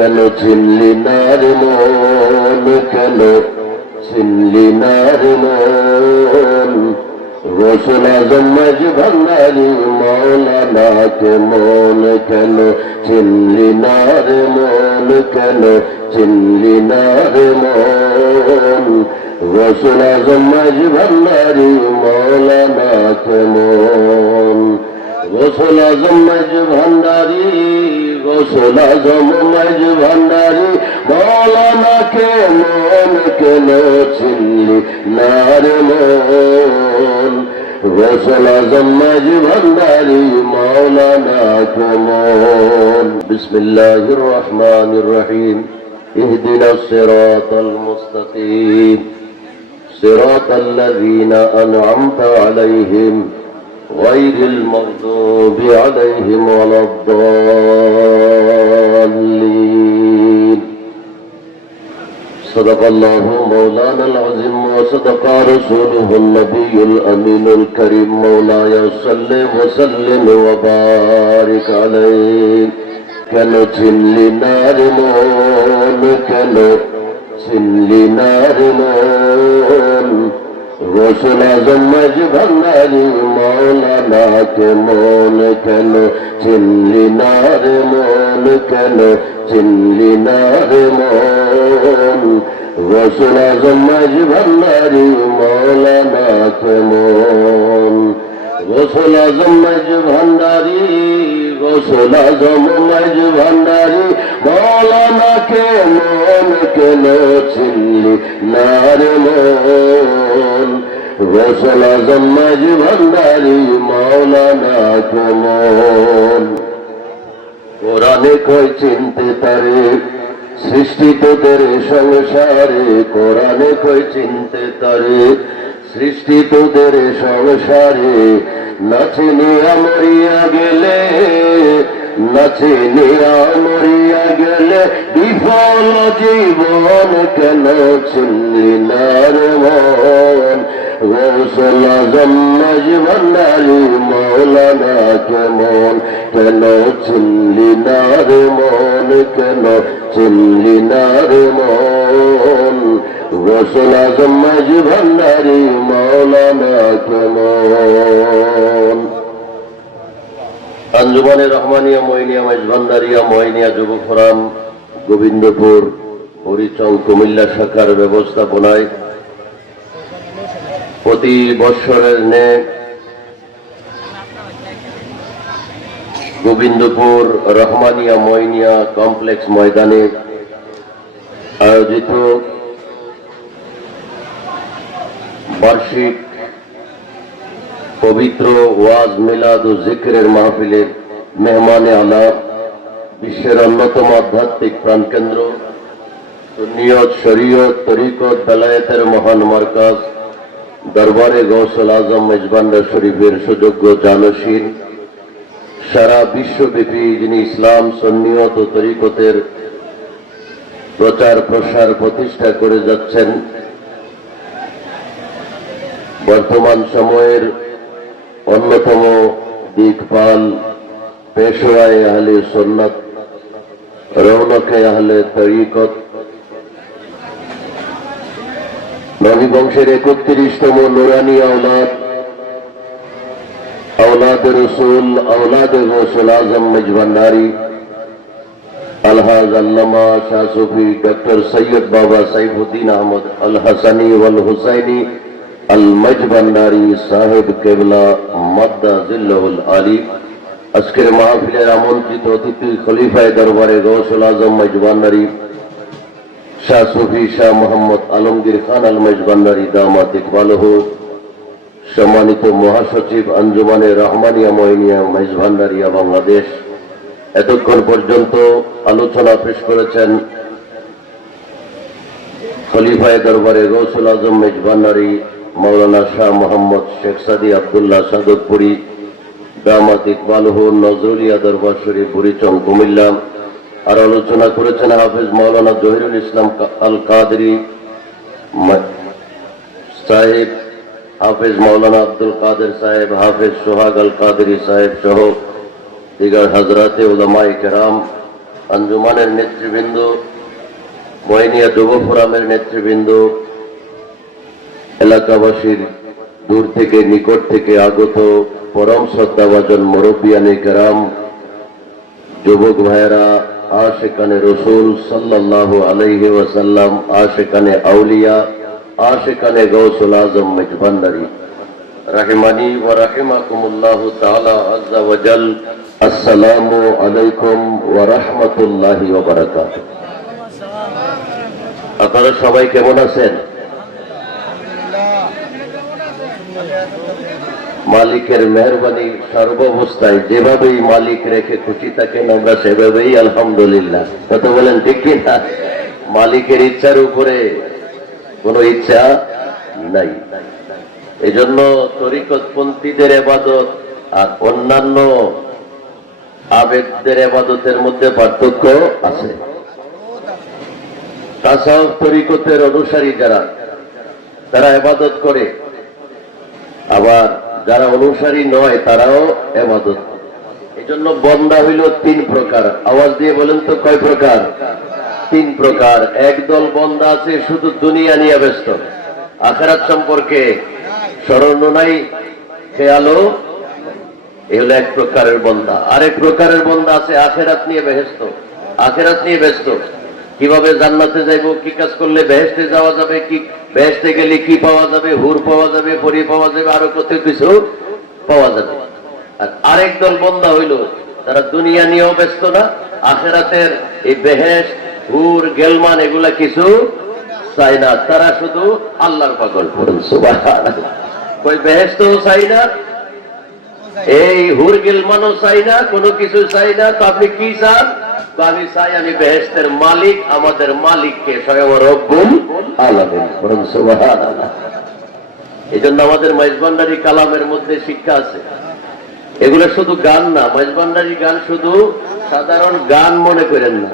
কেন চিনলি না রে মন, কেন চিনলি না রে মন, গৌসুল আজম মাঝ ভান্ডারি মৌলানাকে মন, কেন চিনলি না রে মন, কেন চিনলি না রে মন, গৌসুল আজম মাঝ ভান্ডারি মৌলানাকে মন, গৌসুল আজম মাঝ ভান্ডারি, গৌসুল আজম মাঝ ভান্ডারি মৌলানাকে মন, কেন চিনলি না রে মন, গৌসুল আজম মাঝ ভান্ডারি মৌলানাকে মন। বিসমিল্লাহির রহমানির রহিম। ইহদিনাস সিরাতাল মুস্তাকিম সিরাতাল লাযীনা আন'আমতা আলাইহিম গায়রিল মাগদুবি আলাইহিম ওয়ালাদ-দাল্লিন। সাদাকাল্লাহু মাওলানাল আযীম ওয়া সাদাকা রাসূলুহুন নবিয়্যুল আমিনুল কারীম। মাওলায়া সাল্লি ওয়া সাল্লিম ওয়া বারিক আলাইহি। কেন চিনলি না রে মন, কেন চিনলি না রে মন, গৌসুল আজম মাঝ ভান্ডারি মৌলানাকে মন, কেন চিনলি না রে মন, কেন চিনলি না রে মন, গৌসুল আজম মাঝ ভান্ডারি মৌলানাকে মন, গৌসুল আজম মাঝ ভান্ডারি, গৌসুল আজম মাঝ ভান্ডারি মৌলানাকে মন, কেন চিনলি না রে মন, গৌসুল আজম মাঝ ভান্ডারি মৌলানাকে মন। কোরআনে কয় চিনতে তারে সৃষ্টি তোদের সংসারে, কোরআনে কয় চিনতে তারে সৃষ্টি তোদের সংসারে, না চিনিয়া মরিয়া গেলে, না চিনিয়া মরিয়া গেলে বিফল জীবন, কেন চিনলি না রে মন, গৌসুল আজম মাঝ ভান্ডারি মৌলানাকে মন, কেন চিনলি না রে মন, কেন চিনলি না রে মন, গৌসুল আজম মাঝ ভান্ডারি মৌলানাকে মন। আঞ্জুমানে রহমানিয়া মইনিয়া মাঝ ভান্ডারিয়া মইনিয়া যুব ফোরাম গোবিন্দপুর হরিচং কুমিল্লা শাখার ব্যবস্থাপনায় প্রতি বৎসরের ন্যায় গোবিন্দপুর রহমানিয়া মইনিয়া কমপ্লেক্স ময়দানে আয়োজিত বার্ষিক পবিত্র ওয়াজ মিলাদ ও জিকিরের মাহফিলের মেহমানে আলা বিশ্বের অন্যতম আধ্যাত্মিক প্রাণকেন্দ্র সুন্নিয়ত শরীয়ত তরিকত বেলায়েতের মহান মারকাজ দরবারে গৌসুল আজম মেজবান্ডার শরীফের সুযোগ্য জানশীন, সারা বিশ্বব্যাপী যিনি ইসলাম সুন্নিয়ত ও তরিকতের প্রচার প্রসার প্রতিষ্ঠা করে যাচ্ছেন, বর্তমান সময়ের অন্যতম দিকপাল পেশওয়ায়ে আহলে সুন্নাত রৌনকে আহলে তরিকত, নবী বংশের ৩১তম নুরানি আওলাদ, আওলাদে রসুল, আওলাদে গৌসুল আজম মেজভান্ডারি আলহাজ আল্লামা শাহ সুফি ডক্টর সৈয়দ বাবা সাইফুদ্দিন আহমদ আল হাসানি ওয়াল হুসাইনি আল মেজভান্ডারি সাহেব কেবলা মাদ্দা জিল্লাহুল আলী। আজকের মাহফিলের আমন্ত্রিত অতিথি খলিফায়ে দরবারে গৌসুল আজম মেজভান্ডারি শাহ সুফি শাহ মোহাম্মদ আলমগীর খান আল মেজভান্ডারি দামাত ইকবালহু, সম্মানিত মহাসচিব আঞ্জুমানে রহমানিয়া মইনিয়া মেজভান্ডারিয়া বাংলাদেশ, এতক্ষণ পর্যন্ত আলোচনা পেশ করেছেন খলিফায়ে দরবারে গৌসুল আজম মেজভান্ডারি মৌলানা শাহ মোহাম্মদ শেখ সাদি আব্দুল্লাহ সাদতপুরি দামাত ইকবালহু নজরুলিয়া দরবার শরীফ বুড়িচং কুমিল্লা। আর আলোচনা করেছেন হাফেজ মৌলানা জহিরুল ইসলাম আল কাদরি সাহেব, হাফেজ মৌলানা আব্দুল কাদের সাহেব, হাফেজ সোহাগ আল কাদরি সাহেব সহ দিগার হজরতে উলামায়ে কেরাম, আঞ্জুমানের নেতৃবৃন্দ, মহিনিয়া যুব ফোরামের নেতৃবৃন্দ, এলাকাবাসীর দূর থেকে নিকট থেকে আগত পরম শ্রদ্ধাভাজন মুরব্বিয়ানে কেরাম, যুবক ভাইয়েরা, আশিকানে রসুল সাল্লাল্লাহু আলাইহি ওয়াসাল্লাম, আশিকানে আউলিয়া, আশিকানে গৌসুল আজম মেজবান্ডারি, রাহিমানি ওয়া রাহিমাকুমুল্লাহু তাআলা আযজা ওয়া জাল। আসসালামু আলাইকুম ওয়া রাহমাতুল্লাহি ওয়া বারাকাতুহু। আপনারা সবাই কেমন আছেন? মালিকের মেহরবানি সর্বাবস্থায় যেভাবেই মালিক রেখে খুশি থাকেন, আমরা সেভাবেই আলহামদুলিল্লাহ। কথা বলেন ঠিক কিনা? মালিকের ইচ্ছার উপরে কোনো ইচ্ছা নাই। এই জন্য তরিকতপন্থীদের ইবাদত আর অন্যান্য আবেদদের ইবাদতের মধ্যে পার্থক্য আছে। তাসাউফ তরিকতের অনুসারী যারা, তারা ইবাদত করে, আবার যারা অনুসারী নয় তারাও ইবাদত। এই জন্য বন্দা হইল তিন প্রকার। আওয়াজ দিয়ে বলেন তো কয় প্রকার? তিন প্রকার। একদল বন্দা আছে শুধু দুনিয়া নিয়ে ব্যস্ত, আখিরাত সম্পর্কে স্মরণ নাই, খেয়ালও, এই হলো এক প্রকারের বন্দা। আরেক প্রকারের বন্দা আছে আখিরাত নিয়ে ব্যস্ত, আখিরাত নিয়ে ব্যস্ত। কিভাবে জান্নাতে যাইব, কি কাজ করলে বেহেশতে যাওয়া যাবে, কি বেহেশতে গেলে কি পাওয়া যাবে, হুর পাওয়া যাবে, পরি পাওয়া যাবে, আরো কত কিছু পাওয়া যাবে। আর আরেক দল বন্দা হইল তারা দুনিয়া নিয়েও ব্যস্ত না, আখিরাতের এই বেহেশত, হুর, গেলমান এগুলা কিছু চাই না, তারা শুধু আল্লাহর পাগল। পড়ুন সুবহানাল্লাহ। কই বেহেশতও চাই না, এই হুর গেলমানও চাই না, কোনো কিছু চাই না। তো আপনি কি চান? আমি চাই আমি বেহেশতের মালিক, আমাদের মালিককে স্বয়ং রব্বুল আলামিন। বলুন সুবহানাল্লাহ। এই জন্য আমাদের মাইজভান্ডারী কালামের মধ্যে শিক্ষা আছে। এগুলো শুধু গান না, মাইজভান্ডারী গান শুধু সাধারণ গান মনে করেন না,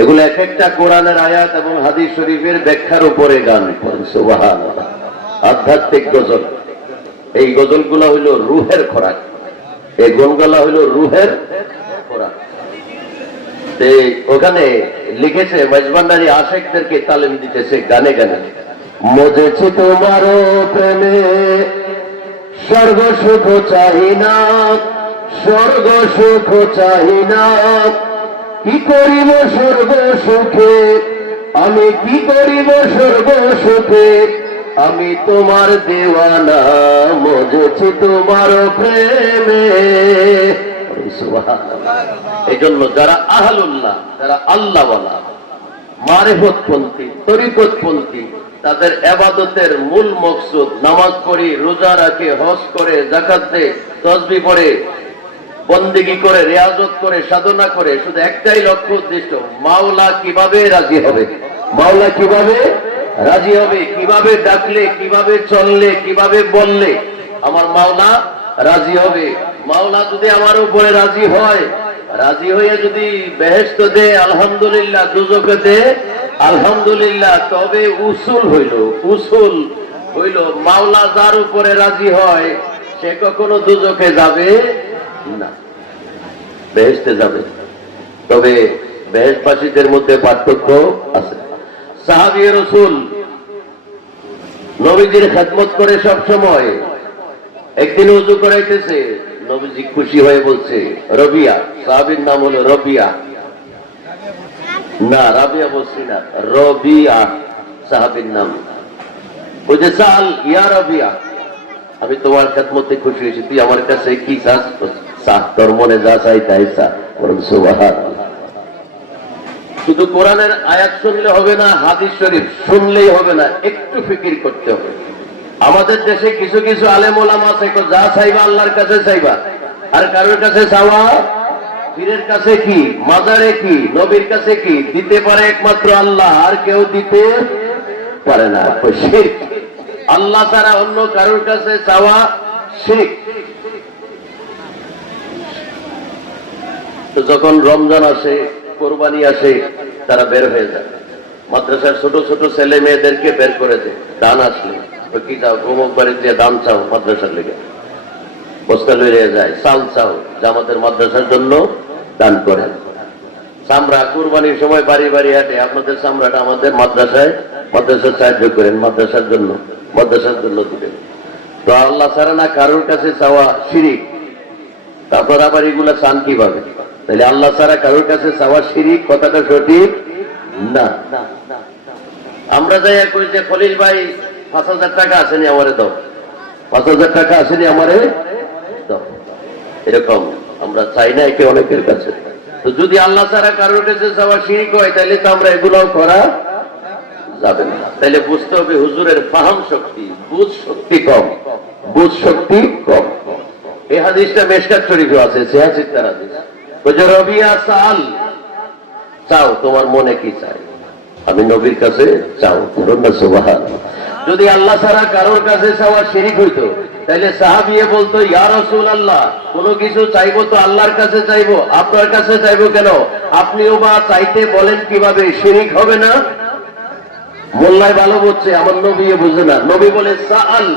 এগুলো এক একটা কোরআনের আয়াত এবং হাদিস শরীফের ব্যাখ্যার উপরে গান। বলুন সুবহানাল্লাহ। আধ্যাত্মিক গজল, এই গজলগুলা হইল রুহের খোরাক, এই গুণগুলা হইল রুহের খোরাক। ওখানে লিখেছে মেজবান্ডারি আশেকদেরকে তালিম দিতেছে গানে গানে। মজেছে তোমার প্রেমে স্বর্গ সুখ চাহি না, স্বর্গ সুখ চাহি না, কি করিব স্বর্গ সুখে, আমি কি করিব স্বর্গ সুখে, আমি তোমার দেওয়ানা, মজেছি তোমার প্রেমে। এই জন্য যারা আহলুল্লাহ, যারা আল্লাহওয়ালা, মারিফতপন্থী, তরিকতপন্থী, তাদের ইবাদতের মূল মকসুদ নামাজ পড়ি, রোজা রাখে, হজ করে, যাকাত দেয়, তাসবিহ পড়ে, বন্দেগী করে, রিয়াজত করে, সাধনা করে, শুধু একটাই লক্ষ্য উদ্দেশ্য, মাওলা কিভাবে রাজি হবে, মাওলা কিভাবে রাজি হবে, কিভাবে ডাকলে, কিভাবে চললে, কিভাবে বললে আমার মাওলা রাজি হবে। মাওলা যদি আমার উপরে রাজি হয়, রাজি হয়ে যদি বেহেশত দে আলহামদুলিল্লাহ, দুজকে দে আলহামদুলিল্লাহ, তবে উসুল হইল, উসুল হইল মাওলা যার উপরে রাজি হয় সে কখনো দুজকে যাবে না, বেহেশতে যাবে। তবে বেহেশতবাসীদের মধ্যে পার্থক্য আছে। সাহাবী রাসূল নবীজির খেদমত করে সব সময়। একদিন ওযু করাইতেছে, নবীজি খুশি হয়ে বলছে, রবিয়া, সাহাবীর নাম হলো রবিয়া, না রাবিয়া বলছি না, রবিয়া সাহাবীর নাম। বলছে সাল ইয়া রবিয়া, আমি তোমার খেদমতে খুশি হয়েছি, তুই আমার কাছে কি চাস? তোর মনে যা চাই তাই চা। সুবহানাল্লাহ। শুধু কোরআনের আয়াত শুনলে হবে না, হাদিস শরীফ শুনলেই হবে না, একটু ফিকির করতে হবে। আমাদের দেশে কিছু কিছু আলেম ওলামা আছে, যা চাইবা আল্লাহর কাছে চাইবা, আর কারোর কাছে চাওয়া, পীরের কাছে কি, মাজারে কি, নবীর কাছে কি, দিতে পারে একমাত্র আল্লাহ, আর কেউ দিতে পারে না। শিরক, আল্লাহ ছাড়া অন্য কারোর কাছে চাওয়া শিরক। তো যখন রমজান আসে, কোরবানি আসে, তারা বের হয়ে যায়, মাদ্রাসার ছোট ছোট ছেলে মেয়েদেরকে বের করে দেয়। দান আসলে কি চাও, অমুক বাড়িতে দান চাও, মাদ্রাসার লেগে বস্তা লইয়ে যায়, চাল চাও যে আমাদের মাদ্রাসার জন্য দান করেন। চামড়া কুরবানির সময় বাড়ি বাড়ি হাঁটে, আপনাদের চামড়াটা আমাদের মাদ্রাসায় সাহায্য করেন, মাদ্রাসার জন্য দিবেন। তো আল্লাহ ছাড়া না কারোর কাছে চাওয়া শিরিক, তারপর আবার এগুলা চান কিভাবে? তাহলে আল্লাহ ছাড়া কারোর কাছে চাওয়া শিরিক, কথাটা সঠিক না। আমরা যাই কই যে খলিল ভাই 5,000 টাকা আসেনি আমারে দাও, 5,000 টাকা আসেনি আমারে দাও, এরকম আমরা চাই না একে অনেকের কাছে। তো যদি আল্লাহ ছাড়া কারোর কাছে চাওয়া শিরিক হয়, তাহলে তো আমরা এগুলোও করা যাবে না। তাহলে বুঝতে হবে হুজুরের ফাহাম শক্তি, বুঝ শক্তি কম। এই হাদিসটা মিশকাত শরীফে আছে, সিয়াসিত্তার হাদিস। রবিয়া সাল, চাও তোমার মনে কি চাই, আমি নবীর কাছে চাও, করুন না সুবহানাল্লাহ। যদি আল্লাহ ছাড়া কারোর কাছে চাওয়া শিরিক হইতো, তাহলে সাহাবিয়ে বলতো ইয়া রাসূলুল্লাহ, কোনো কিছু চাইবো তো আল্লাহর কাছে চাইবো, আপনার কাছে চাইবো কেন? আপনিও বা চাইতে বলেন কিভাবে, শিরিক হবে না? মোল্লায় ভালো বলছে, আমার নবী বুঝে না। নবী বলে সাআল,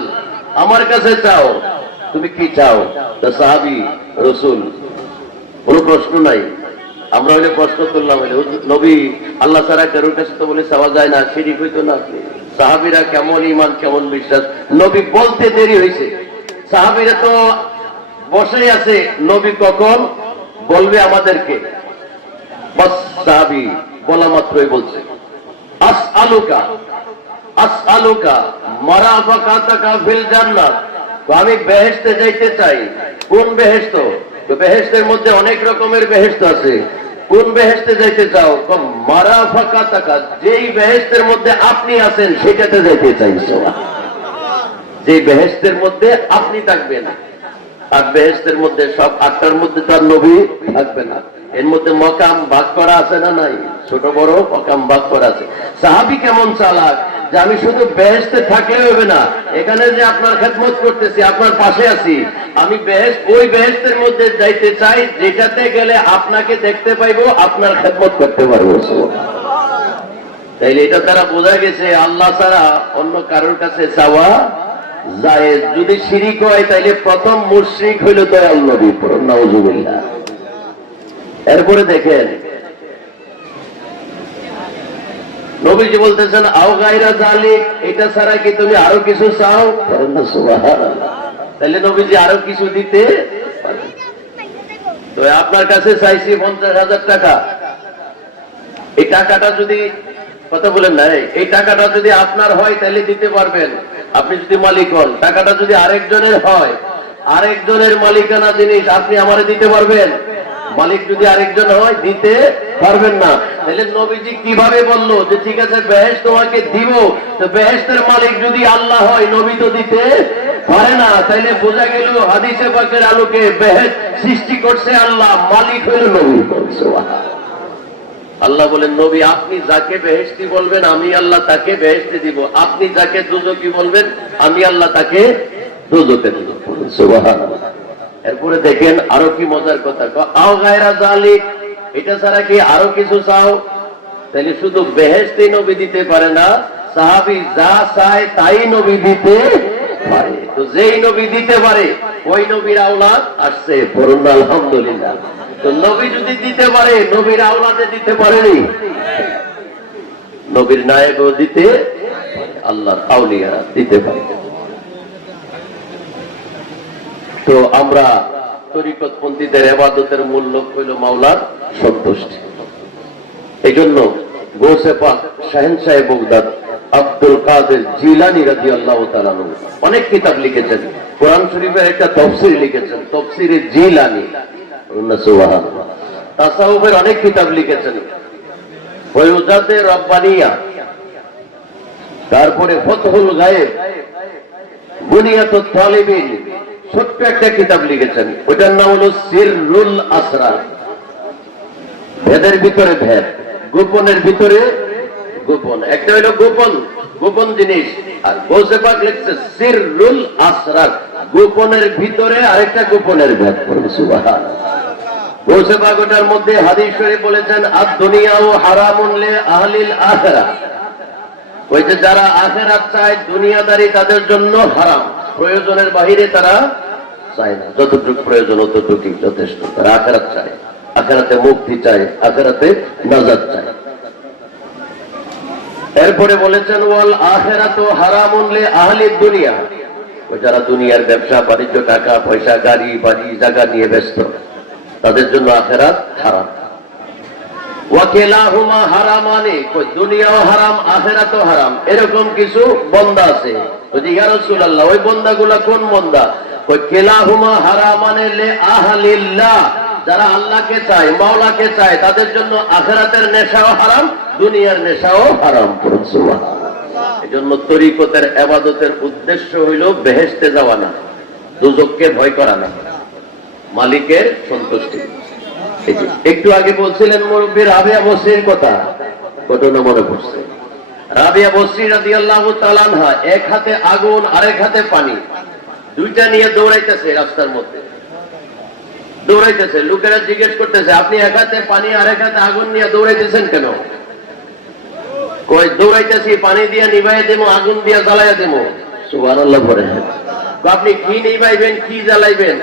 আমার কাছে চাও, তুমি কি চাও? তো সাহাবী রাসূল, কোনো প্রশ্ন নাই। আমরা হলে প্রশ্ন করলাম, নবী আল্লাহ ছাড়া কারোর কাছে তো বলে চাওয়া যায় না, শিরিক হইতো না? সাহাবীরা কেমন ঈমান, কেমন বিশ্বাস। নবী বলতে দেরি হয়েছে, সাহাবীরা তো বসেই আছে, নবী কখন বলবে আমাদেরকে। বাস সাহাবী বলা মাত্রই বলছে আসআলুকা মারাফাকাতাকা ফিল জান্নাত, তো আমি বেহেশতে যাইতে চাই। কোন বেহেশত? তো বেহেশতের মধ্যে অনেক রকমের বেহেশত আছে। কোন বেহেশতে যাইতে চাও? মারাফাকাতাকা, যেই বেহেশতের মধ্যে আপনি আছেন সেটাতে যাইতে চাইছো। যে বেহেশতের মধ্যে আপনি থাকবেন, আর বেহেশতের মধ্যে সব 8টার মধ্যে তার নবী থাকবে না। এর মধ্যে মকাম ভাগ করা আছে না নাই? ছোট বড় মকাম ভাগ করা আছে। সাহাবী কেমন চালাক, যে আমি শুধু বেহেশতে থাকলে হবে না, এখানে যে আপনার খেদমত করতেছি, আপনার পাশে আছি, আমি ওই বেহেশতের মধ্যে যাইতে চাই যেটাতে গেলে আপনাকে দেখতে পাইবো, আপনার খেদমত করতে পারবো। তাইলে এটা তারা বোঝা গেছে আল্লাহ ছাড়া অন্য কারোর কাছে চাওয়া জায়েজ। যদি শিরিক হয়, তাইলে প্রথম মুশরিক হইল দয়াল নবী, নাউজুবিল্লাহ। এরপরে দেখেন নবীজি বলতেছেন আও গায়রা যালিক, এটা ছাড়া কি তুমি আরো কিছু চাও? সুবহানাল্লাহ। তাহলে নবীজি আরো কিছু দিতে পারেন। তো আপনার কাছে চাইছি 50,000 টাকা, এই টাকাটা যদি, কথা বলেন না, এই টাকাটা যদি আপনার হয় তাহলে দিতে পারবেন, আপনি যদি মালিক হন। টাকাটা যদি আরেকজনের হয়, আরেকজনের মালিকানা জিনিস, আপনি আমারে দিতে পারবেন? মালিক যদি আরেকজন হয়, দিতে পারবেন না। তাহলে নবীজি কিভাবে বললো যে ঠিক আছে বেহেশত তোমাকে দিব? তো বেহেশতের মালিক যদি আল্লাহ হয়, নবী তো দিতে পারে না। তাইলে বোঝা গেল হাদিসে পাকের আলোকে বেহেশত সৃষ্টি করছে আল্লাহ, মালিক হইল নবী। আল্লাহ বলেন নবী আপনি যাকে বেহেশতি বলবেন আমি আল্লাহ তাকে বেহেশতি দিব, আপনি যাকে দোজখী বলবেন আমি আল্লাহ তাকে দোজখে দিব। সুবহানাল্লাহ। এরপরে দেখেন আরো কি মজার কথা, আও গায়রা যালিক, এটা ছাড়া কি আরো কিছু চাও? তাহলে শুধু বেহেশতি নবী দিতে পারে না, সাহাবী যা চায় তাই নবী দিতে পারে। তো যেই নবী দিতে পারে ওই নবীর আওলাদ আসছে, পড়ুন আলহামদুলিল্লাহ। তো নবী যদি দিতে পারে, নবীর আওলাদে দিতে পারেনি, নবীর নায়েবও দিতে, আল্লাহর আউলিয়ারা দিতে পারে। তো আমরা তরিকতপন্থীদের ইবাদতের মূল লক্ষ্য হইল মাওলার সন্তুষ্টি। এই জন্য গৌসে পাক শাহেনশাহ বাগদাদ আব্দুল কাদের জিলানী রাদিয়াল্লাহু তাআলা অনেক কিতাব লিখেছেন। কোরআন শরীফের একটা তাফসীর লিখেছেন, তাফসীরে জিলানী। সুবহানাল্লাহ। তাসাউফের অনেক কিতাব লিখেছেন, ফয়ুজাতে রব্বানিয়া, তারপরে ফতহুল গায়েব, বুনিয়াতুত তালিবিন, ছোট্ট একটা কিতাব লিখেছেন, ওটার নাম হলো সিররুল আসরার। ভেদের ভিতরে ভেদ, গোপনের ভিতরে গোপন। একটা হলো গোপন জিনিস, আর গৌসে পাক লিখছে সিররুল আসরার, গোপনের ভিতরে আরেকটা গোপনের ভেদ। সুবহানাল্লাহ। গৌসে পাক ওটার মধ্যে হাদিস শরীফ বলেছেন আদ-দুনিয়াউ হারামুন লি আহলিল আখিরাহ, ওই যে যারা আখিরাত চায়, দুনিয়াদারি তাদের জন্য হারাম, প্রয়োজনের বাহিরে তারা চায় না, যতটুকু প্রয়োজন অতটুকুই যথেষ্ট, তারা আখিরাত চায়। আখিরাতে মুক্তি চায়, আখিরাতে নাজাত চায়। এরপরে বলেছেন ওয়াল আখিরাতু হারামুন লি আহলিদ দুনিয়া, যারা দুনিয়ার ব্যবসা বাণিজ্য টাকা পয়সা গাড়ি বাড়ি জায়গা নিয়ে ব্যস্ত, তাদের জন্য আখিরাত হারাম। ওয়া কিলাহুমা হারামানি, দুনিয়াও হারাম আখিরাতও হারাম। এরকম কিছু বান্দা আছে, যদি ইয়া রাসূলুল্লাহ ওই বান্দাগুলো কোন বান্দা? ওই কিলাহুমা হারামানি লি আহলিল্লাহ, যারা আল্লাহকে চায় মাওলাকে চায় তাদের জন্য আখিরাতের নেশাও হারাম, দুনিয়ার নেশাও হারাম। সুবহানাল্লাহ। এজন্য তরিকতের ইবাদতের উদ্দেশ্য হইল বেহেশতে যাওয়া না, দুজককে ভয় করা না, মালিকের সন্তুষ্টি। একটু আগে বলছিলেন মুরব্বী রাবিয়া বসরির কথা, ঘটনা মনে পড়ছে। রাবিয়া বসরি রাদিয়াল্লাহু তাআলা আনহা এক হাতে আগুন আরেক হাতে পানি, দুইটা নিয়ে দৌড়াইতেছে রাস্তার মধ্যে, দৌড়াইতেছে। লোকেরা জিজ্ঞেস করতেছে আপনি এক হাতে পানি আরেক হাতে আগুন নিয়ে দৌড়াইতেছেন কেন? কই দৌড়াইতেছি পানি দিয়ে নিভাইয়া দেবো, আগুন দিয়ে জ্বালাইয়া দেবো। সুবহানাল্লাহ বলেন। আপনি কি নিভাইবেন কি জ্বালাইবেন?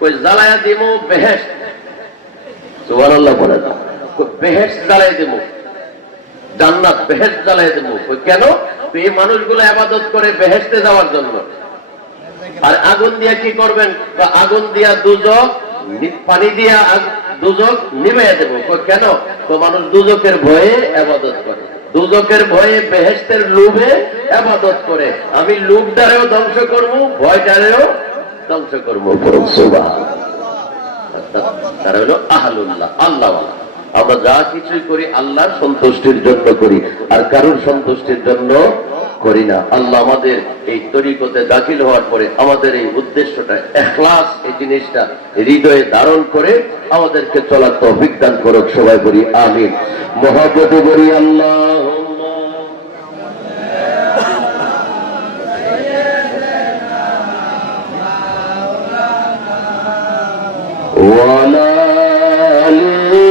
কই জ্বালাইয়া দেবো বেহেশত। সুবহানাল্লাহ বলেন। বেহেশত জ্বালাই দেবো, জান্নাত বেহেশত জ্বালাই দেবো। কেন? এই মানুষগুলো ইবাদত করে বেহেশতে যাওয়ার জন্য। আর আগুন দিয়ে কি করবেন? আগুন দিয়া দুজক, পানি দিয়া দুজক নিভাইয়া দেবো। কেন? তো মানুষ দুজকের ভয়ে ইবাদত করে, দুজকের ভয়ে বেহেশতের লোভে ইবাদত করে। আমি লোভটারেও ধ্বংস করবো, ভয়টারেও ধ্বংস করবো। সুবহানাল্লাহ। তারা হলো আহলুল্লাহ, আল্লাহওয়ালা। আমরা যা কিছুই করি আল্লাহর সন্তুষ্টির জন্য করি, আর কারোর সন্তুষ্টির জন্য করি না। আল্লাহ আমাদের এই তরিকতে দাখিল হওয়ার পরে আমাদের এই উদ্দেশ্যটা ইখলাস, এই জিনিসটা হৃদয়ে ধারণ করে আমাদেরকে চলার তৌফিক দান করুক। সবাই বলি আমিন। মহব্বতে বলি আল্লাহুম্মা ওয়ালা আলি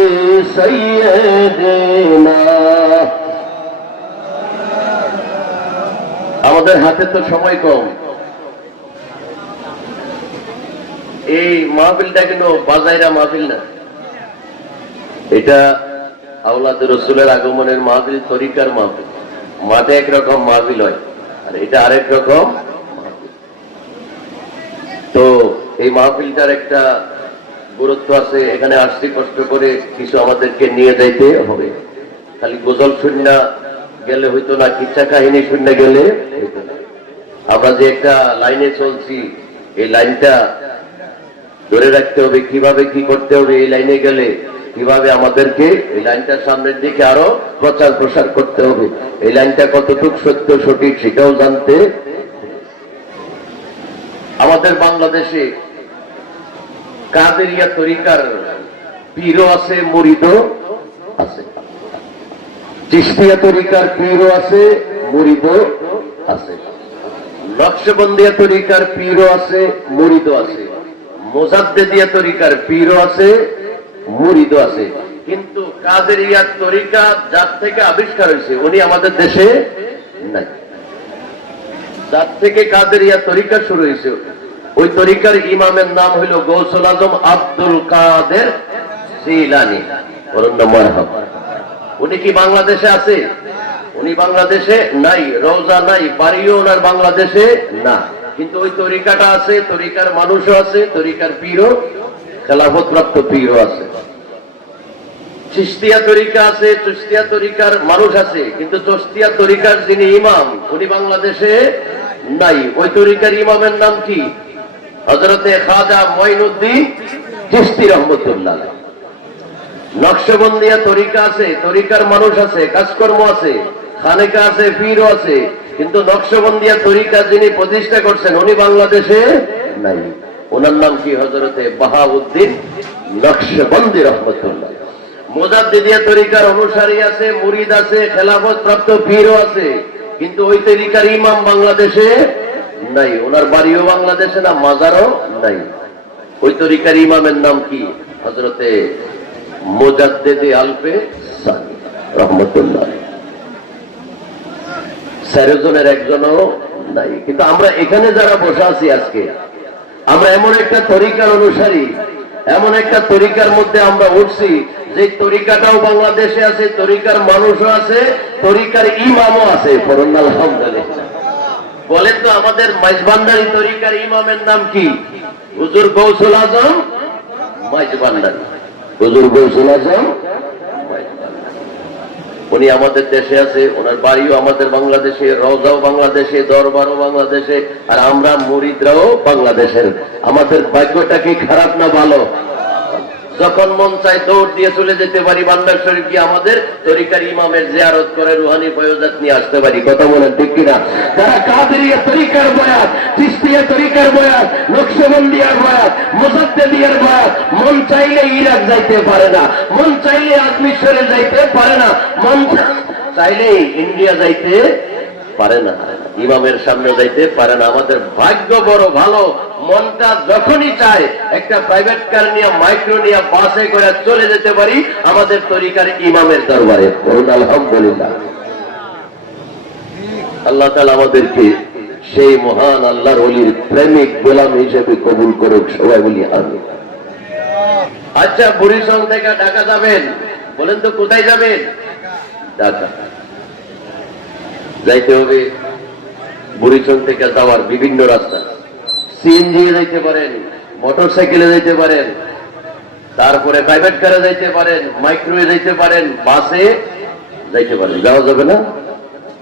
সাইয়্যিদিনা। আমাদের হাতে তো সময় কম। এই মাহফিলটা কিন্তু বাজাইরা মাহফিল না, এটা আওলাদে রাসূলের আগমনের মাহফিল, তরিকার মাহফিল। মাঠে একরকম মাহফিল হয় আর এটা আরেক রকম। তো এই মাহফিলটার একটা গুরুত্ব আছে। এখানে আসছি কষ্ট করে, কিছু আমাদেরকে নিয়ে যাইতে হবে। খালি গজল শূন্য গেলে হইতো না, কিচ্ছা কাহিনী শূন্য গেলে হইতো না। আমরা যে একটা লাইনে চলছি, এই লাইনটা ধরে রাখতে হবে। কিভাবে কি করতে হবে, এই লাইনে গেলে কিভাবে আমাদেরকে এই লাইনটার সামনের দিকে আরো প্রচার প্রসার করতে হবে। এই লাইনটা কতটুকু সত্য সঠিক সেটাও জানতে। আমাদের বাংলাদেশে কাদেরিয়া তরিকার পীরও আছে, মুরিদও আছে। চিশতিয়া তরিকার পীরও আছে, মুরিদও আছে। নকশবন্দিয়া তরিকার পীরও আছে, মুরিদও আছে। মুজাদ্দিদিয়া তরিকার পীরও আছে, মুরিদও আছে। কিন্তু কাদেরিয়া তরিকা যার থেকে আবিষ্কার হয়েছে উনি আমাদের দেশে নাই। যার থেকে কাদেরিয়া তরিকা শুরু হয়েছে ওই তরিকার ইমামের নাম হইল গৌসুল আজম আব্দুল কাদের জিলানী। উনি কি বাংলাদেশে আছে? উনি বাংলাদেশে নাই, রওজা নাই, বাড়িও ওনার বাংলাদেশে না। কিন্তু ওই তরিকাটা আছে, তরিকার মানুষও আছে, তরিকার পীরও, খেলাফত প্রাপ্ত পীরও আছে। চিশতিয়া তরিকা আছে, চিশতিয়া তরিকার মানুষ আছে, কিন্তু চিশতিয়া তরিকার যিনি ইমাম উনি বাংলাদেশে নাই। ওই তরিকার ইমামের নাম কি? হযরতে খাজা মঈনুদ্দিন চিশতি রহমতুল্লাহ। নকশবন্দিয়া তরিকা আছে, তরিকার মানুষ আছে, কাজকর্ম আছে, খানেকা আছে, পীরও আছে, কিন্তু নকশবন্দিয়া তরিকা যিনি প্রতিষ্ঠা করছেন উনি বাংলাদেশে নাই। ওনার নাম কি? হযরতে বাহাউদ্দিন নকশবন্দি রহমতুল্লাহ। মুজাদ্দিদিয়া তরিকার অনুসারী আছে, মুরিদ আছে, খেলাফত প্রাপ্ত পীরও আছে, কিন্তু ওই তরিকার ইমাম বাংলাদেশে নাই। ওনার বাড়িও বাংলাদেশে না, মাজারও নাই। ওই তরিকার ইমামের নাম কি? হযরতে মুজাদ্দিদি আলফে সানি রহমতুল্লাহ। চারজনের একজনও নাই। কিন্তু আমরা এখানে যারা বসে আছি আজকে, আমরা এমন একটা তরিকার অনুসারী এমন একটা তরিকার মধ্যে আমরা উঠছি যে তরিকাটাও বাংলাদেশে আছে, তরিকার মানুষও আছে, তরিকার ইমামও আছে। পড়ুন আলহামদুলিল্লাহ। বলেন তো আমাদের মাইজভান্ডারী তরিকার ইমামের নাম কি? হুজুর গৌসুল আজম মাইজভান্ডারী। হুজুর গৌসুল আজম উনি আমাদের দেশে আছে, ওনার বাড়িও আমাদের বাংলাদেশে, রওজাও বাংলাদেশে, দরবারও বাংলাদেশে, আর আমরা মুরিদরাও বাংলাদেশের। আমাদের ভাগ্যটা কি খারাপ না ভালো? যখন মন চাই দৌড় দিয়ে চলে যেতে পারি ভান্ডার শরীফ গিয়ে আমাদের তরিকার ইমামের জিয়ারত করে রুহানি ফয়জাত নিয়ে আসতে পারি। কথা বলেন ঠিক কিনা? যারা কাদেরিয়া তরিকার বয়াত, চিশতিয়া তরিকার বয়াত, নকশবন্দিয়ার বয়াত, মুজাদ্দেদিয়ার বয়াত, মন চাইলে ইরাক যাইতে পারে না, মন চাইলে আজমিশ্বরে যাইতে পারে না, মন চাইলে ইন্ডিয়া যাইতে পারে না, ইমামের সামনে যাইতে পারে না। আমাদের ভাগ্য বড় ভালো, মনটা যখনই চায় একটা প্রাইভেট কার নিয়ে, মাইক্রো নিয়ে, বাসে করে চলে যেতে পারি আমাদের তরিকার ইমামের দরবারে। আলহামদুলিল্লাহ। আল্লাহ তাআলা আমাদেরকে সেই মহান আল্লাহর ওলির প্রেমিক গোলাম হিসেবে কবুল করুক, সবাই বলি আমিন। আচ্ছা, বরিশাল থেকে ঢাকা যাবেন, বলেন তো কোথায় যাবেন? ঢাকা যাইতে হবে। বরিশাল থেকে যাওয়ার বিভিন্ন রাস্তা, সিএনজি যাইতে পারেন, মোটর সাইকেলে যাইতে পারেন, তারপরে প্রাইভেট কারে যাইতে পারেন, মাইক্রোয়ে যাইতে পারেন, বাসে যাইতে পারেন। যাওয়া যাবে না?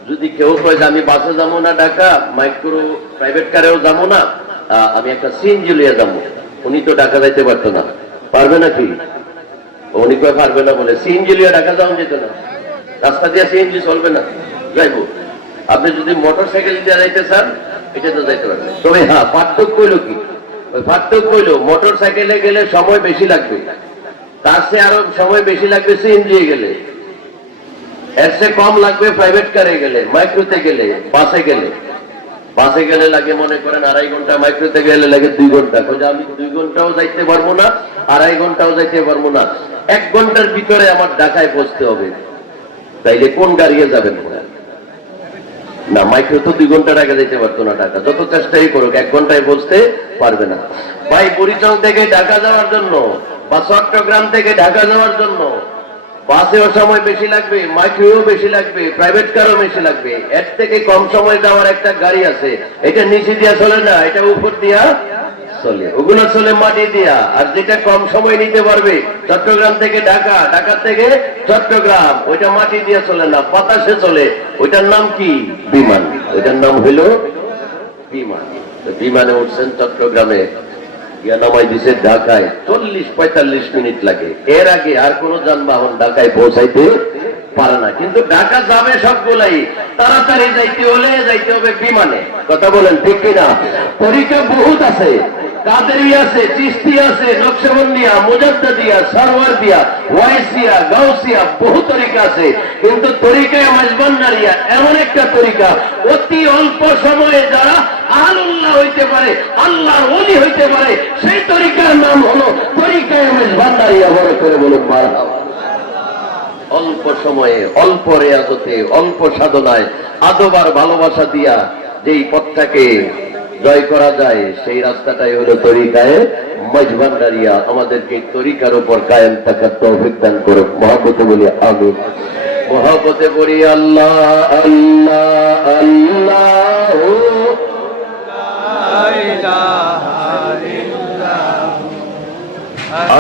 যদি কেউ কয় যে আমি বাসে যাবো না ঢাকা, মাইক্রো প্রাইভেট কারেও যাবো না, আমি একটা সিএনজি লিয়ে যাবো, উনি তো ঢাকা যাইতে পারতো না, পারবে নাকি? উনি কয় পারবে না বলে সিএনজি লিয়ে ঢাকা যাওয়া যেত না, রাস্তা দিয়ে সিএনজি চলবে না। যাইবো আপনি যদি মোটর সাইকেল দিয়ে যাইতে চান, এটা তো যাইতে পারবেন। তবে হ্যাঁ, পার্থক্য হইল কি? ওই পার্থক্য হইল মোটর সাইকেলে গেলে সময় বেশি লাগবে, তার চেয়ে আরো সময় বেশি লাগবে সিএনজি গেলে, এর চেয়ে কম লাগবে প্রাইভেট কারে গেলে, মাইক্রোতে গেলে, বাসে গেলে। বাসে গেলে লাগে মনে করেন 2.5 ঘন্টা, মাইক্রোতে গেলে লাগে 2 ঘন্টা। আমি 2 ঘন্টাও যাইতে পারবো না, 2.5 ঘন্টাও যাইতে পারবো না, 1 ঘন্টার ভিতরে আমার ঢাকায় পৌঁছতে হবে। তাইলে কোন গাড়িয়ে যাবেন না? মাইক্রো তো 2 ঘন্টার আগে যেতে পারতো না ঢাকা, যত চেষ্টাই করুক 1 ঘন্টায় পৌঁছতে পারবে না। ভাই, বরিশাল থেকে ঢাকা যাওয়ার জন্য বা চট্টগ্রাম থেকে ঢাকা যাওয়ার জন্য বাসেও সময় বেশি লাগবে, মাইক্রোও বেশি লাগবে, প্রাইভেট কারও বেশি লাগবে। এর থেকে কম সময় যাওয়ার একটা গাড়ি আছে, এটা নিচে দিয়া চলে না, এটা উপর দিয়া চলে, ওগুলো চলে মাটি দিয়া। আর যেটা কম সময় নিতে পারবে, চট্টগ্রাম থেকে ঢাকা, ঢাকা থেকে চট্টগ্রাম, ওইটা মাটি দিয়ে চলে না, বাতাসে চলে। ওইটার নাম কি? বিমান। ওইটার নাম হইল বিমান। বিমানে উঠছেন চট্টগ্রামে, গিয়া নামাই দিছে ঢাকায়, 40-45 মিনিট লাগে। এর আগে আর কোন যানবাহন ঢাকায় পৌঁছাইতে পারে না। কিন্তু ঢাকা যাবে সবগুলাই, তাড়াতাড়ি যাইতে হলে যাইতে হবে বিমানে। কথা বলেন ঠিক কিনা? তরিকা বহুত আছে, কাদেরিয়া আছে, চিশতি আছে, নকশবন্দিয়া, মুজাদ্দিদিয়া, সরওয়ারদিয়া, ওয়াইসিয়া, গাউসিয়া, বহু তরিকা আছে। কিন্তু তরিকায়ে মাইজভান্ডারিয়া এমন একটা তরিকা, অতি অল্প সময়ে যারা আল্লাহ হইতে পারে, আল্লাহর ওলি হইতে পারে, সেই তরিকার নাম হলো তরিকায়ে মাইজভান্ডারিয়া। বড় করে বলুন মারহাবা। অল্প সময়ে, অল্প রেয়াজতে, অল্প সাধনায়, আদব আর ভালোবাসা দিয়া যেই পথটাকে জয় করা যায়, সেই রাস্তাটাই হলো তরিকায়ে মাইজভান্ডারিয়া। আমাদেরকে তরিকার উপর কায়েম থাকার তৌফিক দান করুক। মহব্বতে বলি আমিন। মহব্বতে বলি আল্লাহ আল্লাহ আল্লাহ।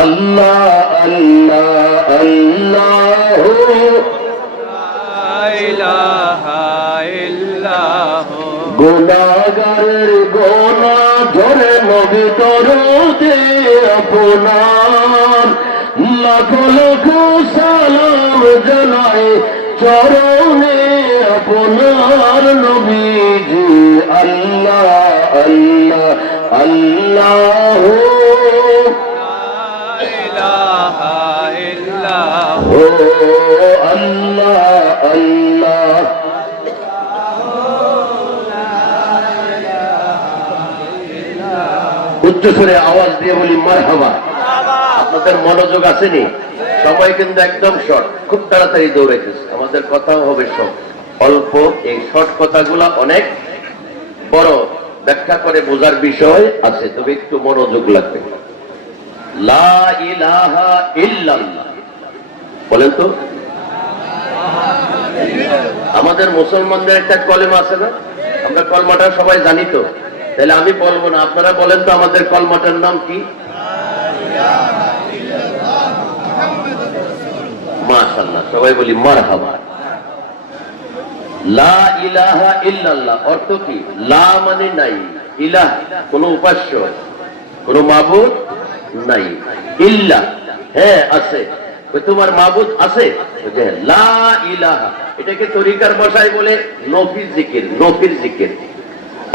আল্লাহ আল্লাহ আল্লাহ। গুনাহগারের গোনা ধরে নবী দরদে আপনার, লাখ লাখ সালাম জানাই চরণে আপনার নবীজি। আল্লাহ আল্লাহ আল্লাহ। ও আল্লাহ আল্লাহ। উচ্চস্বরে আওয়াজ দিয়ে বলি মারহাবা। আপনাদের মনোযোগ আসেনি? সময় কিন্তু একদম শর্ট, খুব তাড়াতাড়ি দৌড়াইতেছে। আমাদের কথাও হবে শর্ট, অল্প। এই শর্ট কথাগুলা অনেক বড় ব্যাখ্যা করে বোঝার বিষয় আছে, তবে একটু মনোযোগ লাগবে। লা ইলাহা ইল্লাল্লাহ। বলেন তো, আমাদের মুসলমানদের একটা কলেমা আছে না? আমরা কলমাটা সবাই জানি তো, তাহলে আমি বলবো না, আপনারা বলেন তো আমাদের কলমাটার নাম কি? মাশাআল্লাহ, সবাই বলি মারহাবা। লা ইলাহা ইল্লাল্লাহ অর্থ কি? লা মানে নাই, ইলাহ কোন উপাস্য, কোন মাবুদ নাই, ইল্লা হ্যাঁ আছে। তোমার মাবুদ আছে? লা ইলাহা, এটাকে তরিকার ভাষায় বলে নফি জিকির, নফির জিকির।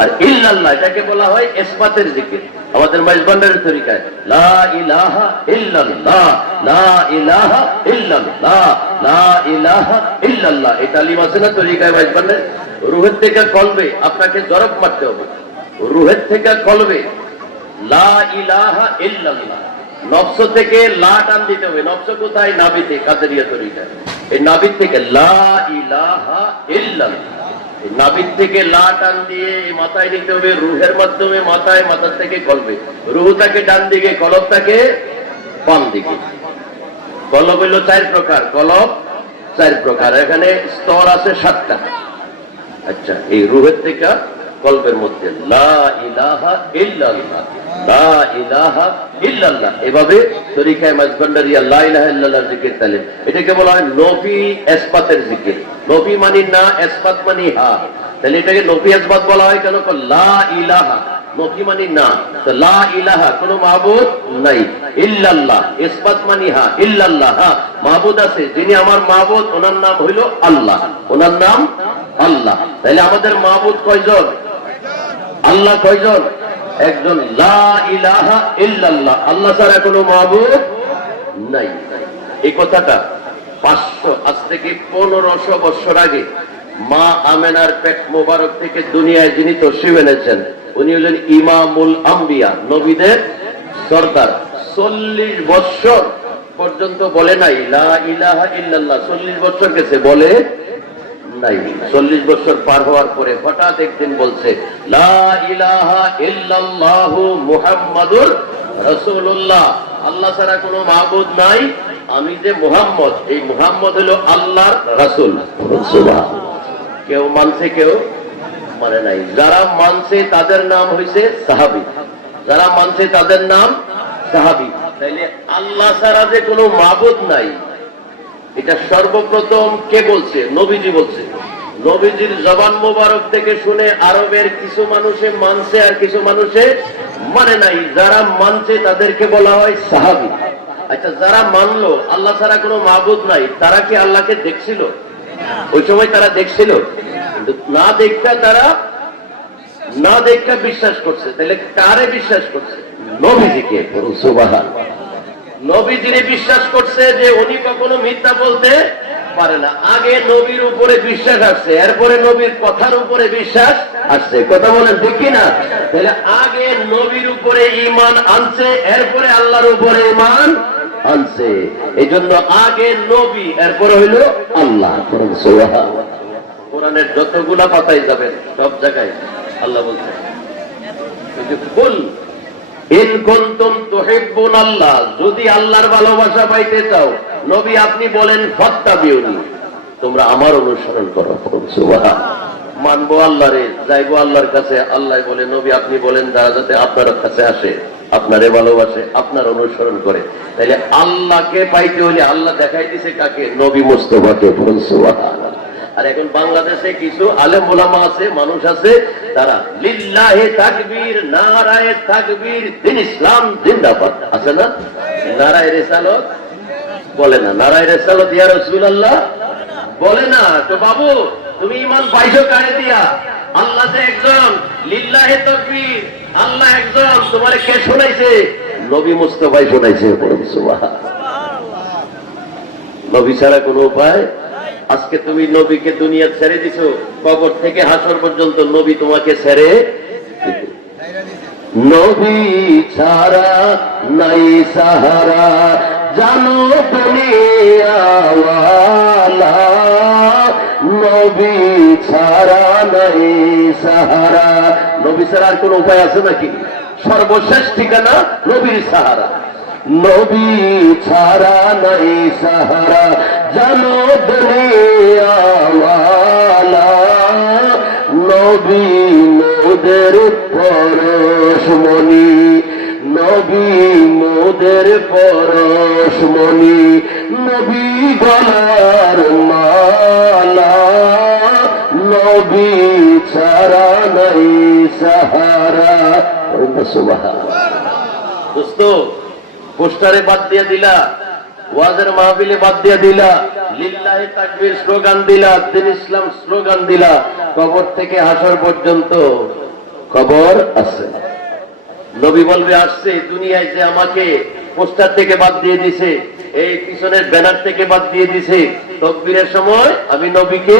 আর ইল্লাল্লাহ এটাকে বলা হয় ইসবাতের জিকির। আমাদের মাইজবান্ডারের তরিকায় লা ইলাহা ইল্লাল্লাহ, লা ইলাহা ইল্লাল্লাহ, লা ইলাহা ইল্লাল্লাহ। এই তালিম আছে না তরিকায় মাইজবান্ডার? রুহের থেকে কলবে আপনাকে জরব মারতে হবে, রুহের থেকে কলবে লা ইলাহা ইল্লাল্লাহ। নফস থেকে লা টান দিতে হবে। নফস কোথায়? নাভিতে, কাদেরিয়া তরিকায়। এই নাভির থেকে লা ইলাহা ইল্লাল্লাহ, নাভির থেকে লা টান দিয়ে মাথায় নিতে হবে, রুহের মাধ্যমে মাথায়, মাথার থেকে কলবে। রুহটাকে ডান দিকে, কলবটাকে বাম দিকে। কলব হইল 4 প্রকার, কলব 4 প্রকার, এখানে স্তর আছে 7টা। আচ্ছা, এই রুহের থেকে কলবের মধ্যে লা ইলাহা ইল্লাল্লাহ, লা ইলাহা ইল্লাল্লাহ, এভাবে তরিকায়ে মাঝভান্ডারিয়া লা ইলাহা ইল্লাল্লাহর জিকির তালিম। এটাকে বলা হয় নফি ইসবাতের জিকির। নফি মানে না, ইসবাত মানে হা। তাহলে এটাকে নফি ইসবাত বলা হয় কেন? লা ইলাহা, নফি মানে না, তো লা ইলাহা কোন মাবুদ নাই, ইল্লাল্লাহ ইসবাত মানে হা, ইল্লাল্লাহ হ্যাঁ মাবুদ আছে, যিনি আমার মাবুদ, ওনার নাম হইল আল্লাহ, ওনার নাম আল্লাহ। তাহলে আমাদের মাবুদ কয়জন? আল্লাহ কয়জন? একজন। লা ইলাহা ইল্লাল্লাহ, আল্লাহ ছাড়া কোনো মাবুদ নাই। এই কথাটা 500 আজ থেকে 1500 বছর আগে মা আমেনার পেট মোবারক থেকে দুনিয়ায় যিনি তশরিফ এনেছেন, উনি হলেন ইমামুল আম্বিয়া, নবীদের সরদার। 40 বছর পর্যন্ত বলে নাই লা ইলাহা ইল্লাল্লাহ। 40 বছর গেছে, বলে নাই। 40 বছর পার হওয়ার পরে হঠাৎ একদিন বলছে লা ইলাহা ইল্লাল্লাহু মুহাম্মাদুর রাসূলুল্লাহ, আল্লাহ ছাড়া কোনো মাবুদ নাই, আমি যে মুহাম্মদ, এই মুহাম্মদ হলো আল্লাহর রাসূল। কেউ মানছে, কেউ মানে নাই। যারা মানছে তাদের নাম হইছে সাহাবী, যারা মানছে তাদের নাম সাহাবী। তাইলে আল্লাহ ছাড়া যে কোনো মাবুদ নাই, এটা সর্বপ্রথম কে বলছে? নবীজি বলছে। নবীজির জবান মোবারক থেকে শুনে আরবের কিছু মানুষে মানছে আর কিছু মানুষে মানে নাই। যারা মানছে তাদেরকে বলা হয় সাহাবী। আচ্ছা, যারা মানলো আল্লাহ ছাড়া কোনো মাবুদ নাই, তারা কি আল্লাহকে দেখছিল? ওই সময় তারা দেখছিল? না দেখা, তারা না দেখা বিশ্বাস করছে। তাহলে কারে বিশ্বাস করছে? নবীজিকে। সুবহানাল্লাহ। নবীজিরে বিশ্বাস করছে যে উনি কখনো মিথ্যা বলতে পারে না। আগে নবীর উপরে বিশ্বাস আসছে, এরপরে নবীর কথার উপরে বিশ্বাস আসছে। কথা বলেন ঠিক কিনা? তাহলে আগে নবীর উপরে ঈমান আনছে, এরপরে আল্লাহর উপরে ঈমান আনছে। এই জন্য আগে নবী, এরপরে হইল আল্লাহ। সুবহানাল্লাহ। কোরআনের যতগুলা পাতায় যাবেন সব জায়গায় আল্লাহ বলছে বল ইন কুনতুম তুহিব্বুনাল্লাহ, যদি আল্লাহর ভালোবাসা পাইতে চাও নবী আপনি বলেন ফাত্তাবিউনি, তোমরা আমার অনুসরণ করো। সুবহানাল্লাহ। মানবো আল্লাহরে, যাইবো আল্লাহর কাছে, আল্লাহ বলে নবী আপনি বলেন যারা যাতে আপনার কাছে আসে, আপনারে ভালোবাসে, আপনার অনুসরণ করে। তাইলে আল্লাহকে পাইতে হলে আল্লাহ দেখাই দিছে কাকে? নবী মুস্তাফাকে। সুবহানাল্লাহ। আর এখন বাংলাদেশে কিছু আলেম ওলামা আছে, মানুষ আছে, তারা লিল্লাহে তাকবীর, নারায়ে তাকবীর, দিন ইসলাম জিন্দাবাদ আছে না? নারায়ে রিসালাত বলে না, নারায়ে রিসালাত ইয়া রাসূলুল্লাহ বলে না। তো বাবু তুমি ঈমান পাইছো কারে দিয়া? আল্লাহ যে একজন, লিল্লাহে তাকবীর, আল্লাহ একজন, তোমারে কে শোনাইছে? নবী মুস্তাফাই শোনাইছে। সুবহানাল্লাহ। নবী ছাড়া কোনো উপায়? আজকে তুমি নবীকে দুনিয়া ছেড়ে দিছো, কবর থেকে হাসর পর্যন্ত নবী তোমাকে ছেড়ে। নবী ছাড়া নাই সাহারা, জানো দুনিয়াওয়ালা, নবী ছাড়া নাই সাহারা। নবী ছাড়া আর কোন উপায় আছে নাকি? সর্বশেষ ঠিকানা নবীর সাহারা। নবী ছাড়া নাই সাহারা জানো দুনিয়াওয়ালা, নবী মোদের পরশমণি, নবী মোদের পরশমণি, নবী গলার মালা, নবী ছাড়া নাই সাহারা। সুবহানাল্লাহ। দোস্ত, পোস্টারে বাদ দিয়ে দিলা, ওয়াজের মাহফিলে বাদ দিয়ে দিলা, লিল্লাহি তাকবীর স্লোগান দিলা, দ্বীন ইসলাম স্লোগান দিলা, কবর থেকে হাসর পর্যন্ত খবর আছে। নবী বলবে আসছে দুনিয়ায় যে আমাকে পোস্টার থেকে বাদ দিয়ে দিছে, এই পিছনের ব্যানার থেকে বাদ দিয়ে দিছে, তাকবীরের সময় আমি নবীকে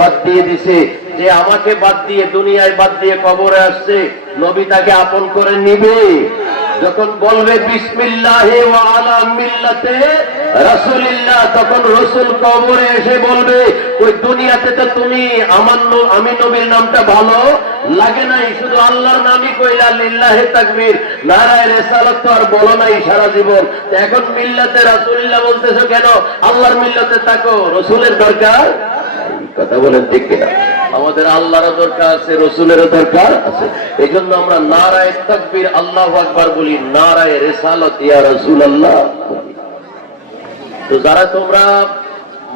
বাদ দিয়ে দিছে, যে আমাকে বাদ দিয়ে দুনিয়ায় বাদ দিয়ে কবরে আসছে, নবী তাকে আপন করে নিবে। যখন বলবে বিসমিল্লাহি ওয়া আলা মিল্লাতে রাসূলিল্লাহ, তখন রাসূল কবরে এসে বলবে ওই দুনিয়াতে তো তুমি আমি নবীর নামটা ভালো লাগে নাই, শুধু আল্লাহর নামই কইলা, লিল্লাহি তাকবীর নারায়ে রিসালাত তো আর বলো নাই সারা জীবন, এখন মিল্লাতে রাসূলিল্লাহ বলতেছো কেন? আল্লাহর মিল্লাতে থাকো, রাসূলের দরকার। কথা বলেন ঠিক কিনা? আমাদের আল্লাহরও দরকার আছে, রসুলেরও দরকার আছে। এই জন্য আমরা নারায়ে তাকবীর আল্লাহু আকবার বলি, নারায়ে রিসালাত ইয়া রাসূলুল্লাহ। তো যারা তোমরা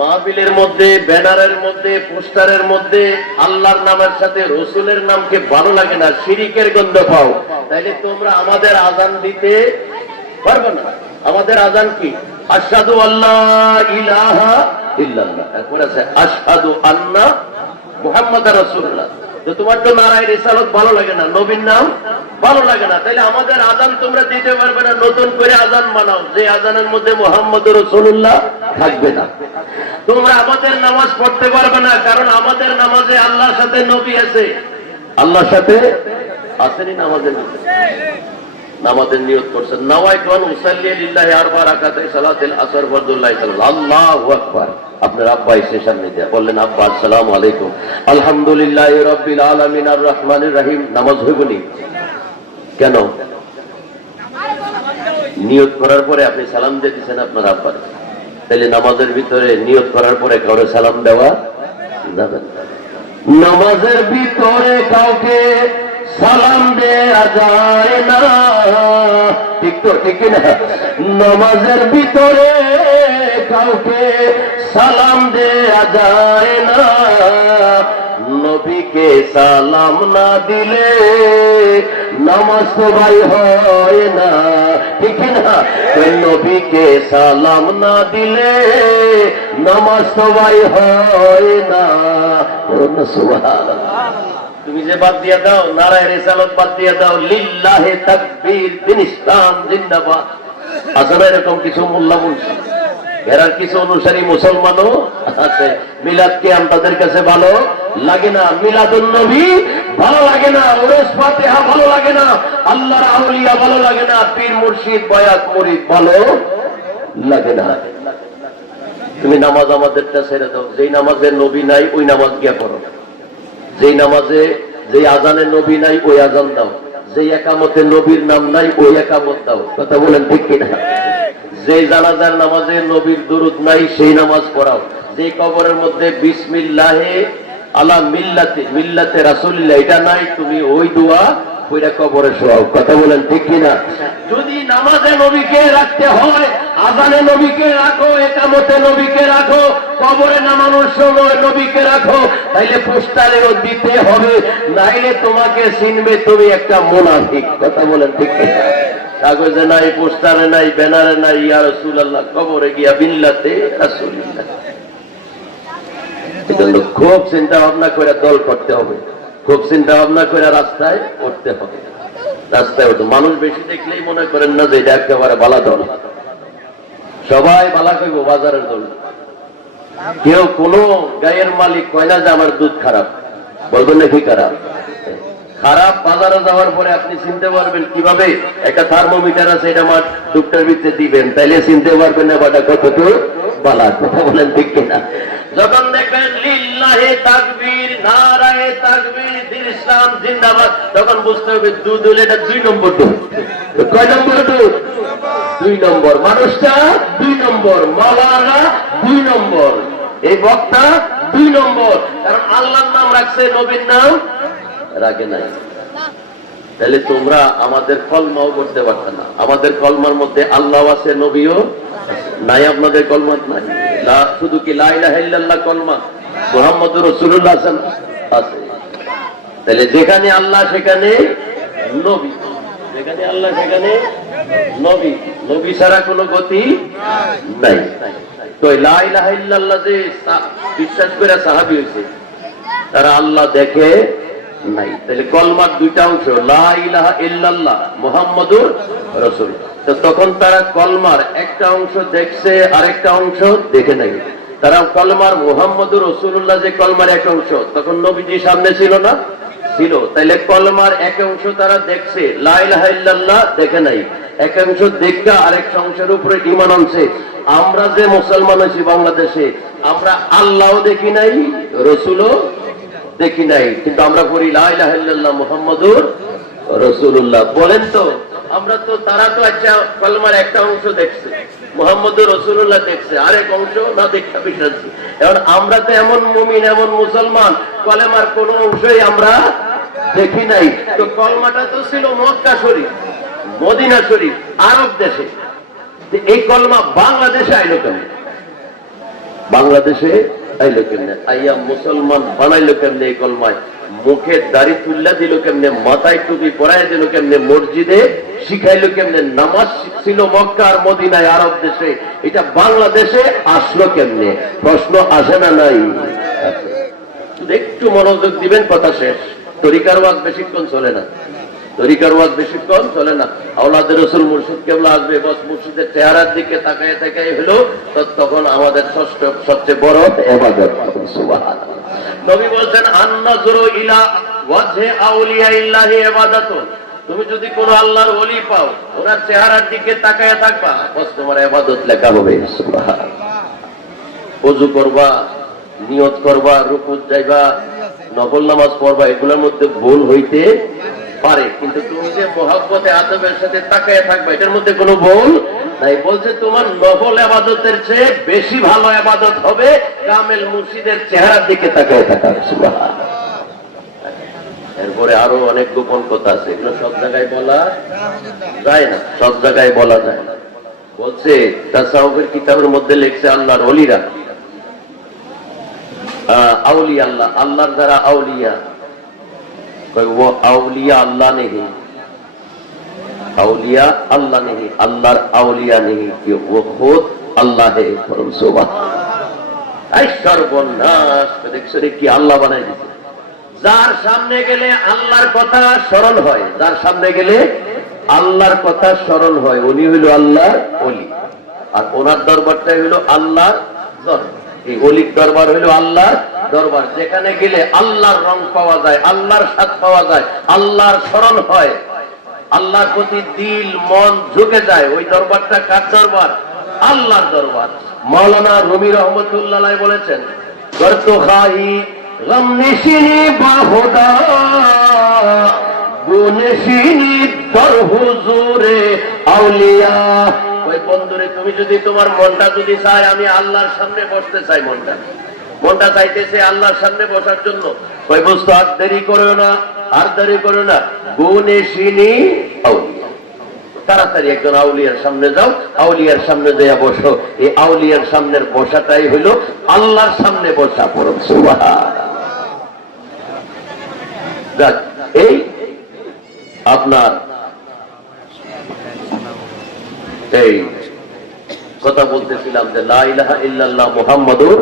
মাহফিলের মধ্যে, ব্যানারের মধ্যে, পোস্টারের মধ্যে আল্লাহর নামের সাথে রসুলের নামকে ভালো লাগে না, শিরিকের গন্ধ পাও, তাইলে তোমরা আমাদের আযান দিতে পারবে না। আমাদের আযান কি? আশহাদু আল্লাহ ইলাহা ইল্লাল্লাহ, এরপর আছে আশহাদু আন্না মুহাম্মাদুর রাসূলুল্লাহ। তো তোমার তো নারায়ে রিসালাত ভালো লাগে না, নবীর নাম ভালো লাগে না, তাইলে আমাদের আযান তোমরা দিতে পারবে না। নতুন করে আযান বানাও, যে আযানের মধ্যে মুহাম্মাদুর রাসূলুল্লাহ থাকবে না। তোমরা আমাদের নামাজ পড়তে পারবে না, কারণ আমাদের নামাজে আল্লাহর সাথে নবী আছে। আল্লাহর সাথে আসেনি নামাজের মধ্যে? নামাজের নিয়ত করছেন, নাওয়াইতু আন উসাল্লি লিল্লাহি আরবা রাকাতাই সালাতুল আসর ফরদুল্লাহি তাআলা। আল্লাহু আকবার। আপনার আব্বা এসে সামনে দিয়ে বললেন, আব্বা আসসালামু আলাইকুম, আলহামদুলিল্লাহি রাব্বিল আলামিন আর রহমানির রহিম। নামাজ হইবনি কেন? নিয়ত করার পরে আপনি সালাম দিয়ে দিচ্ছেন আপনার আব্বার, তাইলে নামাজের ভিতরে নিয়ত করার পরে কাউকে সালাম দেওয়া যাবে না। নামাজের ভিতরে কাউকে সালাম দেয়া যায় না, ঠিক তো? ঠিক না? নামাজের ভিতরে কাউকে সালাম দেয়া যায় না, নবীকে সালাম না দিলে নামাজ তো ভাই হয় না, ঠিক না? নবীকে সালাম না দিলে নামাজ তো ভাই হয় না। সুবহানাল্লাহ। তুমি যে বাদ দিয়ে দাও, নারায়ে রিসালাত বাদ দিয়ে দাও, লিল্লাহি তাকবীর, দ্বীন ইসলাম জিন্দাবাদ, আসলে এরকম কিছু মোল্লা মুন্সি, এরা কিছু অনুসারী মুসলমানও আছে। মিলাদ কিয়াম তাদের কাছে ভালো লাগে না, মিলাদুন নবী ভালো লাগে না, উরুস ফাতিহা ভালো লাগে না, আল্লাহর আউলিয়া ভালো লাগে না, পীর মুর্শিদ বয়াত মুরিদ ভালো লাগে না। তুমি নামাজ আমাদেরটা ছেড়ে দাও, যেই নামাজে নবী নাই ওই নামাজ গিয়া করো, যেই নামাজে যে আজানে নবী নাই ওই আজান দাও, যেই একামতে নবীর নাম নাই ওই একামত দাও। কথা বলেন ঠিক কিনা? যে জানাজার নামাজে নবীর দুরূদ নাই সেই নামাজ পড়াও, যে কবরের মধ্যে বিসমিল্লাহে আলা মিল্লাতে মিল্লাতে রাসূলিল্লাহ এটা নাই, তুমি ওই দোয়া কইরা কবরে শোয়াও। কথা বলেন ঠিক কিনা? যদি নামাজে নবীকে রাখতে হয়, আযানে নবীকে রাখো, একামতে নবীকে রাখো, কবরে নামানোর সময় নবীকে রাখো, তাইলে পোস্টারেও দিতে হবে, নাইলে তোমাকে চিনবে তুমি একটা মুনাফিক। কথা বলেন ঠিক কিনা? কাগজে নাই, পোস্টারে নাই, ব্যানারে নাই, ইয়া রাসূলুল্লাহ, কবরে গিয়া বিল্লাতে রাসূলুল্লাহ। এজন্য খুব চিন্তা ভাবনা করে দল করতে হবে, খুব চিন্তা ভাবনা করে রাস্তায় উঠতে হবে। রাস্তায় উঠে মানুষ বেশি দেখলেই মনে করেন না যে এটা একেবারে বালা দল, সবাই বালা কইব বাজারের দল। কেউ কোনো গায়ের মালিক কয় না যে আমার দুধ খারাপ, বলবেন নাকি খারাপ? খারাপ বাজারে যাওয়ার পরে আপনি চিনতে পারবেন কিভাবে? একটা থার্মোমিটার আছে, এটা আমার দুধটার ভিতরে দিবেন, তাইলে চিনতে পারবেন না বাটা কতটুকু বালা। কথা বলেন ঠিক কিনা? যখন দেখবেন লিল্লাহি তাকবীর, নারায়ে তাকবীর, দ্বীন ইসলাম জিন্দাবাদ, তখন বুঝতে হবে দুধ হলে এটা 2 নম্বর দুধ। কয় নম্বর দুধ? 2 2 নম্বর, মানুষটা 2 নম্বর, মাওলানা 2 নম্বর, এই বক্তা 2 নম্বর। কারণ আল্লাহর নাম রাখছে, নবীর নাম রাখে নাই। তাহলে তোমরা আমাদের কলমাও করতে পারত না। আমাদের কলমার মধ্যে আল্লাহ আছে, নবীও নাই। আপনাদের কলমা নাই, শুধু কি লা ইলাহা ইল্লাল্লাহ কলমা, মুহাম্মদুর রাসূলুল্লাহ আছে। তাহলে যেখানে আল্লাহ সেখানে নবী, যেখানে আল্লাহ সেখানে নবী, নবী ছাড়া কোনো গতি নাই। তো লা ইলাহা ইল্লাল্লাহ যে বিশ্বাস করে সাহাবী হয়েছে, তারা আল্লাহ দেখে নাই। তাহলে কলমার 2টা অংশ, লা ইলাহা ইল্লাল্লাহ মুহাম্মাদুর রাসূল। তো তখন তারা কলমার একটা অংশ দেখছে, আরেকটা অংশ দেখে নাই। তারা কলমার মুহাম্মাদুর রাসূলুল্লাহ যে কলমার এক অংশ, তখন নবীজি সামনে ছিল না? ছিল। তাইলে কলমার এক অংশ তারা দেখছে, লা ইলাহা ইল্লাল্লাহ দেখে নাই। এক অংশ দেখা আরেক অংশের উপরে ঈমান আনছে। আমরা যে মুসলমান আছি বাংলাদেশে, আমরা আল্লাহও দেখি নাই, রাসূলও দেখি নাই, কিন্তু আমরা পড়ি লা ইলাহা ইল্লাল্লাহ মুহাম্মাদুর রাসূলুল্লাহ। বলেন তো, আমরা তো, তারা তো আচ্ছা কলমার একটা অংশ দেখছে, মুহাম্মাদুর রাসূলুল্লাহ দেখছে, আরেক অংশ না দেখা বিশ্বাসী। এখন আমরা তো এমন মুমিন, এমন মুসলমান, কলমার কোন অংশই আমরা দেখি নাই। তো কলমাটা তো ছিল মক্কা শরীফ, মদিনা শরীফ, আরব দেশে। এই কলমা বাংলাদেশে আইলো কেন? বাংলাদেশে আইলো কেমনে? আইয়া মুসলমান বানাইলো কেমনে? এই কলমায় মুখে দাড়ি তুল্লা দিল কেমনে? মাথায় টুপি পরাই দিল কেমনে? মসজিদে শিখাইলো কেমনে? নামাজ ছিল মক্কা আর মদিনায়, আরব দেশে, এটা বাংলাদেশে আসলো কেমনে? প্রশ্ন আসে না? নাই। একটু মনোযোগ দিবেন, কথা শেষ। তরিকার ওয়াজ বেশিক্ষণ চলে না, তরিকার ওয়াজ বেশিক্ষণ চলে না। আওলাদে রাসূল মুর্শিদ কেবলা আসবে, বস মুর্শিদের চেহারার দিকে তাকায় তাকায় হলো, তখন আমাদের সবচেয়ে বড় ইবাদত। সুবহানাল্লাহ। নবী বলছেন, আন-নাযরু ইলা ওয়াজহি আউলিয়াইল্লাহি ইবাদাতুন। তুমি যদি কোন আল্লাহর ওলি পাও, ওনার চেহারার দিকে তাকায় থাকবা, বস তোমার ইবাদত লেখা হবে। সুবহানাল্লাহ। ওযু করবা, নিয়ত করবা, রুকুত যাইবা, নফল নামাজ পড়বা, এগুলোর মধ্যে ভুল হইতে পারে, কিন্তু তুমি যে মুহাব্বতে আদবের সাথে তাকায় থাকবে, এটার মধ্যে কোনো ভুল নাই। বলছে তোমার নফল ইবাদতের চেয়ে বেশি ভালো ইবাদত হবে কামেল মুর্শিদের চেহারার দিকে তাকায় থাকা। সুবহানাল্লাহ। এরপরে আরো অনেক গোপন কথা আছে, এগুলো সব জায়গায় বলা যায় না, সব জায়গায় বলা যায় না। বলছে তাসাউফের কিতাবের মধ্যে লিখছে, আল্লাহর ওলিরা, আউলিয়া আল্লাহ, আল্লাহর যারা আউলিয়া, वो अवलिया अल्लाह नहीं, अवलिया अल्लाह नहीं, अल्लाहर अवलिया नहीं, कि वो खुद अल्लाह है। সর্বনাশ, দেখছো কি আল্লাহ বানাই দিচ্ছে। যার সামনে গেলে আল্লাহর কথা স্মরণ হয়, যার সামনে গেলে আল্লাহর কথা স্মরণ হয়, উনি হইল আল্লাহর ওলি। আর ওনার দরবারটাই হইল আল্লাহর দরবার। এই অলির দরবার হইল আল্লাহর দরবার, যেখানে গেলে আল্লাহর রং পাওয়া যায়, আল্লাহর স্বাদ পাওয়া যায়, আল্লাহর স্মরণ হয়, আল্লাহর প্রতি দিল মন ঝুঁকে যায়। ওই দরবারটা কার দরবার? আল্লাহর দরবার। মাওলানা রুমি রহমতুল্লাহ আলাইহি বলেছেন, গর্ত খাহি গম নিশিনি বাহুদা গুনশিনি দর হুজুরে আউলিয়া। ওই বন্ধুরে, তুমি যদি তোমার মনটা যদি চায় আমি আল্লাহর সামনে বসতে চাই, মনটা চাইতেছে আল্লাহর সামনে বসার জন্য, ওই বস্তু আর দেরি করো না, আর দেরি করো না, গুনেশিনি আউলিয়া, তাড়াতাড়ি একজন আউলিয়ার সামনে যাও, আউলিয়ার সামনে যাইয়া বসো। এই আউলিয়ার সামনের বসাটাই হইল আল্লাহর সামনে বসা। পড়ুন সুবহানাল্লাহ। যাক, এই আপনার এই কথা বলতেছিলাম যে লা ইলাহা ইল্লাল্লাহ মুহাম্মাদুর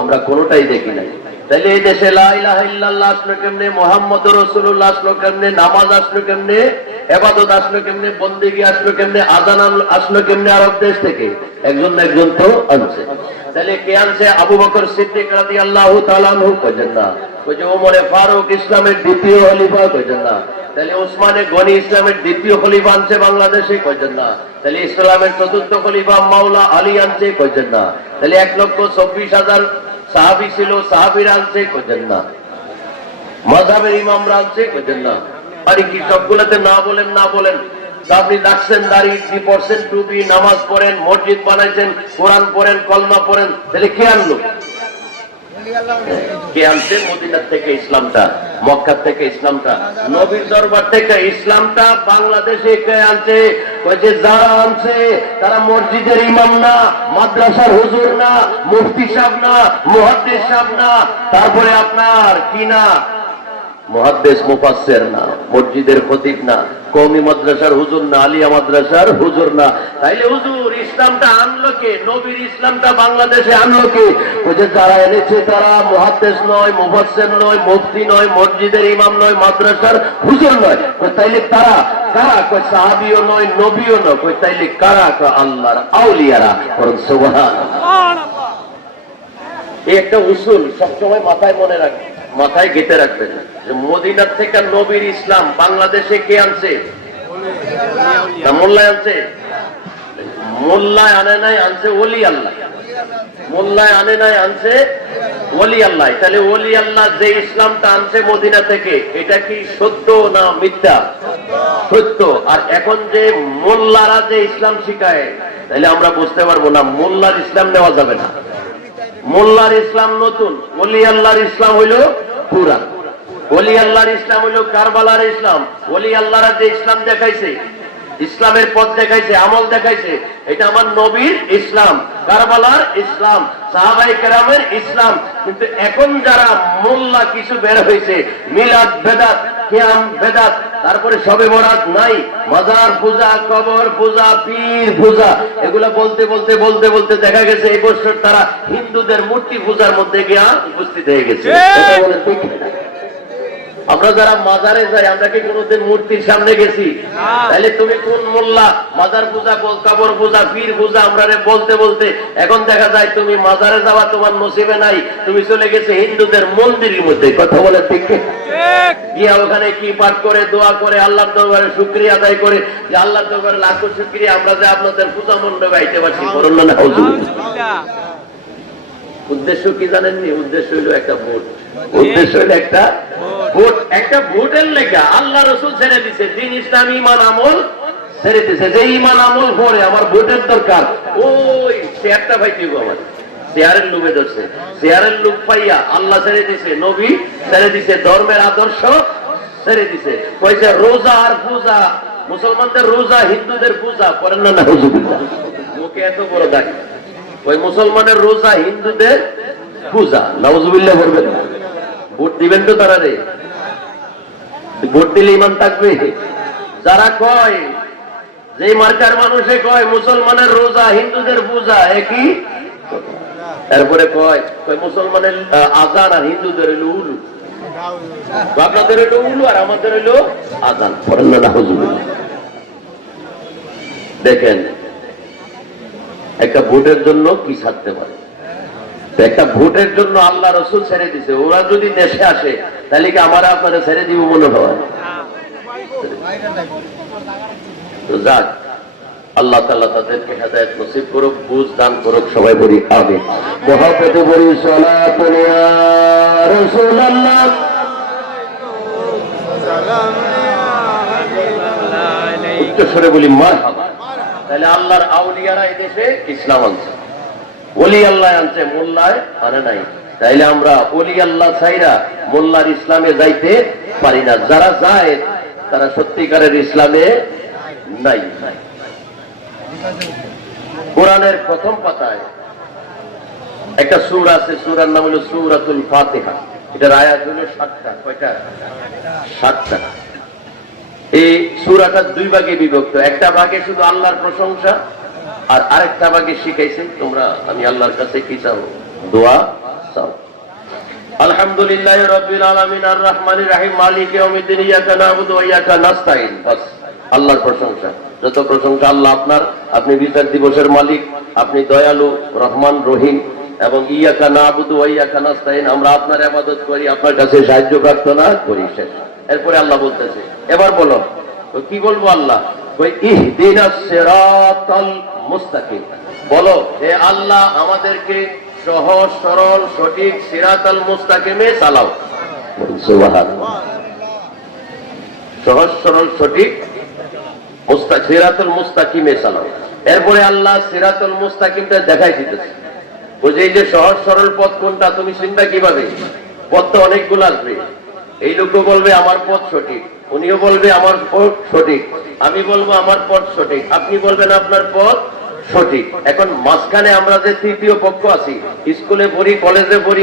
আমরা কোনটাই দেখি নাই। তাহলে এই দেশে লা ইলাহা ইল্লাল্লাহ আসলো কেমনে, মুহাম্মাদুর রাসূলুল্লাহ আসলো কেমনে, নামাজ আসলো কেমনে, ইবাদত আসলো কেমনে, বন্দেগী আসলো কেমনে, আযান আসলো কেমনে? আরব দেশ থেকে একজন না একজন তো আনছে। তাহলে কে আনছে? আবু বকর সিদ্দিক রাদিয়াল্লাহু তাআলা আনহু কইছেন না, ওই যে ওমরে ফারুক ইসলামের দ্বিতীয় খলিফা কইছেন না, তাহলে ওসমানে গনি ইসলামের দ্বিতীয় খলিফা আনছে বাংলাদেশে কইছেন না, তাহলে ইসলামের চতুর্থ খলিফা মাওলা আলী আনছে কইছেন না, তাহলে 1,24,000 সাহাবী ছিল, সাহাবীরা আনছে কইছেন না, মাযহাবের ইমামরা আনছে কইছেন না। আর কি সবগুলোতে না বলেন, আপনি রাখছেন দাড়ি, পড়ছেন টুপি, নামাজ পড়েন, মসজিদ বানাইছেন, কোরআন পড়েন, কলমা পড়েন, তাহলে কে আনলো? কে আনছে মদিনার থেকে ইসলামটা, মক্কা থেকে ইসলামটা, নবীর দরবার থেকে ইসলামটা বাংলাদেশে কে আনছে? ওই যে যারা আনছে তারা মসজিদের ইমাম না, মাদ্রাসার হুজুর না, মুফতি সাহেব না, মুহাদ্দিস সাহেব না, তারপরে আপনার কি না, মুহাদ্দিস মুফাসসির না, মসজিদের খতিব না, কওমি মাদ্রাসার হুজুর না, আলিয়া মাদ্রাসার হুজুর না। তাইলে হুজুর ইসলামটা আনলো কে? নবীর ইসলামটা বাংলাদেশে আনলো কে? ওই যে যারা এনেছে তারা মুহাদ্দিস নয়, মুফাসসির নয়, মুফতি নয়, মসজিদের ইমাম নয়, মাদ্রাসার হুজুর নয়। তাইলে তারা কারা? কই সাহাবীও নয়, নবীও নয়। কই তাইলে কারা? আল্লাহর আউলিয়ারা। সুবহানাল্লাহ। এই একটা উসুল সবসময় মাথায় মনে রাখবেন, মাথায় গেঁথে রাখবেন যে মদিনার থেকে নবীর ইসলাম বাংলাদেশে কে আনছে? না মোল্লায় আনছে? মোল্লায় আনে নাই, আনছে ওলি আল্লাহ। মোল্লায় আনে নাই, আনছে ওলি আল্লাহ। তাহলে ওলি আল্লাহ যে ইসলামটা আনছে মদিনা থেকে, এটা কি সত্য না মিথ্যা? সত্য। আর এখন যে মোল্লারা যে ইসলাম শিখায়, তাহলে আমরা বুঝতে পারবো না মোল্লার ইসলাম নেওয়া যাবে না। মোল্লার ইসলাম নতুন, ওলি আল্লাহর ইসলাম হইল পুরান। ওলি আল্লাহর ইসলাম হইল কারবালার ইসলাম। ওলি আল্লাহরা যে ইসলাম দেখাইছে, ইসলামের পথ দেখাইছে, আমল দেখাইছে, এটা আমার নবীর ইসলাম, কারবালার ইসলাম, সাহাবায়ে কেরামের ইসলাম। কিন্তু এখন যারা মোল্লা কিছু বের হয়েছে, মিলাদ বেদাত, কিয়াম বেদাত, তারপরে শবে বরাত নাই, মাজার পূজা, কবর পূজা, পীর পূজা, এগুলা বলতে বলতে বলতে বলতে দেখা গেছে এই বছর তারা হিন্দুদের মূর্তি পূজার মধ্যে গিয়া উপস্থিত হয়ে গেছে। আমরা যারা মাজারে যাই, আমরা কি কোনোদিন মূর্তির সামনে গেছি? তাহলে তুমি কোন মোল্লা মাজার পূজা, কবর পূজা, পীর পূজা আমরা বলতে বলতে এখন দেখা যায় তুমি মাজারে যাওয়া তোমার নসিবে নাই, তুমি চলে গেছে হিন্দুদের মন্দিরের মধ্যে। কথা বলে ঠিক গিয়া ওখানে কি পাঠ করে, দোয়া করে, আল্লাহর দরবারে শুকরিয়া আদায় করে, যে আল্লাহর দরবারে লাখো শুকরিয়া আমরা যে আপনাদের পূজা মণ্ডপে আইতে পারছি। উদ্দেশ্য কি জানেননি? উদ্দেশ্য হইল একটা ভোট। উদ্দেশ্য হইল একটা ভোট। একটা ভোটের লেখা আল্লাহ রসুল ছেড়ে দিছে দিন, ইসলাম, ইমান, আমল ছেড়ে দিছে। যে ইমান আমল পরে আমার ভোটের দরকার, ওই শেয়ারটা পাইতে আমার শেয়ারের লোভে ধরছে। শেয়ারের লোভ পাইয়া আল্লাহ ছেড়ে দিছে, নবী ছেড়ে দিছে, ধর্মের আদর্শ ছেড়ে দিছে। কইছে রোজা আর পূজা, মুসলমানদের রোজা, হিন্দুদের পূজা করেন না? মুখে এত বড় দাঁড়িয়ে ওই মুসলমানের রোজা, হিন্দুদের পূজা। নাউজুবিল্লাহ বলবেন না। ভোট দিবেন তো তারা রে? ভোট দিলে ইমান থাকবে? যারা কয়, যে মার্কার মানুষে কয় মুসলমানের রোজা, হিন্দুদের পূজা একই, তারপরে কয় মুসলমানের আজান আর হিন্দুদের হইল উলু, আপনাদের হইল উলু আর আমাদের হইল আজান। দেখেন একটা ভোটের জন্য কি ছাড়তে পারে। একটা ভোটের জন্য আল্লাহ রসুল ছেড়ে দিছে। ওরা যদি দেশে আসে তাহলে কি আমার আপনারা ছেড়ে দিব মনে হয়? যাক, আল্লাহ তাআলা তাদেরকে হেদায়েত নসিব করুক, বুঝ দান করুক। সবাই বলি আমিন। মহব্বতে বলি সালাতু ইয়া রাসূলুল্লাহ, উচ্চ স্বরে বলি মারহাবা। তাহলে আল্লাহর আউলিয়ারা এই দেশে ইসলাম আনছে, ওলি আল্লাহ আনছে, মোল্লায় আনে নাই। তাইলে আমরা ওলি আল্লাহ ছাইরা মোল্লার ইসলামে যাইতে পারি না। যারা যায় তারা সত্যিকারের ইসলামে নাই। কোরআনের প্রথম পাতায় একটা সূরা আছে, সূরার নাম হলো সূরাতুল ফাতিহা। এটার আয়াত হলো 7টা। কয়টা? 7টা। এই সূরাটা দুই ভাগে বিভক্ত। একটা ভাগে শুধু আল্লাহর প্রশংসা, আর আরেকটা ভাগে শিখাইছেন তোমরা আমি আল্লাহর কাছে কি চাও, দোয়া চাও। আলহামদুলিল্লাহি রাব্বিল আলামিন আর রহমানির রহিম মালিকি ইয়াউমিদ্দিন ইয়াকা না'বুদু ওয়া ইয়াকা নাস্তাইন। বাস আল্লাহর প্রশংসা। যত প্রশংসা আল্লাহ আপনার। আপনি বিচার দিবসের মালিক, আপনি দয়ালু, রহমান, রহিম। এবং ইয়াকা না'বুদু ওয়া ইয়াকা নাস্তাইন, আমরা আপনার ইবাদত করি, আপনার কাছে সাহায্য প্রার্থনা করি। শেষ। এরপরে আল্লাহ বলতেছে, এবার বলো কি বলবো? আল্লাহ ইহদিনাস সিরাতাল মুস্তাকিম, বলো হে আল্লাহ আমাদেরকে সহজ সরল সঠিক সিরাতাল মুস্তাকিমে চালাও। সুবহানাল্লাহ। সহজ সরল সঠিক সিরাতুল মুস্তাকিমে চালাও। এরপরে আল্লাহ সিরাতুল মুস্তাকিমটা দেখাই দিতেছে, বুঝে এই যে সহজ সরল পথ কোনটা তুমি চিন্তা কিভাবে, পথ তো অনেকগুলো আসবে। এই লোকও বলবে আমার পথ সঠিক, উনিও বলবে আমার পথ সঠিক, আমি বলবো আমার পথ সঠিক, আপনি বলবেন আপনার পথ সঠিক। এখন মাঝখানে আমরা যে তৃতীয় পক্ষ আছি, স্কুলে পড়ি, কলেজে পড়ি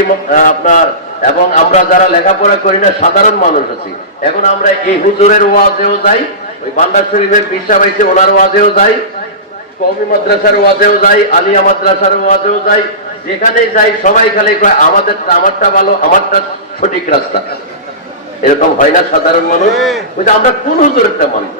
আপনার, এবং আমরা যারা লেখাপড়া করি না সাধারণ মানুষ আছি। এখন আমরা এই হুজুরের ওয়াজেও যাই, ওই বান্দার শরীফের পিসা পাইছে ওনার ওয়াজেও যাই, কওমি মাদ্রাসার ওয়াজেও যাই, আলিয়া মাদ্রাসার ওয়াজেও যাই, যেখানে যাই সবাই খালি কয় আমারটা ভালো, আমারটা সঠিক রাস্তা। এরকম হয় না সাধারণ মানুষ? আমরা কোন হুজুরেরটা মানব?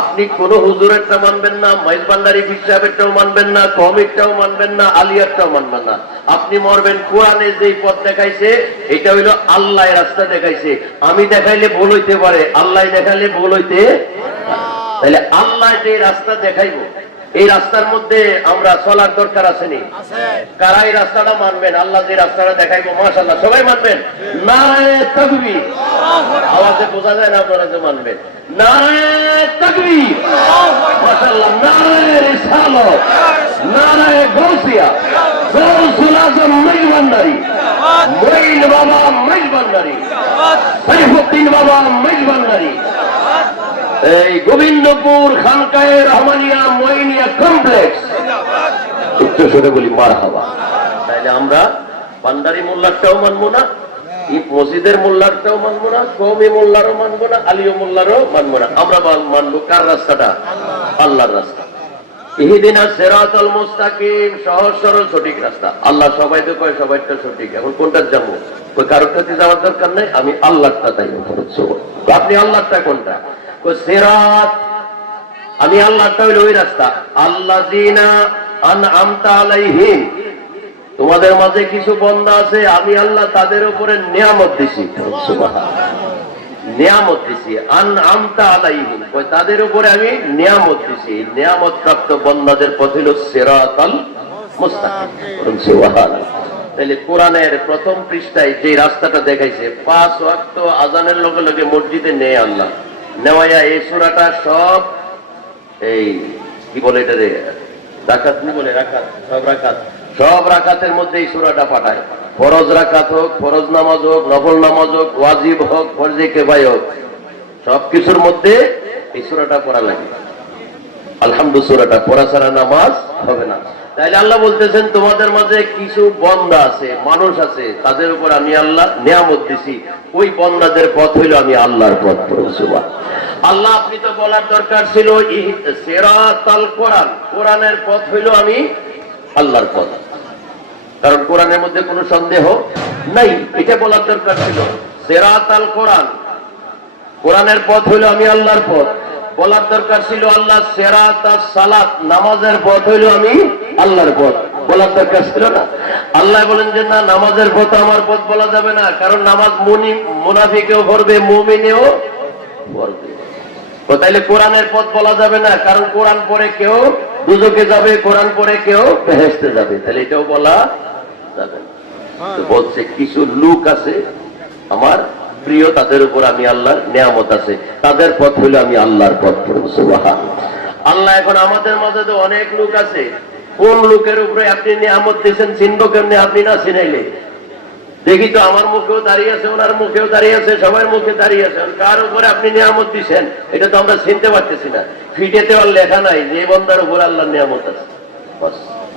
আপনি কোন হুজুরেরটা মানবেন না, মাইজ ভান্ডারী পীর সাহেবেরটাও মানবেন না, কওমিরটাও মানবেন না, আলিয়ারটাও মানবেন না। আপনি মরবেন কোরআনে যেই পথ দেখাইছে, এটা হইল আল্লাহ রাস্তা দেখাইছে। আমি দেখাইলে ভুল হইতে পারে, আল্লাহ দেখাইলে ভুল হইতে, তাহলে আল্লাহ যে রাস্তা দেখাইবো এই রাস্তার মধ্যে আমরা চলার দরকার আছে নি? কারা এই রাস্তাটা মানবেন? আল্লাহ যে রাস্তাটা দেখাইবো মাশাআল্লাহ সবাই মানবেন। নারায়ে তাকবীর, আওয়াজে বোঝা যায় না আপনারা যে মানবেন। নারায়ে তাকবীর, মাশাআল্লাহ। নারায়ে রিসালাত, নারায়ে গাউসিয়া, গাউসুল আজম মাইজ ভান্ডারী, মঈন বাবা মাইজ ভান্ডারী, সাইফুদ্দিন বাবা মাইজ ভান্ডারী, এই গোবিন্দপুর খানকায়ে রহমানিয়া মঈনিয়া কমপ্লেক্স, উচ্চ সুরে বলি মারহাবা। তাইলে আমরা ভান্ডারী মোল্লারটাও মানবো না, ঈদ মসজিদের মোল্লারটাও মানবো না, কওমি মোল্লারও মানবো না, আলিয় মোল্লারও মানবো না। আমরা মানবো কার রাস্তাটা? আল্লাহর রাস্তা। ইহদিনাস সিরাতাল মুস্তাকিম, সহজ সরল সঠিক রাস্তা। আল্লাহ সবাই তো কয় সবাইটা সঠিক, এখন কোনটা যাবো? ওই কারোরটাতে যাওয়ার দরকার নেই, আমি আল্লাহটা তাই করছি। আপনি আল্লাহটা কোনটা? সিরাত, আমি আল্লাহটা হইল ওই রাস্তা। আল্লাযিনা আনআমতা আলাইহিম, তোমাদের মাঝে কিছু বান্দা আছে আমি আল্লাহ তাদের উপরে নিয়ামত দিছি। সুবহানাল্লাহ, নিয়ামত দিছি। আনআমতা আলাইহিম, ওই তাদের উপরে আমি নিয়ামত দিছি। নিয়ামত প্রাপ্ত বান্দাদের পথ হইল সিরাতাল মুস্তাকিম। সুবহানাল্লাহ। তাহলে কোরআনের প্রথম পৃষ্ঠায় যে রাস্তাটা দেখাইছে, 5 ওয়াক্ত আজানের লগে লগে মসজিদে নেয় আল্লাহ, নেওয়া এই সূরাটা সব এই কি বলে এটা রে, রাকাত নি বলে, রাকাত, সব রাকাতের মধ্যে এই সূরাটা পাঠায়। ফরজ রাকাত হোক, ফরজ নামাজ হোক, নফল নামাজ হোক, ওয়াজিব হোক, ফরজে কিফায়া হোক, সবকিছুর মধ্যে এই সূরাটা পড়া লাগে। আলহামদুলিল্লাহ, সূরাটা পড়া ছাড়া নামাজ হবে না। তাইলে আল্লাহ বলতেছেন তোমাদের মাঝে কিছু বান্দা আছে, মানুষ আছে, তাদের উপর আমি আল্লাহ নিয়ামত দিছি। ওই বান্দাদের পথ হইল আমি আল্লাহর পথ। আল্লাহ আপনি তো বলার দরকার ছিল সিরাতাল কোরআন, কোরআনের পথ হইল আমি আল্লাহর পথ, কারণ কোরআনের মধ্যে কোনো সন্দেহ নাই, এটা বলার দরকার ছিল। সিরাতাল কোরআন, কোরআনের পথ হইল আমি আল্লাহর পথ, বলার দরকার ছিল আল্লাহ সিরাতাস সালাত, নামাজের পথ হইল আমি আল্লাহর পথ, বলার দরকার ছিল না? আল্লাহ বলেন যে না, নামাজের পথ আমার পথ বলা যাবে না, কারণ নামাজ মুনাফিকেও পড়বে, মুমিনেও পড়বে। তাইলে কোরআনের পথ বলা যাবে না, কারণ কোরআন পড়ে কেউ দুজকে যাবে, কোরআন পড়ে কেউ বেহেশতে যাবে, তাহলে এটাও বলা যাবে না। বলছে কিছু লোক আছে আমার প্রিয়, তাদের উপর আমি আল্লাহর নিয়ামত আছে, তাদের পথ হইল আমি আল্লাহর পথ। সুবহানাল্লাহ। আল্লাহ এখন আমাদের মধ্যে তো অনেক লোক আছে, কোন লোকের উপরে আপনি নিয়ামত দিয়েছেন চিনবো কেমনে? আপনি না চিনাইলে দেখি তো আমার মুখেও দাঁড়িয়ে আছে, ওনার মুখেও দাঁড়িয়ে আছে, সবার মুখে দাঁড়িয়ে আছে, কার উপরে আপনি নিয়ামত দিচ্ছেন এটা তো আমরা চিনতে পারতেছি না। ফিটেতে আর লেখা নাই যে বান্দার উপর আল্লাহর নিয়ামত আছে।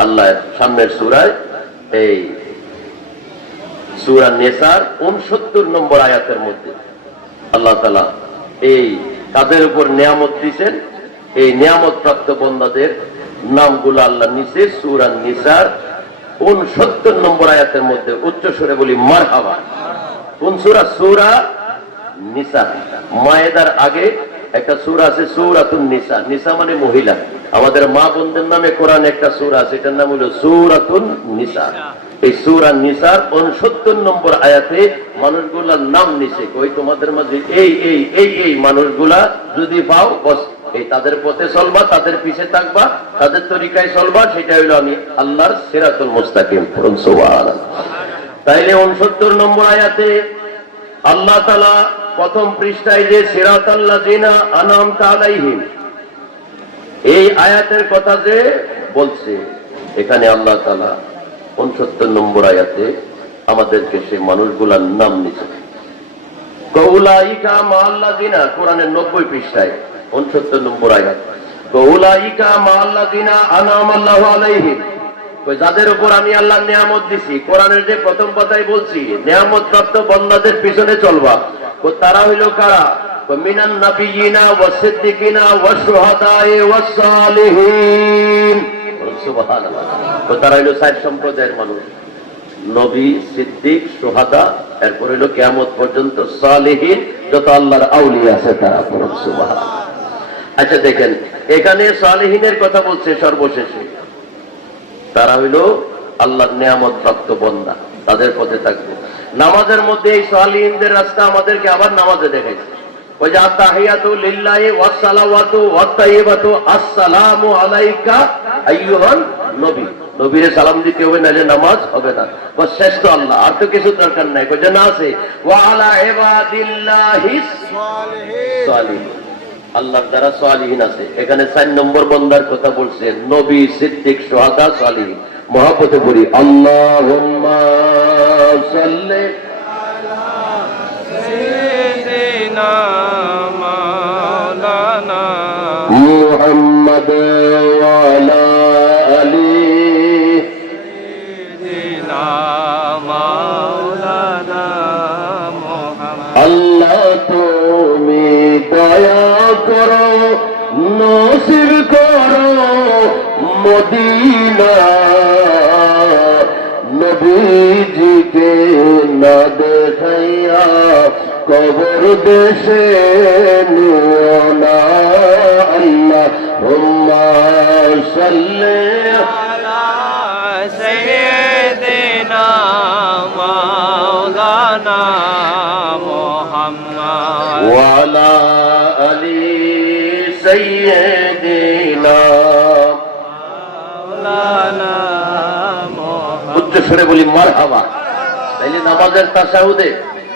আল্লাহ সামনের সূরায়, এই সূরা নিসার 69 নম্বর আয়াতের মধ্যে আল্লাহ তাআলা এই কাদের উপর নিয়ামত দিয়েছেন, এই নিয়ামত প্রাপ্ত বান্দাদের নামগুলো আল্লাহ নিচে সূরা নিসার 69 নম্বর আয়াতের মধ্যে উচ্চ স্বরে বলি মারহাবা। কোন সূরা? সূরা নিসা। মায়েদার আগে একটা সূরা আছে সূরাতুন নিসা, নিসা মানে মহিলা। আমাদের মা বোনদের নামে কোরআন একটা সূরা আছে, এটার নাম হলো সূরাতুন নিসা। এই সূরা নিসার 69 নম্বর আয়াতে মানুষগুলার নাম নিচে, ওই তোমাদের মাঝে এই এই এই এই মানুষগুলা যদি পাও বস এই তাদের পথে চলবা, তাদের পিছে থাকবা, তাদের তরিকায় চলবা, সেটা হইল আমি আল্লাহর সিরাতুল মুস্তাকিম। সুবহানাল্লাহ। তাইলে 69 নম্বর আয়াতে আল্লাহ তাআলা প্রথম পৃষ্ঠায় যে সিরাতাল্লাযিনা আনআমতা আলাইহিম, এই আয়াতের কথা যে বলছে এখানে আল্লাহ তাআলা 69 নম্বর আয়াতে আমাদেরকে সেই মানুষগুলার নাম নিচ্ছে। কৌলাইকা মাআল্লাযিনা, কোরআনের 90 পৃষ্ঠায় 69 নম্বর আয়াত। কৌলাইকা মাআল্লাযিনা আনআমা আল্লাহু আলাইহিম, যাদের উপর আমি আল্লাহ নিয়ামত দিছি। কোরআনের যে প্রথম কথাই বলছি নিয়ামত প্রাপ্ত বান্দাদের পিছনে চলবা। তারা হইল কারা? মিনান নাবিয়িনা ওয়াস সিদ্দিকিনা ওয়াস শুহাদায়ে ওয়াস সালিহিন। সুবহানাল্লাহ। তারা হইল 4 সম্প্রদায়ের মানুষ, নবী, সিদ্দিক, শুহাদা, এরপর হইল কিয়ামত পর্যন্ত সালিহিন, যত আল্লাহর আউলিয়া আছে তারা। সুবহানাল্লাহ। আচ্ছা দেখেন, এখানে সালিহিনের কথা বলছে সর্বশেষে। তারা হইল আল্লাহর নিয়ামত প্রাপ্ত বান্দা, তাদের পথে থাকবে। নামাজের মধ্যে এই সালিহিনদের রাস্তা আমাদেরকে আবার নামাজে দেখাইছে। ওই যে আত্তাহিয়াতু লিল্লাহি ওয়াস সালাওয়াতু ওয়াত তাইয়্যিবাতু আসসালামু আলাইকা আইয়ুহান নবী। নবীরে সালাম দিতে হবে, নাহলে নামাজ হবে না। বাস শেষ তো আল্লাহ, আর তো কিছু দরকার নাই। কই যে না আছে ওয়া আলা ইবাদিল্লাহিস সালিহিন, আল্লাহর দ্বারা সালিহিন আছে। এখানে 4 নম্বর বান্দার কথা বলছে, নবী, সিদ্দিক, শুহাদা, সালিহিন। মহব্বতে পড়ি আল্লাহুম্মা সাল্লি আলা সাইয়্যিদিনা মাওলানা মুহাম্মদ ওয়া আলা আলি সাইয়্যিদিনা মাওলানা মুহাম্মদ। আল্লাহ তুমি দয়া করো, নসিব করো মদিনা, নবীজিকে না দেখাইয়া কবর দেশে নিও না। আল্লাহুম্মা সাল্লি আলা সাইয়্যিদিনা মাওলানা মুহাম্মদ ওয়া আলা আলি সাইয়্যিদিনা মাওলানা মুহাম্মদ। উচ্চস্বরে বলি মারহাবা। তাইলে নামাজের তাশাহুদে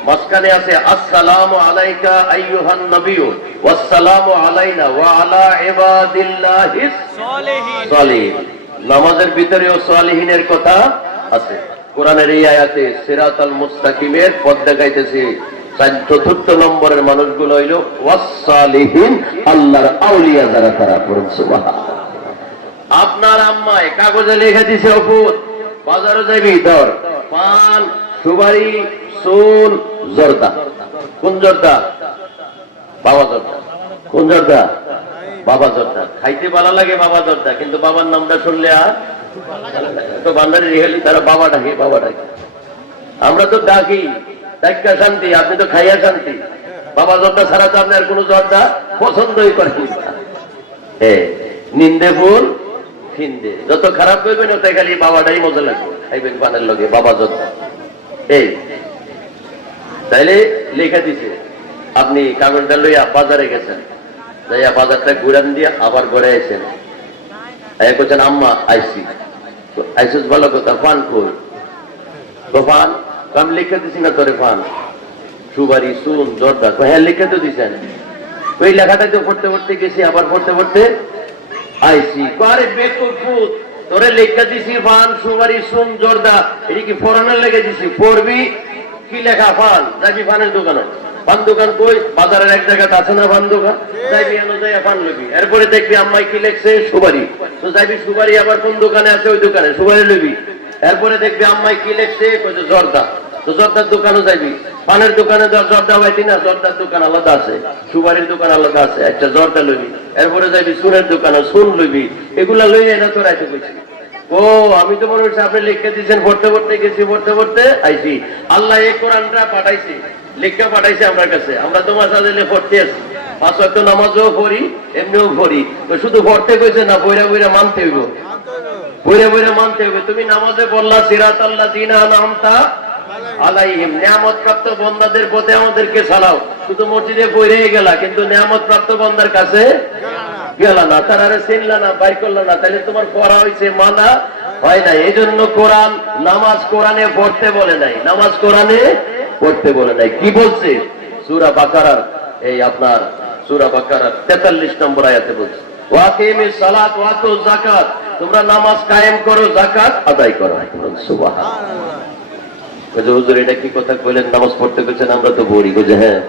মাঝখানে আছে আসসালামু আলাইকা আইয়ুহান নবিয়্যু ওয়াসসালামু আলাইনা ওয়া আলা ইবাদিল্লাহিস সালিহিন। নামাজের ভিতরেও সালিহিনের কথা আছে। কোরআনের এই আয়াতে সিরাতাল মুস্তাকিমের পথ দেখাইতেছে। 4th নম্বরের মানুষগুলো হইল ওয়াস সালিহিন, আল্লাহর আউলিয়া যারা, তারা। পড়ুন সুবহানাল্লাহ। আপনার আম্মায় কাগজে লিখে দিছে, ওপর বাজারে যাইবি ধর পান, সুপারি, সুন, জর্দা। কোন জর্দা? বাবা জর্দা। কোন জর্দা? বাবা জর্দা। খাইতে ভালো লাগে বাবা জর্দা, কিন্তু বাবার নামটা শুনলে তো বান্দারি রেহালি তারা বাবা ডাকে, বাবা ডাকে। আমরা তো ডাকি ডাক্কা শান্তি, আপনি তো খাইয়া শান্তি। বাবা জর্দা ছাড়া তো আপনি আর কোন জর্দা পছন্দই করেন না। নিন্দে ফুল ফিন্দে, যত খারাপ করবেন ওতে খালি বাবাটাই মজা লাগবে। খাইবেন পানের লগে বাবা জর্দা। এই তাইলে লেখা দিছে, আপনি কাগজটা লইয়া বাজারে গেছেন, যাইয়া বাজারটা ঘুরান দিয়ে আবার ঘরে আইছেন। বলছেন আম্মা আইসি। আইসিস ভালো কথা, পান কই? পান আমি লিখে দিছি না তোরে, পান, সুপারি, সুন, জর্দা। হ্যাঁ লিখে তো দিছেন। ওই লেখাটা তো পড়তে পড়তে গেছি, আবার পড়তে পড়তে আইসি। আরে বেকুব ফুট, তোরে লেখা দিছি পান, সুপারি, সুন, জর্দা। এটা কি ফোরানোর লেগে দিছি? পড়বি কি লেখা? পান। যাবি পানের দোকানে। পান দোকান কই? বাজারের এক জায়গাতে আছে না পান দোকান? যাইবি, এনে যাই পান লবি। এরপরে দেখবি আম্মাই কি লেখছে, সুপারি। তো যাইবি সুপারি, আবার কোন দোকানে আছে ওই দোকানে সুপারি লবি। এরপরে দেখবি আম্মাই কি লেখছে, জর্দা। তো জর্দার দোকানে যাইবি। পানের দোকানে জর্দা পাইতি না, জর্দার দোকান আলাদা আছে, সুপারির দোকান আলাদা আছে। একটা জর্দা লইবি। এরপরে যাইবি সুনের দোকানে, সুন লইবি। এগুলা লইয়া এরা তো রাইতে কইছি। ও আমি তো মনে হচ্ছে আপনি লিখে দিচ্ছেন, পড়তে পড়তে গেছি, পড়তে পড়তে আইসি। আল্লাহ এই কোরআনটা পাঠাইছে, লিখে পাঠাইছে আমার কাছে। আমরা তোমার সাথে পড়তে আসছি। 5 ওয়াক্ত নামাজও পড়ি, এমনিও পড়ি। শুধু পড়তে কইছে না, বইরা বইরা মানতে হইব, বইরা বইরা মানতে হইব। তুমি নামাজে বললা সিরাতাল্লাযিনা আনআমতা আলাইহিম, নিয়ামত প্রাপ্ত বান্দাদের পথে আমাদেরকে চালাও। শুধু মসজিদে পড়েই গেলা, কিন্তু নিয়ামত প্রাপ্ত বান্দার কাছে গেলা না, তারা চিনলা না, বাইর করলা না। তাহলে তোমার পড়া হয়েছে, মানা হয় নাই। এই জন্য কোরআন, নামাজ কোরআনে পড়তে বলে নাই, নামাজ কোরআনে পড়তে বলে নাই। কি বলছে? সূরা বাকারার, এই আপনার সূরা বাকারার 43 নম্বর আয়াতে বলছে ওয়াকিমিস সালাত ওয়া আতুজ যাকাত, তোমরা নামাজ কায়েম করো, যাকাত আদায় করো। সুবহানাল্লাহ। হুজুর এটা কি কথা কইলেন, নামাজ পড়তে কইছেন, আমরা তো পড়ি। কইছে হ্যাঁ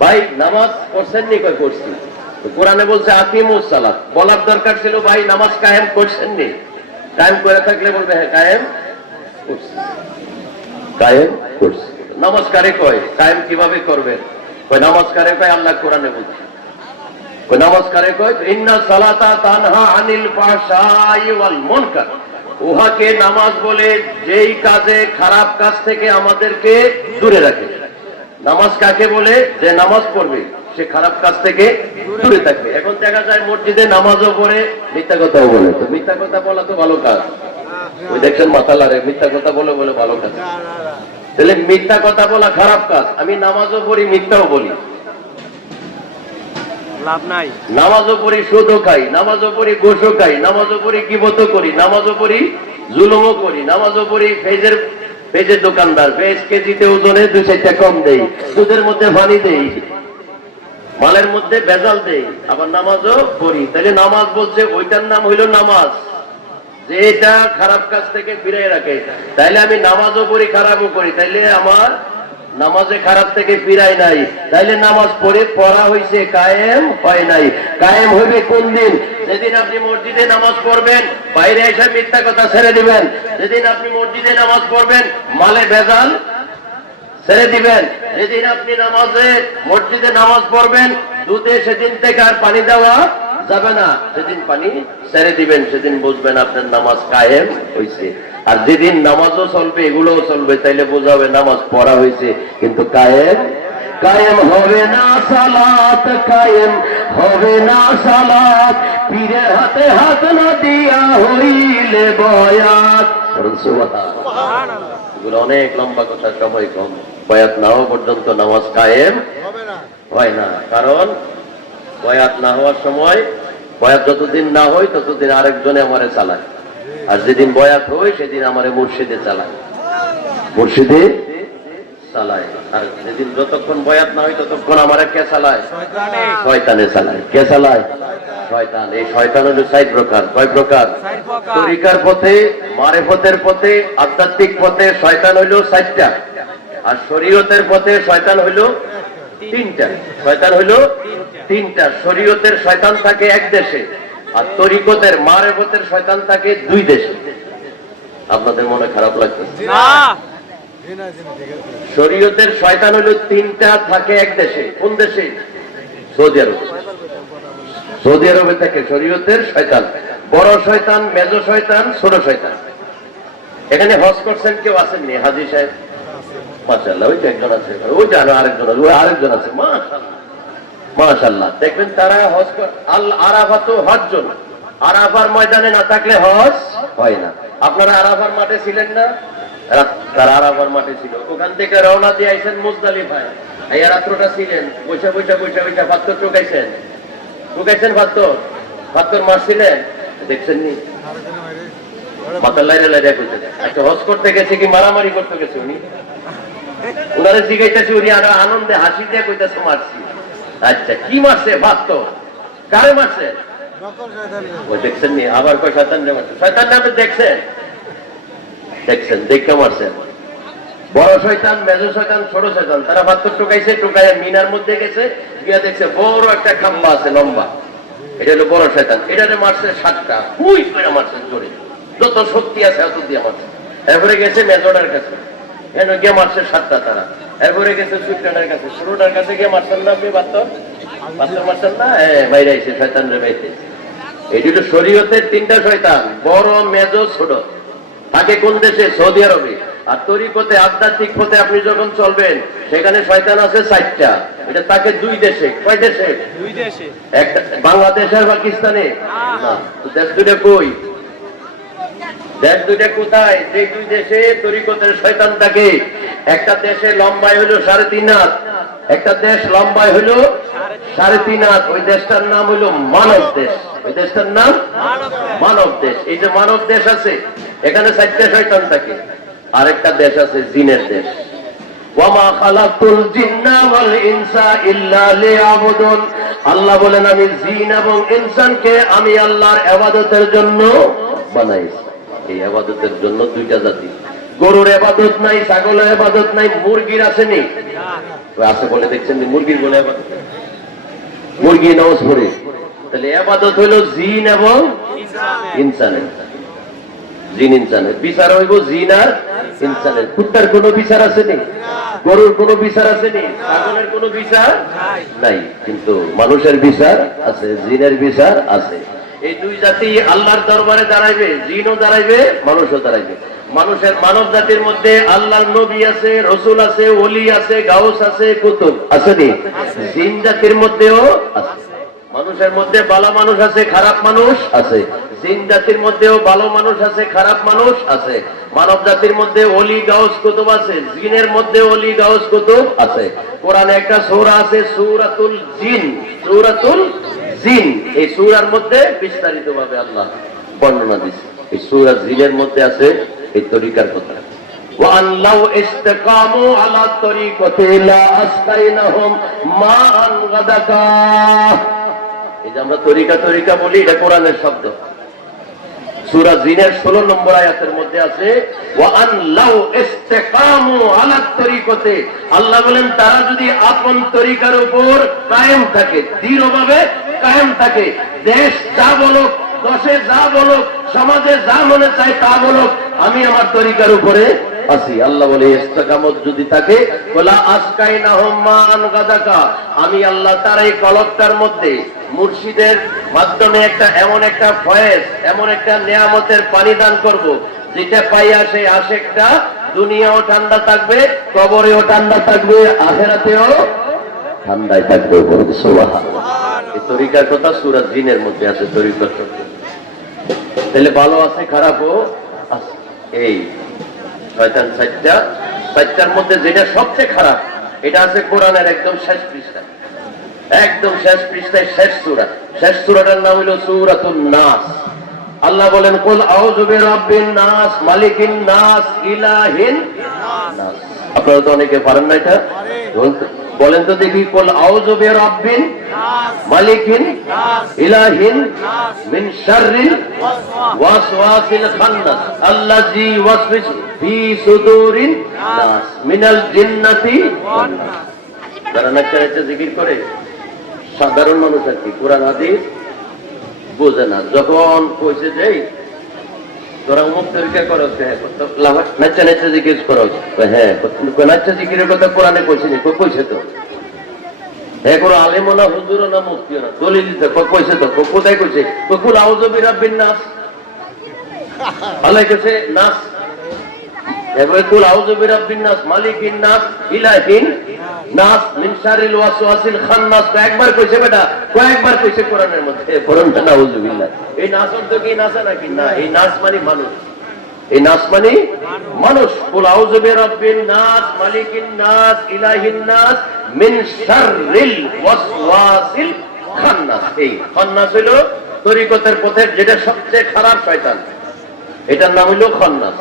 ভাই নামাজ পড়ছেন নি? কই পড়ছি। কোরআনে বলছে আকিমুস সালাত, বলার দরকার ছিল ভাই নামাজ কায়েম করছেন নি? কায়েম করে থাকলে বলবে হ্যাঁ কায়েম করছি, কায়েম করছি। নামাজ কারে কয়? কায়েম কিভাবে করবেন? কই নামাজ কারে কয়? আল্লাহ কোরআনে বলছে। কই নামাজ কারে কয়? ইন্না সালাতা তানহা আনিল ফাহশাই ওয়াল মুনকার, উহাকে নামাজ বলে যেই কাজে খারাপ কাজ থেকে আমাদেরকে দূরে রাখে। নামাজ কাকে বলে? যে নামাজ পড়বে সে খারাপ কাজ থেকে দূরে থাকবে। এখন দেখা যায় মসজিদে নামাজও পড়ে মিথ্যা কথাও বলে। তো মিথ্যা কথা বলা তো ভালো কাজ, ওই দেখছেন মাতালারে মিথ্যা কথা বলে বলে ভালো কাজ। তাহলে মিথ্যা কথা বলা খারাপ কাজ। আমি নামাজও পড়ি মিথ্যাও বলি, লাভ নাই। নামাজও পড়ি সুদও খাই, নামাজও পড়ি ঘুষও খাই, নামাজও পড়ি গীবতও করি, নামাজও পড়ি জুলুমও করি, নামাজও পড়ি পেজের দোকানদার, পেজ কেজিতে ওজনে 2-4টা কম দেই, দুধের মধ্যে পানি দেই, মালের মধ্যে ভেজাল দেই, আবার নামাজও পড়ি। তাহলে নামাজ বলছে ওইটার নাম হইল নামাজ, যে এটা খারাপ কাজ থেকে ফিরে রাখে। তাইলে আমি নামাজও পড়ি খারাপও করি, তাইলে আমার নামাজে খারাপ থেকে ফিরাই নাই। তাইলে নামাজ পড়া হয়েছে, কায়েম হয় নাই। কায়েম হইবে কোন দিন? যেদিন আপনি মসজিদে নামাজ পড়বেন, বাইরে এসে মিথ্যা কথা ছেড়ে দিবেন। যেদিন আপনি মসজিদে নামাজ পড়বেন, মালে ভেজাল ছেড়ে দিবেন। যেদিন আপনি মসজিদে নামাজ পড়বেন, দুধে সেদিন থেকে আর পানি দেওয়া যাবে না, সেদিন পানি ছেড়ে দিবেন। সেদিন বুঝবেন আপনার নামাজ কায়েম হয়েছে। আর যেদিন নামাজও চলবে এগুলোও চলবে, তাইলে বোঝাবে নামাজ পড়া হয়েছে কিন্তু কায়েম হবে না সালাত, কায়েম হবে না সালাত, পীরের হাতে হাত না দিয়া হইলে বয়াত। সুবহানাল্লাহ। এগুলো অনেক লম্বা কথা, সময় কম। বয়াত না হওয়া পর্যন্ত নামাজ কায়েম হয় না। কারণ বয়াত না হওয়ার সময়, বয়াত যতদিন না হয় ততদিন আরেকজনে আমারে চালায়, আর যেদিন বয়াত হয় সেদিন আমারে মুর্শিদে চালায়, মুর্শিদে চালায়। আর যেদিন যতক্ষণ বয়াত না হয় ততক্ষণ আমারে কে চালায়? শয়তানে চালায়। কে চালায়? শয়তান। এই শয়তান হলো 4 প্রকার। কয় প্রকার? তরিকার পথে, মারেফতের পথে, আধ্যাত্মিক পথে শয়তান হইল 4টা, আর শরীয়তের পথে শয়তান হইল 3টা। শয়তান হইল 3টা। শরীয়তের শয়তান থাকে এক দেশে, আর তরিকতের মারেফতের শয়তান থাকে 2 দেশে। আপনাদের মনে খারাপ লাগতেছে? শরীয়তের শয়তান হইল 3টা, থাকে এক দেশে। কোন দেশে? সৌদি আরব। সৌদি আরবে থাকে শরীয়তের শয়তান। বড় শয়তান, মেজো শয়তান, ছোট শয়তান। এখানে হজ করছেন কেউ আসেননি? হাজী সাহেব মাশাআল্লাহ, ওই একজন আছে, ওই জানো আরেকজন আছে, মাশাআল্লাহ মাশাআল্লাহ। দেখবেন তারা হজ আরাফাতু হজ্জুন, আরাফার ময়দানে না থাকলে হজ হয় না। আপনারা আরাফার মাঠে ছিলেন না? তারা আরাফার মাঠে ছিল। ওখান থেকে রওনা দিয়ে আইছেন মুজদালিফায়, এই রাত্রটা ছিলেন, বৈশা পাথর টুকাইছেন, পাথর মারছিলেন, দেখছেন নি? মাথার লাইরে লাইরে কইতেছে একটা হজ করতে গেছে কি মারামারি করতে গেছে? উনি ওনারে জিগাইতেছে, উনি আরো আনন্দে হাসি দিয়ে কইতেছে মারছি। আচ্ছা কি মারছে? পাথর। কারে মারছে? ওই দেখছেন নি? আবার কয় শয়তান রে মারছে। শয়তান আপনি দেখছেন? দেখে মারছেন। বড় শয়তান, মেজো শয়তান, ছোট শয়তান, তারা পাথর টুকাইছে, টুকাইয়া মিনার মধ্যে গেছে, গিয়া দেখছে বড় একটা খাম্বা আছে লম্বা, এটা হলো বড় শয়তান। এটারে মারছে 7টা, হুই করে মারছেন জোরে, যত শক্তি আছে অত দিয়ে মারছে। এরপরে গেছে মেজোটার কাছে, এনে গিয়ে মারছে 7টা তারা। এরপরে গেছে ছোটটার কাছে, ছোটটার কাছে গিয়ে মারছেন না আপনি পাথর মারছেন না? বাইরে আইছে শয়তান রে বাইতে। এটি হলো শরীয়তের 3টা শয়তান, বড়, মেজো, ছোট, থাকে কোন দেশে? সৌদি আরবে। আর তরিকতে, আধ্যাত্মিক পথে আপনি যখন চলবেন সেখানে শয়তান আছে 4টা, এটা থাকে 2 দেশে। কয় দেশে? 2 দেশে। একটা বাংলাদেশ আর পাকিস্তানে না। তো দেশ দুটো কই? দেশ দুটো কোথায়? যে 2 দেশে তরিকতের শয়তান থাকে। একটা দেশে লম্বায় হইল 3.5 হাত, একটা দেশ লম্বায় হইল 3.5 হাত। ওই দেশটার নাম হইল মানব দেশ। ওই দেশটার নাম মানব দেশ। এই যে মানব দেশ আছে, এখানে 4টা শয়তান থাকে। আরেকটা দেশ আছে জিনের দেশ। ওয়ামা খালাকতুল জিন্না ওয়াল ইনসা ইল্লা লিয়াবুদুন। আল্লাহ বলেন আমি জিন এবং ইনসানকে আমি আল্লাহর ইবাদতের জন্য বানাইছি। এই ইবাদতের জন্য দুইটা জাতি, গরুর ইবাদত নাই, ছাগলের ইবাদত নাই, মুরগির আসেনি আছে বলে দেখছেন মুরগির বলে ইবাদত, মুরগি নামাজ পড়ে, তাহলে ইবাদত হইল জিন এবং ইনসানের। জিন ইনসানের বিচার হইব জিন আর ইনসানের। কুত্তার কোন বিচার আসেনি, গরুর কোন বিচার আসেনি, ছাগলের কোন বিচার নাই, কিন্তু মানুষের বিচার আছে, জিনের বিচার আছে। এই দুই জাতি আল্লাহর দরবারে দাঁড়াইবে, জিনও দাঁড়াইবে, মানুষও দাঁড়াইবে। মানুষের মানব জাতির মধ্যে আল্লাহর নবী আছে, রসুল আছে, ওলি আছে, গাউস আছে, কুতুব আসেনি। জিন জাতির মধ্যেও আছে। মানুষের মধ্যে ভালো মানুষ আছে, খারাপ মানুষ আছে। জিন জাতির মধ্যেও ভালো মানুষ আছে, খারাপ মানুষ আছে। মানব জাতির মধ্যে ওলি গাউস কুতুব আছে, জিনের মধ্যে ওলি গাউস কুতুব আছে। কোরআনে একটা সূরা আছে সূরাতুল জিন, সূরাতুল জিন। এই সূরার মধ্যে বিস্তারিত ভাবে আল্লাহ বর্ণনা দিয়েছে। এই সূরা জিনের মধ্যে আছে এই তরিকার কথা। وَأَنْ لَوْ اسْتَقَامُوا عَلَى الطَّرِيقَةِ لَأَسْقَيْنَاهُمْ مَاءً غَدَقًا। এই যে আমরা তরিকা বলি, এটা কোরআনের শব্দ। সূরা জিনের 16 নম্বর আয়াতের মধ্যে আছে ওয়ান লাউ ইসতিকামু আলা তরিকতে। আল্লাহ বলেন তারা যদি আপন তরিকার উপর কায়েম থাকে, দৃঢ়ভাবে কায়েম থাকে, দেশ যা বলুক, দশে যা বলুক, সমাজে যা মনে চায় তা বলুক, আমি আমার তরিকার উপরে আছি। আল্লাহ বলে ইস্তেকামত যদি থাকে, বলা আসকাইনাহুম মান গাদাকা, আমি আল্লাহ তার এই কলকটার মধ্যে মুর্শিদের মাধ্যমে এমন একটা ফয়েজ, এমন একটা নিয়ামতের পানি দান করব, যেটা পাইয়া সেই আশেকটা দুনিয়াও ঠান্ডা থাকবে, কবরেও ঠান্ডা থাকবে, আখিরাতেও ঠান্ডায় থাকবে। সুবহানাল্লাহ। এই তরিকার কথা সূরা জিনের মধ্যে আছে। তরিকার তাহলে ভালো আছে, খারাপও আছে। এই শয়তান চারটার মধ্যে যেটা সবচেয়ে খারাপ, এটা আছে কোরআনের একদম শেষ পৃষ্ঠায়, একদম শেষ পৃষ্ঠায় শেষ সূরা। শেষ সূরাটার নাম হলো সূরাতুন নাস। আল্লাহ বলেন কুল আউযু বিরাব্বিন নাস, মালিকিন নাস, ইলাহিন নাস। আপনারা তো অনেকে পারেন না এটা, বলেন তো দেখি, কুল আউযু বিরাব্বিন নাস, মালিকিন নাস, ইলাহিন নাস, মিন শাররিল ওয়াসওয়াসিল খান্নাস আল্লাযী ইউওয়াসওয়িসু ফি সুদুরিন নাস মিনাল জিন্নাতি ওয়ান নাস। যারা নাচা জিকির করে সাধারণ মানুষ আর কি, কোরআন হাদিস বোঝে না, যখন কইছে যে তোরা অমুক তরিকা করো, নাচা নাচা জিকির করো, হ্যাঁ নাচা জিকিরের কথা কোরআনে কইছে নি? কইছে তো। হ্যাঁ, কোনো আলেমও না, হুজুরও না, মুফতিও না, দলিল দিতে কইছে তো। কোথায় কইছে? কুল আউযু বিরাব্বিন নাস, আল্লাহ কইছে নাস, এবারে কুল আউযু বিরাব্বিন নাস, মালিকিন নাস, ইলাহিন নাস, মিন শাররিল ওয়াসওয়াসিল খান্নাস। একবার কইছে বেটা, কয়েকবার কইছে কোরআনের মধ্যে। পড়ুনটা নাউযুবিল্লাহ। এই নাস অর্থ কি নাসা নাকি? না, এই নাস মানে মানুষ, এই নাস মানে মানুষ। কুল আউযু বিরাব্বিন নাস, মালিকিন নাস, ইলাহিন নাস, মিন শাররিল ওয়াসওয়াসিল খান্নাস। এই খান্নাস হলো তরিকতের পথের যেটা সবচেয়ে খারাপ শয়তান, এটার নাম হলো খান্নাস।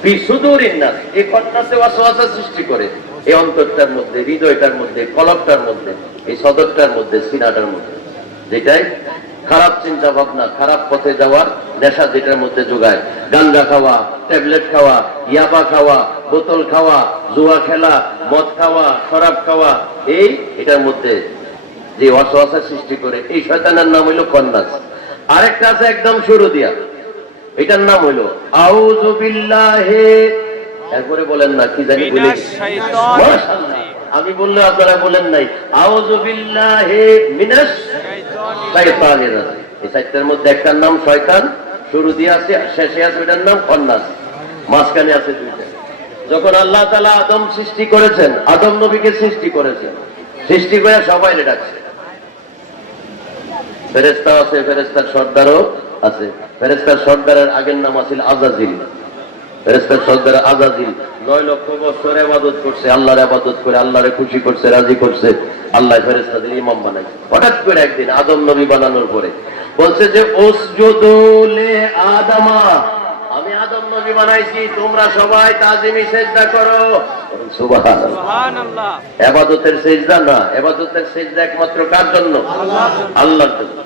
ফি সুদুরিন নাস, এই খান্নাসে ওয়াসওয়াসা সৃষ্টি করে এই অন্তরটার মধ্যে, হৃদয়টার মধ্যে, কলবটার মধ্যে, এই সদরটার মধ্যে, সিনাটার মধ্যে, যেটাই খারাপ চিন্তা ভাবনা, খারাপ পথে যাওয়ার নেশা যেটার মধ্যে যোগায়। গাঞ্জা খাওয়া, ট্যাবলেট খাওয়া, ইয়াবা খাওয়া, বোতল খাওয়া, জুয়া খেলা, মদ খাওয়া, শরাব খাওয়া, এটার মধ্যে যে ওয়াসওয়াসা সৃষ্টি করে, এই শয়তানের নাম হইল খান্নাস। আরেকটা আছে একদম শুরু দিয়া, এটার নাম হইল আউযু বিল্লাহি। এরপরে বলেন না কি জানি বলে, মাশাআল্লাহ, আমি বললে আপনারা বলেন নাই, আউযু বিল্লাহি মিনাশ শাইতানির রাজিম। এই চারটার মধ্যে একটার নাম শয়তান, শুরু দিয়ে আছে, শেষে আছে, এটার নাম খান্নাস, মাঝখানে আছে দুইটা। যখন আল্লাহ তাআলা আদম সৃষ্টি করেছেন, আদম নবীকে সৃষ্টি করেছেন, সৃষ্টি করে সবাই ডাকছে। ফেরেশতা আছে, ফেরেশতার সর্দারও আছে। ফেরেশতার সর্দারের আগের নাম আছিল আযাজিল। ফেরেশতার সর্দার আযাজিল 9 লক্ষ বছর ইবাদত করছে, আল্লাহর ইবাদত করে আল্লাহরে খুশি করছে, রাজি করছে। আল্লাহ ফেরেশতাদের ইমাম বানাইছে। হঠাৎ করে একদিন আদম নবী বানানোর পরে বলছে যে উসজুদু লি আদামা, আমি আদম নবী বানাইছি, তোমরা সবাই তাজিমি সেজদা করো। সুবহানাল্লাহ। ইবাদতের সেজদা না, ইবাদতের সেজদা একমাত্র কার জন্য? আল্লাহর জন্য।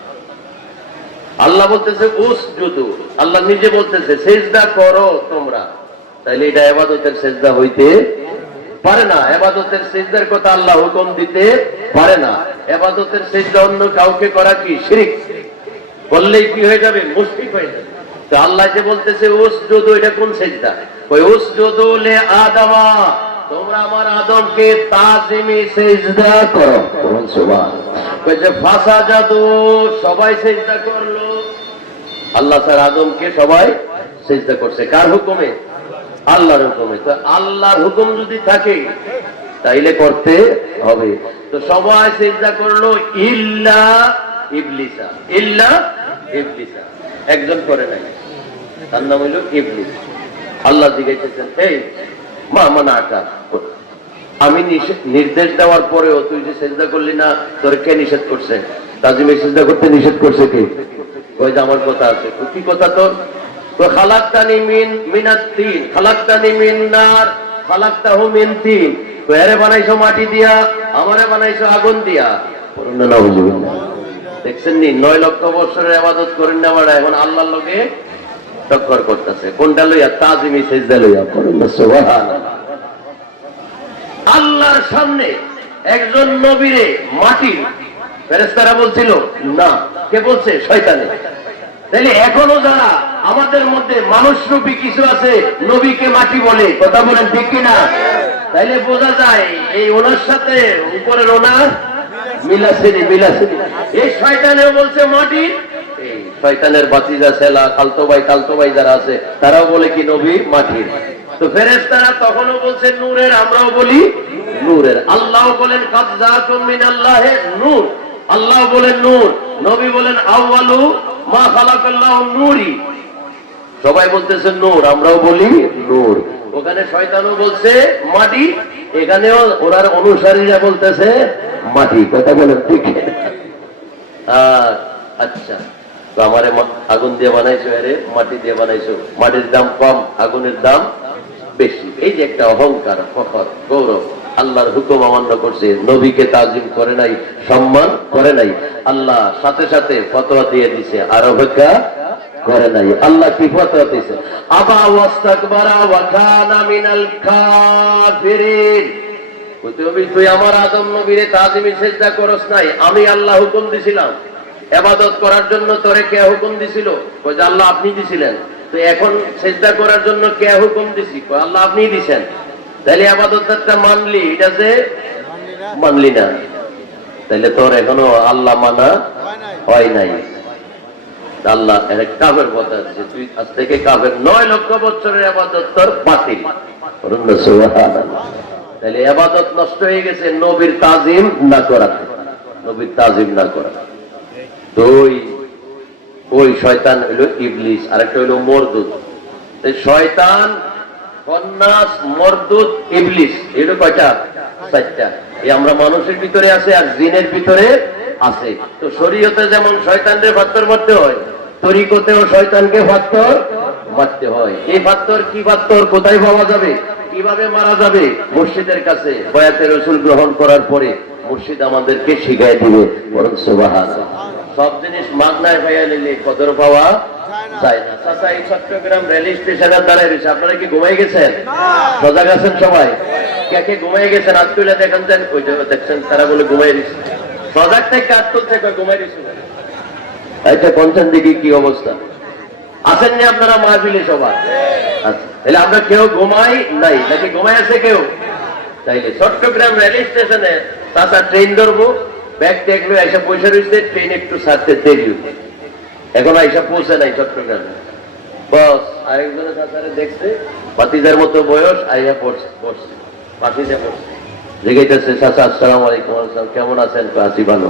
আল্লাহ বলতেছে উসজুদু, আল্লাহ নিজে বলতেছে সেজদা করো তোমরা। তাইলে এটা ইবাদতের সেজদা হইতে পারে না। ইবাদতের সিজদার কথা আল্লাহ হুকুম দিতে পারে না। ইবাদতের সিজদা অন্য কাউকে করা কি শিরক? বললেই কি হয়ে যাবে? মুশরিক হয়ে যাবে। তো আল্লাহ যে বলতেছে উসজুদু, এটা কোন সিজদা? ওই উসজুদু লি আদামা, তোমরা আমার আদমকে তাজিমি সিজদা করো। সুবহানাল্লাহ। ওই যে ফাসাজাদু, সবাই সিজদা করলো। আল্লাহ স্যার আদমকে সবাই সিজদা করছে কার হুকুমে? আল্লাহর হুকুমে। তো আল্লাহর হুকুম যদি থাকে তাইলে করতে হবে। তো সবাই সিজদা করলো ইল্লা ইবলিসা, ইল্লা ইবলিসা। একজন করে নাই, তার নাম হইল ইবলিস। আল্লাহ জিজ্ঞাসা, এই মা মানাকা, আমি নির্দেশ দেওয়ার পরেও তুই যে সিজদা করলি না, তোর কে নিষেধ করছে? তাজিমে সিজদা করতে নিষেধ করছে কে? ওই যে আমার কথা আছে। কি কথা তোর? খালাক্তানি মিনাত তিন, খালাক্তানি মিন নার, খালাক্তাহু মিন তিন। তো এরে বানাইছো মাটি দিয়া, আমারে বানাইছো আগুন দিয়া। দেখছেন নি, 9 লক্ষ বছরের ইবাদত করেন না আমরা, এখন আল্লাহর লগে টক্কর করতেছে। কোনটা লইয়া? তাজিমি সিজদা লইয়া। সুবহানাল্লাহ। আল্লাহর সামনে একজন নবীরে মাটি, ফেরেশতারা বলছিল না। কে বলছে? শয়তানে। তাহলে এখনো যারা আমাদের মধ্যে মানুষরূপী কিছু আছে, নবীকে মাটি বলে, কথা বলেন ঠিক কিনা? তাইলে বোঝা যায় এই ওনার সাথে উপরের ওনার মিলাসিনি, মিলাসিনি। এই শয়তানেও বলছে মাটি। এই শয়তানের বাতিজা ছেলা, খালতো ভাই যারা আছে, তারাও বলে কি নবী মাটি। তো ফেরেশতারা তখনও বলছে নূরের, আমরাও বলি নূরের। আল্লাহ বলেন কাদ জাআকুম মিনাল্লাহি নূর, আল্লাহ বলেন নূর, নবী বলেন আউয়ালু মা খালাকাল্লাহু নূরি। সবাই বলতেছে নূর, আমরাও বলি নূর। ওখানে শয়তানও বলছে মাটি, এখানেও ওনার অনুসারীরা বলতেছে মাটি। কথা বলেন ঠিক? আচ্ছা, তো আমারে আগুন দিয়ে বানাইছো, আরে মাটি দিয়ে বানাইছো। মাটির দাম কম, আগুনের দাম বেশি। এই যে একটা অহংকার, ফখর, গৌরব। আল্লাহর হুকুম অমান্য করছে, নবীকে তাজিম করে নাই, সম্মান করে নাই। আল্লাহ সাথে সাথে ফতোয়া দিয়ে দিছে, আর অপেক্ষা করে নাই। আল্লাহ কি ফতোয়া দিছে? আবা ওয়াস্তাকবারা ওয়া কানা মিনাল কাফিরিন। তুই আমার আদম নবীরে তাজিমি সিজদা করস নাই, আমি আল্লাহ হুকুম দিছিলাম ইবাদত করার জন্য। তোরে কে হুকুম দিছিল? কই যে আল্লাহ আপনি দিছিলেন। তো এখন সিজদা করার জন্য কে হুকুম দিছি? কই আল্লাহ আপনি দিছেন। তাহলে ইবাদতটা মানলি, এটা যে মানলি না, তাহলে তোর এখনো আল্লাহ মানা হয় নাই। আল্লাহ কাফের কথা আছে, তুই আজ থেকে কাফের। 9 লক্ষ বছরের ইবাদত তোর বাতিল। সুবহানাল্লাহ। তাহলে ইবাদত নষ্ট হয়ে গেছে নবীর তাজিম না করা, নবীর তাজিম না করা। তো ওই শয়তান হইল ইবলিস, আর একটা হইল মরদুদ। শয়তান, খন্নাস, মরদুদ, ইবলিস, এগুলো কয়টা? 4টা। এই আমরা মানুষের ভিতরে আছে আর জিনের ভিতরে আছে। তো শরীয়তে যেমন শয়তানকে পাথর মারতে হয়, তরিকতেও শয়তানকে পাথর মারতে হয়। এই পাথর কি পাথর, কোথায় পাওয়া যাবে, কিভাবে মারা যাবে? মুর্শিদের কাছে বয়াতে রসুল গ্রহণ করার পরে মুর্শিদ আমাদেরকে শিখাই দিবে। বরং সুবহানাল্লাহ। সব জিনিস মাগনায় পাইয়া নিলে কদর পাওয়া যায় না। চাচা, এই চট্টগ্রাম রেল স্টেশনের দাঁড়ায় রয়েছে, আপনারা কি ঘুমাই গেছেন? সজাগ আছেন সবাই? কে ঘুমাই গেছেন? হাত তুলে দেখেন। ওই যে দেখছেন, তারা বলে ঘুমাই দিচ্ছে। সজাগ থেকে হাত তুলছে, ঘুমাই দিচ্ছে। আচ্ছা, পঞ্চান দিকে কি অবস্থা? আছেন না আপনারা মাহফিলে সবাই? আচ্ছা, তাহলে আমরা কেউ ঘুমাই নাই নাকি? ঘুমাই আছে কেউ? তাইলে চট্টগ্রাম রেল স্টেশনে চাচা ট্রেন ধরবো, ব্যাগ ট্যাগ লয়ে আইসা পয়সা রয়েছে, ট্রেন একটু ছাড়তে দেরি, এখন আইসা পৌঁছে নাই চট্টগ্রামে। বস আরেকজনের চাচারে দেখছে, বাতিজার মতো বয়স, আইয়া পড়ছে, পাশিতে পড়ছে, জিজ্ঞাসা চাচা আসসালামু আলাইকুম। কেমন আছেন? আছি ভালো।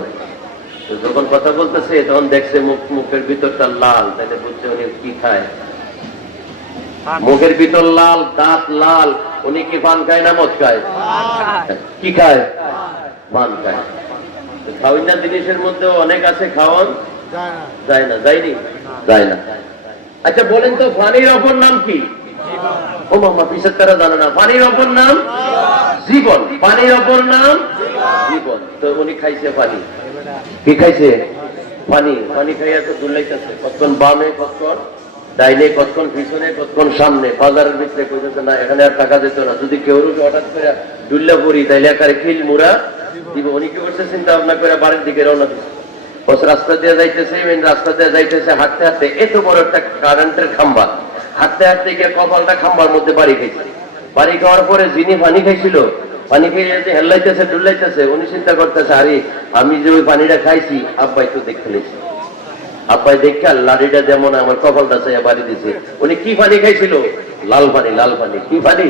যখন কথা বলতেছে তখন দেখছে মুখের ভিতরটা লাল, তাহলে বুঝছে উনি কি খায়। মুখের ভিতর লাল, দাঁত লাল, উনি কি পান খায় না মদ খায়? কি খায়? পান খায়। খাওয়াইনা জিনিসের মধ্যে অনেক আছে, খাওয়ান যায় না, যায়নি, যায় না। আচ্ছা বলেন তো, পানির অপর নাম কি? ও মামা পিছের তারা জানে না, পানির অপর নাম জীবন, পানির অপর নাম জীবন। তো উনি খাইছে পানি, কি খাইছে? পানি। পানি খাইয়া তো দুলাইতেছে, কতক্ষণ বামে, কতক্ষণ ডাইনে, কতক্ষণ পিছনে, কতক্ষণ সামনে। বাজারের ভিতরে কইতেছে না এখানে আর টাকা যেত না, যদি কেউ হঠাৎ করে দুল্লা পড়ি তাইলে একারে খিল মুড়া দিব। উনি কি করছে চিন্তা ভাবনা করে বাড়ির দিকে রওনা দিচ্ছে। রাস্তা দিয়ে যাইতেছে, রাস্তা দিয়ে যাইতেছে, হাঁটতে হাঁটতে এত বড় একটা কারেন্টের খাম্বা, হাঁটতে হাঁটতে গিয়ে কপালটা খাম্বার মধ্যে বাড়ি খাইছে। বাড়ি খাওয়ার পরে যিনি পানি খাইছিল, পানি খেয়ে যে হেল্লাইতেছে ডুল্লাইতেছে, উনি চিন্তা করতেছে আরে আমি যে ওই পানিটা খাইছি আব্বাই তো দেখে নিয়েছি। আব্বাই দেখে লাড়িটা যেমন আমার কপালটা চাইয়া বাড়ি দিছে। উনি কি পানি খাইছিল? লাল পানি। লাল পানি কি পানি?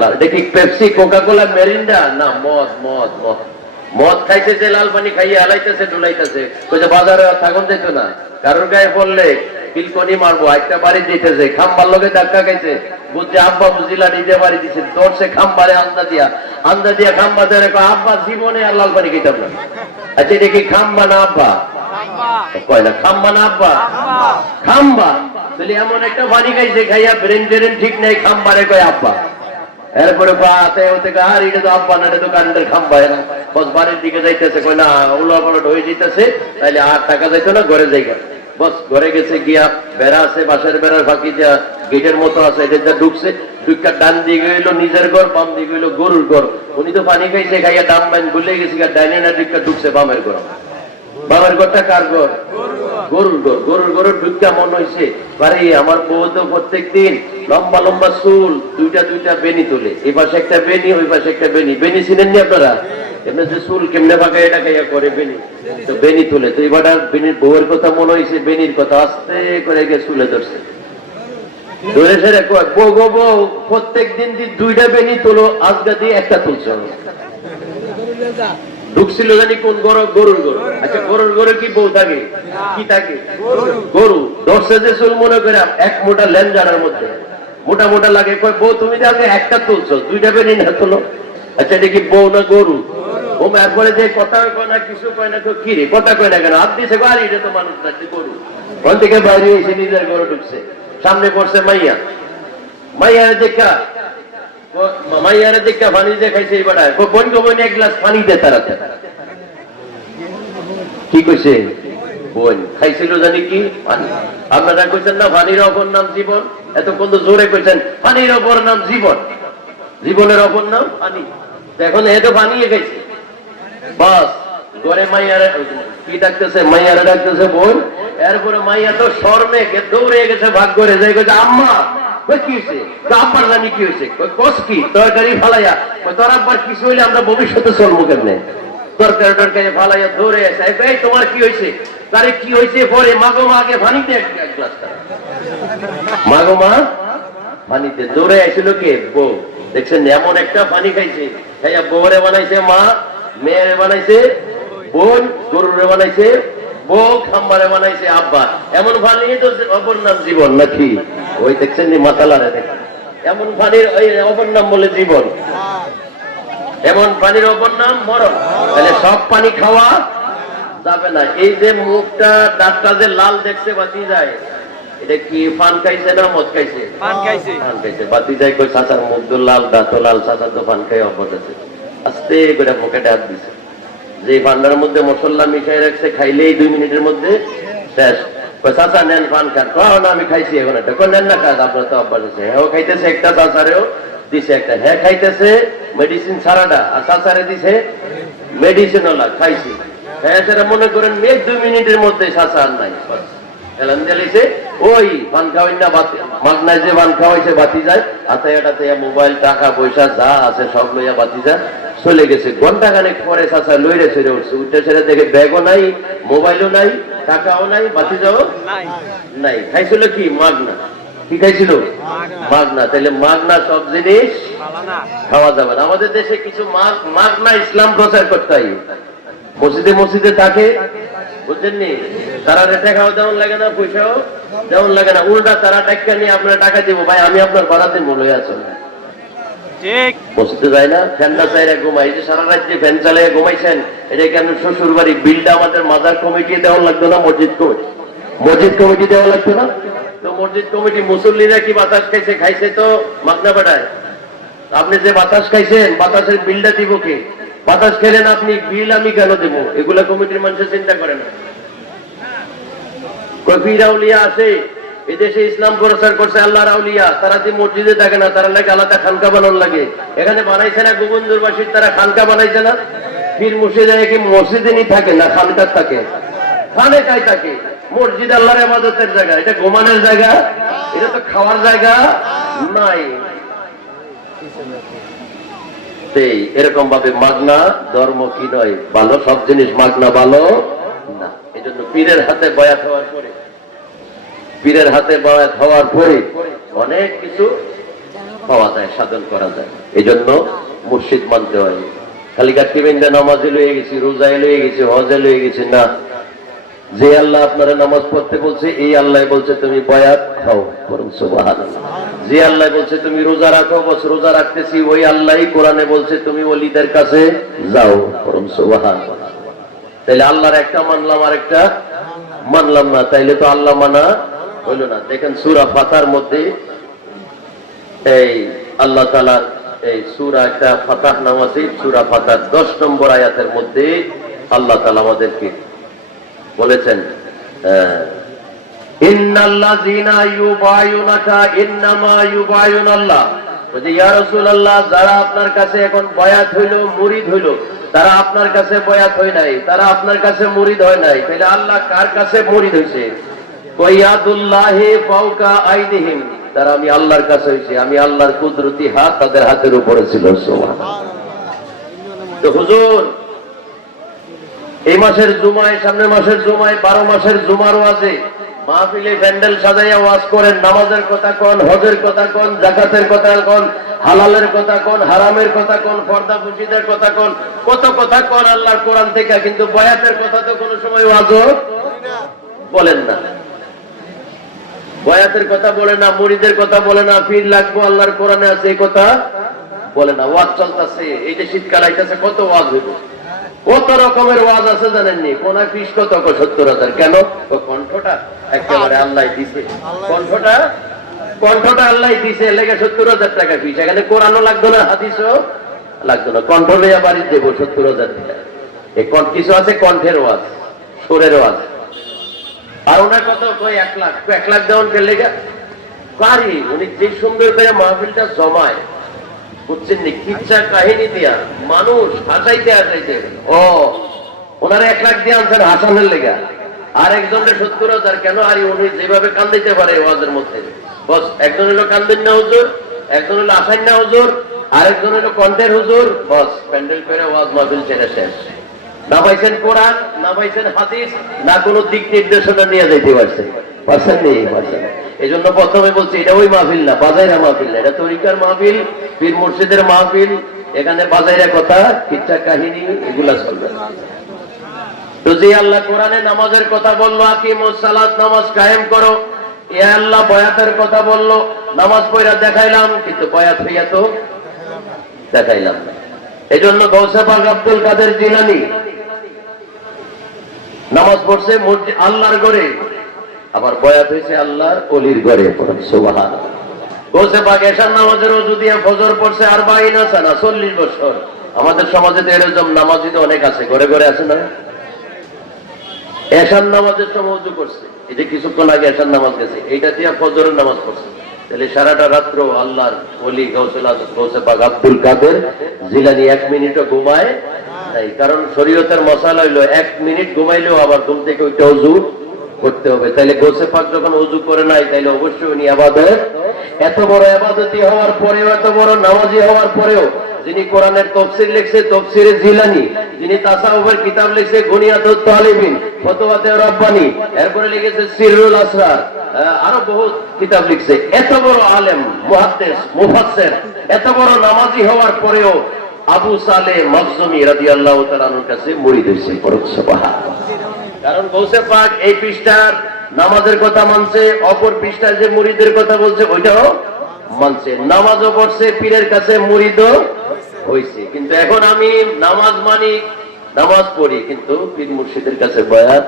লাল। দেখি পেপসি, কোকা কোলা, মেরিন্ডা না মদ? মদ মদ মদ খাইছে, যে লাল পানি খাইয়ে হালাইতেছে ডুলাইতেছে। ওই যে বাজারে থাকুন যেত না, কারোর গায়ে পড়লে কিলকনি মারবো, একটা বাড়ি দিতেছে, খাম্বার লোকে ধাক্কা খাইছে, বুঝছে আব্বা বুঝিলা নিজে বাড়ি দিছে, দৌড়ছে খাম্বারে আন্দা দিয়া খাম্বা ধরে আব্বা জীবনে আর লাল পানি খেতাম না। আচ্ছা এটা কি খাম্বা না আব্বা? কয় না খাম্বা না আব্বা, খাম্বা। তাহলে এমন একটা পানি খাইছে, খাইয়া ব্রেন ট্রেন ঠিক নেই, খাম্বারে কয় আব্বা। এরপরে আর এটা তো আব্বা না, এটা তো কারেন্টের খাম্বা। বস বাড়ির দিকে যাইতেছে, কয় না উল্লা পালট হয়ে যেতেছে, তাইলে আর টাকা যাইতো না, ঘরে যাই। বস ঘরে গেছে, গিয়া বেড়া আছে, বাসার বেড়ার ফাঁকি যা গেটের মতো আছে, এটা ঢুকছে, ঢুকা ডান দিকে গেল নিজের ঘর, বাম দিকে গেল গরুর ঘর। উনি তো পানি খাইছে, খাইয়া ডাম বাইন ভুলে গেছে, ডাইনে না ঢুকা ঢুকছে বামের ঘর। বামের ঘরটা কার ঘর? গরুর ঘর। গরুর ঘরে ঢুকা মন হয়েছে আরে আমার বউ তো প্রত্যেক দিন লম্বা লম্বা চুল, দুইটা দুইটা বেনি তোলে, এই পাশে একটা বেনি, ওই পাশে একটা বেনি। বেনি চিনেননি আপনারা? এমনি যে চুল কেমনে পাকা এটা খাইয়া করে বেনি, তো বেনি তোলে। তো এবার বেনির বউয়ের কথা মনে হয়েছে, বেনির কথা আস্তে করে গিয়ে চুলে ধরছে, ধরে সেরে কয় বউ গো বউ, প্রত্যেক দিন দুইটা বেনি তোলো, আজকে দিয়ে একটা তুলছ। ঢুকছিল জানি কোন গরু? গরুর গরু। আচ্ছা গরুর গরু কি বউ থাকে? কি থাকে? গরু। ধরছে যে চুল মনে করে এক মোটা লেনজানের মধ্যে মোটা মোটা লাগে, কয় বউ তুমি আগে একটা তুলছো, দুইটা বেনি না তোলো। আচ্ছা এটা কি বউ না গরু? ও এরপরে যে কথা কয় না, কিছু কয় না, কি রে কথা কয় না কেন? হাত দিছে, আরে এটা তো মানুষ না, গরু। ওখান থেকে বাইরে এসে নিজের গরু ঢুকছে, সামনে পড়ছে মাইয়া। মাইয়ারে দেখা মাইয়ারে দেখা পানি দিয়ে খাইছে, এই বেটায় বোন গো বোন এক গ্লাস পানি দে তাড়াতে। কি কইছে? বোন খাইছিল জানি কি পানি। আপনারা কইছেন না পানির অপর নাম জীবন, এতক্ষণ তো জোরে কইছেন পানির অপর নাম জীবন, জীবনের অপর নাম পানি। এখন এ তো পানি খাইছে। বাস ঘরে মাইয়ারে কি ডাকতেছে? মাইয়ারে ডাকতেছে বোন। এরপরে মাইয়া তো শর্মে দৌড়ে গেছে, ভাগ করে যাই, কইছে আম্মা। কি হয়েছে? আব্বার জানি কি হয়েছে? কস কি তরকারি ফালাইয়া, তোর আব্বার কিছু হইলে আমরা ভবিষ্যতে চলবো কেমনে? তরকারি টরকারি ফালাইয়া ধরে আসে, এই তোমার কি হয়েছে? তারে কি হয়েছে? পরে মাগো মা আগে পানিতে এক গ্লাসটা, মাগো মা পানিতে। দৌড়ে আসছিল কে? বউ। দেখছেন এমন একটা পানি খাইছে, খাইয়া বউরে বানাইছে মা, মেয়েরে বানাইছে বোন, গরুরে বানাইছে বউ, খাম্বারে বানাইছে আব্বা। এমন পানি তো অপর নাম জীবন নাকি? ওই দেখছেন মাতালারে দেখেন, এমন পানির অপর নাম বলে জীবন, এমন পানির অপর নাম মরণ। তাহলে সব পানি খাওয়া যাবে না। এই যে মুখটা দাঁতটা যে লাল দেখছে বাতি যায়, এটা কি পান খাইছে না মদ খাইছে? পান খাইছে। পান খাইছে। বাতি যায় কই চাচার মুখ তো লাল, দাঁত লাল, চাচার তো পান খাই অভ্যাস আছে। আস্তে করে মুখে ডাক দিছে, যে পান্ডার মধ্যে মশলা মিশাই রাখছে, খাইলেই 2 মিনিটের মধ্যে শেষ। চাচা নেন পান খান। না আমি খাইছি এখন একটা। নেন না কাজ, আপনার তো অভ্যাস আছে। হ্যাঁ খাইতেছে একটা, চাচারেও দিছে একটা। হ্যাঁ খাইতেছে মেডিসিন ছাড়াটা, আর চাচারে দিছে মেডিসিন ওলা, খাইছি। হ্যাঁ সেটা মনে করেন 2 মিনিটের মধ্যে চাচা আর নাই, এলান দিয়েছে। ওই পান খাওয়াই না, মাগনায় যে পান খাওয়াইছে বাতি যায়, হাতে হাতে মোবাইল টাকা পয়সা যা আছে সব লইয়া বাতি যায়, চলে গেছে। ঘন্টা খানেক পরে চাচা লইরে ছেড়ে উঠছে, উঠে ছেড়ে দেখে ব্যাগও নাই, মোবাইলও নাই, টাকাও নাই, বাতি যাও নাই। খাইছিল কি? মাগনা। কি খাইছিল? মাগনা। তাহলে মাগনা সব জিনিস খাওয়া যাবে না। আমাদের দেশে কিছু মাগনা ইসলাম প্রচার করতে হয়, মসজিদে মসজিদে থাকে, বুঝলেননি? তারা টাকাও যেমন লাগে না, পয়সাও যেমন লাগে না, উল্টা তারা টাকা নিয়ে আপনার টাকা দিব, ভাই আমি আপনার বাড়াতে মনে আছে মসজিদে যায় না, ফ্যানটা চাইলে ঘুমাই। যে সারা রাত্রে ফ্যান চালিয়ে ঘুমাইছেন, এটা কি আপনার শ্বশুর বাড়ি? বিলটা আমাদের মাজার কমিটি দেওয়া লাগতো না? মসজিদ কমিটি দেওয়া লাগতো না? তো মসজিদ কমিটি মুসল্লিরা কি বাতাস খাইছে? খাইছে তো মাগনা পাঠায়। আপনি যে বাতাস খাইছেন, বাতাসের বিলটা দিব কে? বাতাস খেলেন আপনি, বিল আমি কেন দেব? এগুলা কমিটির মানুষের চিন্তা করে না। কবির আউলিয়া আছে এদেশে, ইসলাম প্রচার করছে, আল্লাহর আউলিয়া, তারা যে মসজিদে থাকে না, তারা লাগে আলাদা খানকা বানানোর লাগে। এখানে বানাইছে না গোবিন্দরবাসীর, তারা খানকা বানাইছে না। পীর মুর্শিদে কি মসজিদে নি থাকে না খানকার থাকে? খানেকায় থাকে। মসজিদ আল্লাহর ইবাদতের জায়গা, এটা ঘুমানোর জায়গা, এটা তো খাওয়ার জায়গা নাই। এরকম ভাবে মাগনা ধর্ম কি নয়, ভালো সব জিনিস মাগনা ভালো না। এই জন্য পীরের হাতে বয়াত হওয়ার পরে, পীরের হাতে বয়াত হওয়ার পরে অনেক কিছু পাওয়া যায়, সাধন করা যায়। এই জন্য মুর্শিদ মানতে হয়। খালি কাটিবেন্দা নামাজে লয়ে গেছি, রোজায় লয়ে গেছি, হজে লয়ে গেছি না। যে আল্লাহ আপনারা নামাজ পড়তে বলছে, এই আল্লাহ বলছে তুমি বয়াত খাও, বরং সুবহানাল্লাহ। যে আল্লাহ বলছে তুমি রোজা রাখো, বস রোজা রাখতেছি, ওই আল্লাহ কোরআনে বলছে তুমি ওলিদের কাছে যাও, বরং সুবহানাল্লাহ। তাইলে আল্লাহর একটা মানলাম আর একটা মানলাম না, তাইলে তো আল্লাহ মানা হইল না। দেখেন সূরা ফাতার মধ্যে এই আল্লাহ তাআলার এই সূরা একটা ফাতাহ নাম আছে, সূরা ফাতার 10 নম্বর আয়াতের মধ্যে আল্লাহ তাআলা আমাদেরকে বলেছেন, ইন্নাল্লাযীনা ইউবায়ুনাকা ইন্নামা ইউবায়ুনাল্লাহ। বলে ইয়া রাসূলুল্লাহ, যারা আপনার কাছে এখন বয়াত হইল, মুরিদ হইল, তারা আপনার কাছে বয়াত হয় নাই, তারা আপনার কাছে মুরিদ হয় নাই। তাহলে আল্লাহ কার কাছে মুরিদ হইছে? ওয়ায়াদুল্লাহি ফাওকা আইদিহিম, তারা আমি আল্লাহর কাছে হইছে, আমি আল্লাহর কুদরতি হাত তাদের হাতের উপরে ছিল। সুবহানাল্লাহ। তো হুজুর এই মাসের জুমায়, সামনের মাসের জুমায়, 12 মাসের জুমার ওয়াজে মাহফিলে প্যান্ডেল সাজাইয়া ওয়াজ করেন, নামাজের কথা কোন, হজের কথা কোন, যাকাতের কথা কোন, হালালের কথা কোন, হারামের কথা কোন, পর্দা পুশিদের কথা কোন, কত কথা কোন আল্লাহর কোরআন থেকে, কিন্তু বয়াতের কথা তো কোনো সময় ওয়াজও বলেন না। বয়াতের কথা বলে না, মুরিদের কথা বলে না, পীর লাগবো আল্লাহর কোরআনে আছে এই কথা বলে না। ওয়াজ চলতেছে, এই যে শীতকাল আইতেছে, কত ওয়াজ হইব, কত রকমের ওয়াজ আছে জানেননি? কোন ফিস কত? 70,000। কেন? কণ্ঠটা একেবারে আল্লাহ দিছে, কণ্ঠটা আল্লাহ দিছে, লেগে 70,000 টাকা ফিস। এখানে কোরআনও লাগতো না, হাদিসও লাগতো না, কণ্ঠ লইয়া বাড়ি দেবো 70,000 টাকা। এই কিছু আছে কণ্ঠের ওয়াজ, সুরের ওয়াজ। আর ওনার কত? 1 লাখ। 1 লাখ দেওয়ান কে লেগে পারি? উনি যে সুন্দর করে মাহফিলটা জমায়, বুঝছেন নি, কিচ্ছা কাহিনী দিয়া মানুষ হাসাইতে হাসাইতে। ওনারা 1 লাখ দিয়ে আনছেন হাসানের লেগা, আর একজনের 70,000। কেন? আর উনি যেভাবে কান্দিতে পারে ওয়াজের মধ্যে, বস একজন হলো কান্দেন না হুজুর, একজন হলো আসাইন না হুজুর, আরেকজন হলো কণ্ঠের হুজুর, বস প্যান্ডেল করে ওয়াজ মাহফিল ছেড়ে শেষ। না পাইছেন কোরআন, না পাইছেন হাদিস, না কোনো দিক নির্দেশনা নিয়ে যাইতে পারছেন, পারছেন নেই, পারছেন। এই জন্য প্রথমে বলছি, এটা ওই মাহফিল না, বাজাইরা মাহফিল না, এটা তরিকার মাহফিল, পীর মুর্শিদের মাহফিল। এখানে বাজাইরা কথা, কিচ্ছা কাহিনী এগুলা চলবে। তো যে আল্লাহ কোরআনে নামাজের কথা বললো, আকিমুস সালাত, নামাজ কায়েম করো, এ আল্লাহ বয়াতের কথা বললো, নামাজ পড়া দেখাইলাম, কিন্তু বয়াত হইয়া তো দেখাইলাম না। এই জন্য গৌসে পাক আব্দুল কাদের জিলানী নামাজ পড়ছে আল্লাহর ঘরে, আবার বয়াত হয়েছে আল্লাহর অলির ঘরে। সুবহানাল্লাহ। গৌসে পাক এশার নামাজের ওযু দিয়ে ফজর পড়ছে 40 সানা, 40 বছর। আমাদের সমাজে তো এরকম নামাজি তো অনেক আছে, ঘরে ঘরে আছে না? এশার নামাজের সময় ওযু করছে, এই যে কিছুক্ষণ আগে এশার নামাজ গেছে, এইটা দিয়ে ফজরের নামাজ পড়ছে। তাহলে সারাটা রাত্র আল্লাহর ওলি গৌসে পাক আব্দুল কাদের জিলানী 1 মিনিটও ঘুমায় নাই। কারণ শরীয়তের মশালা হইলো 1 মিনিট ঘুমাইলেও আবার ঘুম থেকে ওইটা ওযু করতে হবে। তাইলে গৌসে পাক যখন ওযু করে নাই, তাইলে অবশ্যই উনি ইবাদত, এত বড় ইবাদতি হওয়ার পরেও, এত বড় নামাজি হওয়ার পরেও, যিনি কোরআনের তাফসীর লিখছে তাফসীরে জিলানী, যিনি তাসাউফের কিতাব লিখছে গুনিয়াতুত তালিবিন, ফতোয়াতে রাব্বানী, এরপরে লিখেছে সিররুল আসরার, আরো বহুত কিতাব লিখছে, এত বড় আলেম, মুহাদ্দিস, মুফাসসির, এত বড় নামাজি হওয়ার পরেও আবু সালেহ মাখজুমী রাদিয়াল্লাহু তাআলা আনহুর কাছে মুরিদ হইছে। সুবহানাল্লাহ। কারণ গৌসে পাক এই পৃষ্ঠার নামাজের কথা মানছে, অপর পৃষ্ঠার যে মুরিদের কথা বলছে ওইটাও মানছে, নামাজও পড়ছে, পীরের কাছে মুরিদও হইছে। কিন্তু এখন আমি নামাজ মানি, নামাজ পড়ি, কিন্তু পীর মুর্শিদের কাছে বয়াত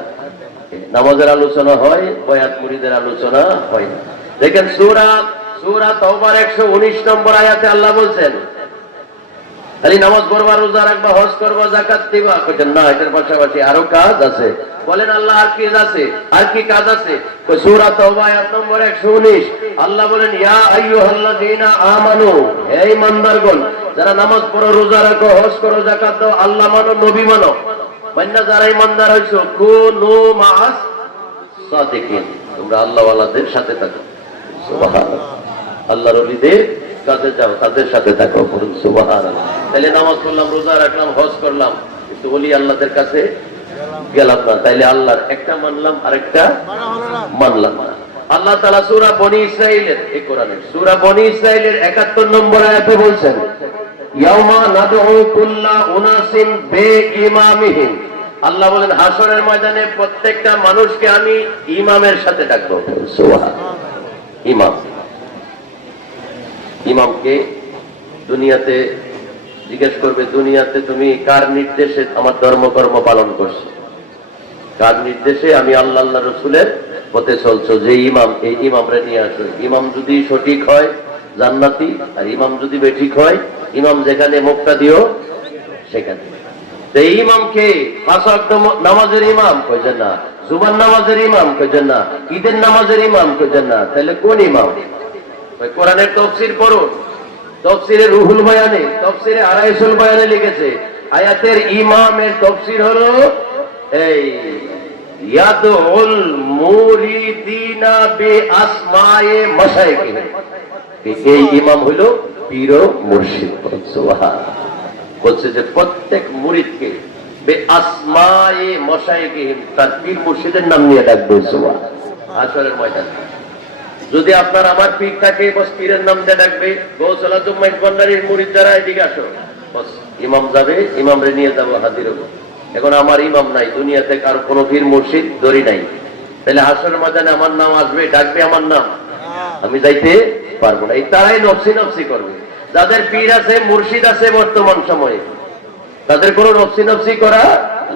নামাজের আলোচনা হয়, বয়াত মুরিদের আলোচনা হয় না। দেখেন সূরা তাওবার 119 নম্বর আয়াতে আল্লাহ বলছেন খালি নামাজ পড়বা, রোজা রাখবা, হজ করবা, যাকাত দিবা, না এটার পাশাপাশি আরো কাজ আছে। বলেন আল্লাহ আর কি আছে, আর কি কাজ আছে? সূরা তাওবা আয়াত নম্বর 119 আল্লাহ বলেন ইয়া আইয়ুহাল্লাযীনা আমানু, হে ঈমানদারগণ, যারা নামাজ পড়ো, রোজা রাখো, হজ করো, যাকাত দাও, আল্লাহ মানো, নবী মানো, মান্না যারা ঈমানদার হইছো, কুনু মাআস সাদিকিন, তোমরা আল্লাহ ওয়ালাদের সাথে থাকো। সুবহানাল্লাহ। আল্লাহর ওলিদের কাছে যাও, তাদের সাথে থাকো। সুবহানাল্লাহ। তাইলে নামাজ পড়লাম, রোজা রাখলাম, হজ করলাম, কিন্তু ওলি আল্লাহদের কাছে গেলাম না, তাইলে আল্লাহর একটা মানলাম আরেকটা মানলাম না। আল্লাহ তাআলা সূরা বনী ইসরাঈলের, এই কোরআনের সূরা বনী ইসরাঈলের 71 নম্বর আয়াতে বলছেন ইয়াউমা নাদউ কুল্লা উনাসিন বিইমামিহিম, আল্লাহ বলেন হাসরের ময়দানে প্রত্যেকটা মানুষকে আমি ইমামের সাথে ডাকবো। সুবহানাল্লাহ। ইমামকে দুনিয়াতে জিজ্ঞেস করবে, দুনিয়াতে তুমি কার নির্দেশে আমার ধর্মকর্ম পালন করছো, কার নির্দেশে আমি আল্লাহ রাসূলের পথে চলছো, যে ইমাম, এই ইমামরে নিয়ে আসো। ইমাম যদি সঠিক হয় জান্নাতি, আর ইমাম যদি বেঠিক হয়, ইমাম যেখানে মুক্তা দিও সেখানে। এই ইমামকে 5 ওয়াক্ত নামাজের ইমাম কইছেন না, জুমার নামাজের ইমাম কইছেন না, ঈদের নামাজের ইমাম কইছেন না, তাহলে কোন ইমাম? কোরআনের তাফসীর পড়ুন, তাফসীরে রুহুল বয়ানে, তাফসীরে আরাইসুল বয়ানে লিখেছে আয়াতের ইমামের তাফসীর হলো এই ইয়াদউল মুরিদিনা বিআসমায়ে মাশায়েখিহিম, এই ইমাম হলো পীর ও মুর্শিদ। সুবহানাল্লাহ। বলছে যে প্রত্যেক মুরিদকে বিআসমায়ে মাশায়েখিহিম, তার পীর মুর্শিদের নাম নিয়ে ডাকবে। সুবহানাল্লাহ। আসরের ময়দানে যদি আপনার আমার পীর থাকে, বস পীরের নাম দিয়ে ডাকবে। গৌসুল আজম মাইক ভান্ডারীর মুরিদ যারা, এদিকে আসো, বস ইমাম যাবে, ইমামরে নিয়ে যাবো, হাজির হবো। এখন আমার ইমাম নাই, দুনিয়াতে কারো কোনো পীর মুর্শিদ দড়ি নাই, তাহলে হাসরের ময়দানে আমার নাম আসবে, ডাকবে আমার নাম, আমি যাইতে পারবো না। এই তারাই নফসি নফসি করবে। যাদের পীর আছে, মুর্শিদ আছে বর্তমান সময়ে, তাদের কোনো নফসি নফসি করা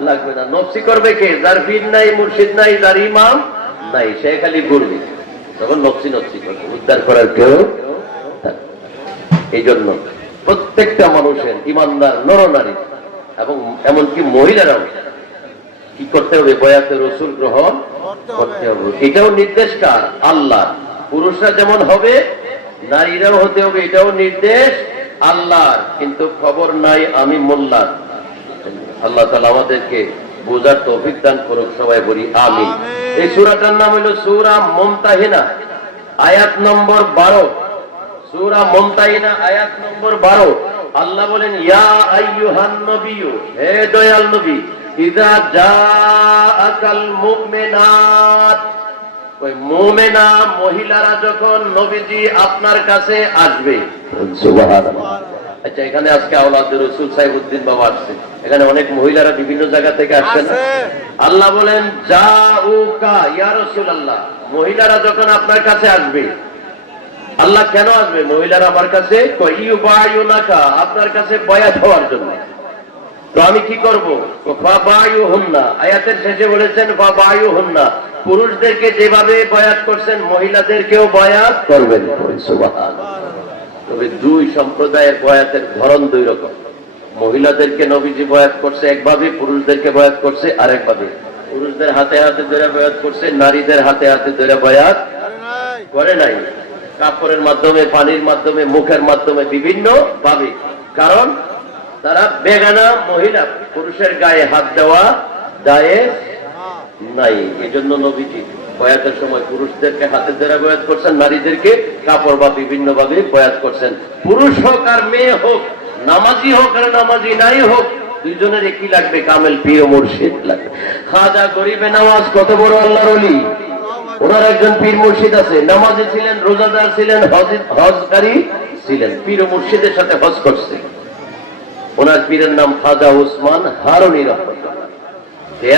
লাগবে না। নফসি করবে কে? যার পীর নাই, মুর্শিদ নাই, যার ইমাম নাই, সে খালি ঘুরবে, তখন নফসি নফসি করবে, উদ্ধার করার কেউ। এই জন্য প্রত্যেকটা মানুষের, ইমানদার নরনারী এবং এমনকি মহিলারাও কি করতে হবে? বয়াতে রাসূল গ্রহণ করতে হবে। এটাও নির্দেশ কার? আল্লাহ। পুরুষরা যেমন হবে, নারীরাও হতে হবে, এটাও নির্দেশ আল্লাহর। কিন্তু খবর নাই আমি মোল্লার। আল্লাহ তাআলা আমাদেরকে বোঝার তৌফিক দান করুক, সবাই বলি আমিন। এই সূরাটার নাম হলো সূরা মুমতাহিনা, আয়াত নম্বর 12। সূরা মুমতাহিনা আয়াত নম্বর 12। আল্লাহ বলেন ইয়া আইয়ুহান নবিয়্যু, হে দয়াল নবী, ইযা জাআকাল মুমিনাত, ওই মুমিনা মহিলারা যখন নবীজি আপনার কাছে আসবে। সুবহানাল্লাহ। আচ্ছা, এখানে আজকে আওলাদুর রাসূল সাইফুদ্দিন বাবা আসছে, এখানে অনেক মহিলারা বিভিন্ন জায়গা থেকে আসছে না? আল্লাহ বলেন জাউকা ইয়া রাসূলুল্লাহ, মহিলারা যখন আপনার কাছে আসবে। আল্লাহ কেন আসবে মহিলারা আমার কাছে? ইউবায়ুনাকা, আপনার কাছে বয়াত হওয়ার জন্য। তো আমি কি করবো? ফাবায়ুহুন্না, আয়াতের শেষে বলেছেন ফাবায়ুহুন্না, পুরুষদেরকে যেভাবে বয়াত করছেন মহিলাদেরকেও বয়াত করবেন। সুবহানাল্লাহ। তবে দুই সম্প্রদায়ের বয়াতের ধরন দুই রকম। মহিলাদেরকে নবীজি বয়াত করছে একভাবে, পুরুষদেরকে বয়াত করছে আরেকভাবে। পুরুষদের হাতে হাতে ধরে বয়াত করছে, নারীদের হাতে হাতে ধরে বয়াত করে নাই। কাপড়ের মাধ্যমে, পানির মাধ্যমে, মুখের মাধ্যমে, বিভিন্ন ভাবে। কারণ তারা বেগানা মহিলা, পুরুষের গায়ে হাত দেওয়া জায়েজ নাই। এই জন্য নবীজি বয়াতের সময় পুরুষদেরকে হাতে ধরে বয়াত করছেন, নারীদেরকে কাপড় বা বিভিন্ন ভাবে বয়াত করছেন। পুরুষ হোক আর মেয়ে হোক, নামাজি হোক আর নামাজি নাই হোক, দুইজনের একই লাগবে, কামেল পীর মুর্শিদ লাগবে। খাজা গরিবে নওয়াজ কত বড় আল্লাহর ওলি, ওনার একজন পীর মুর্শিদ আছে, নামাজি ছিলেন, রোজাদার ছিলেন, হজকারী ছিলেন, পীর মুর্শিদের সাথে হজ করছে। ওনার পীরের নাম খাজা উসমান হারুনি রাহমাতুল্লাহ।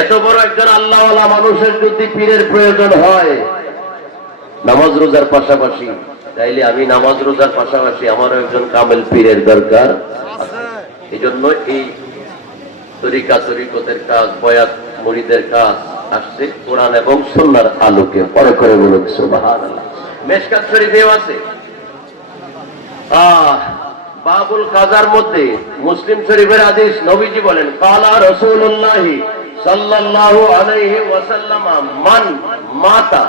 এত বড় একজন আল্লাহওয়ালা মানুষের যদি পীরের প্রয়োজন হয় নামাজ রোজার পাশাপাশি, তাইলে আমি নামাজ রোজার পাশাপাশি আমারও একজন কামেল পীরের দরকার। এই জন্য এই তরিকা তরিকতের কাজ, বয়াত মুরিদের কাজ আসছে কোরআন এবং সুন্নাহর আলোকে। পরে করে বলুন সুবহানাল্লাহ। মিশকাত শরীফেও আছে বাবুল কাজার মধ্যে, মুসলিম শরীফের হাদিস, নবীজি বলেন কালা রাসূলুল্লাহ সাল্লাল্লাহু আলাইহি ওয়াসাল্লাম মান মাতা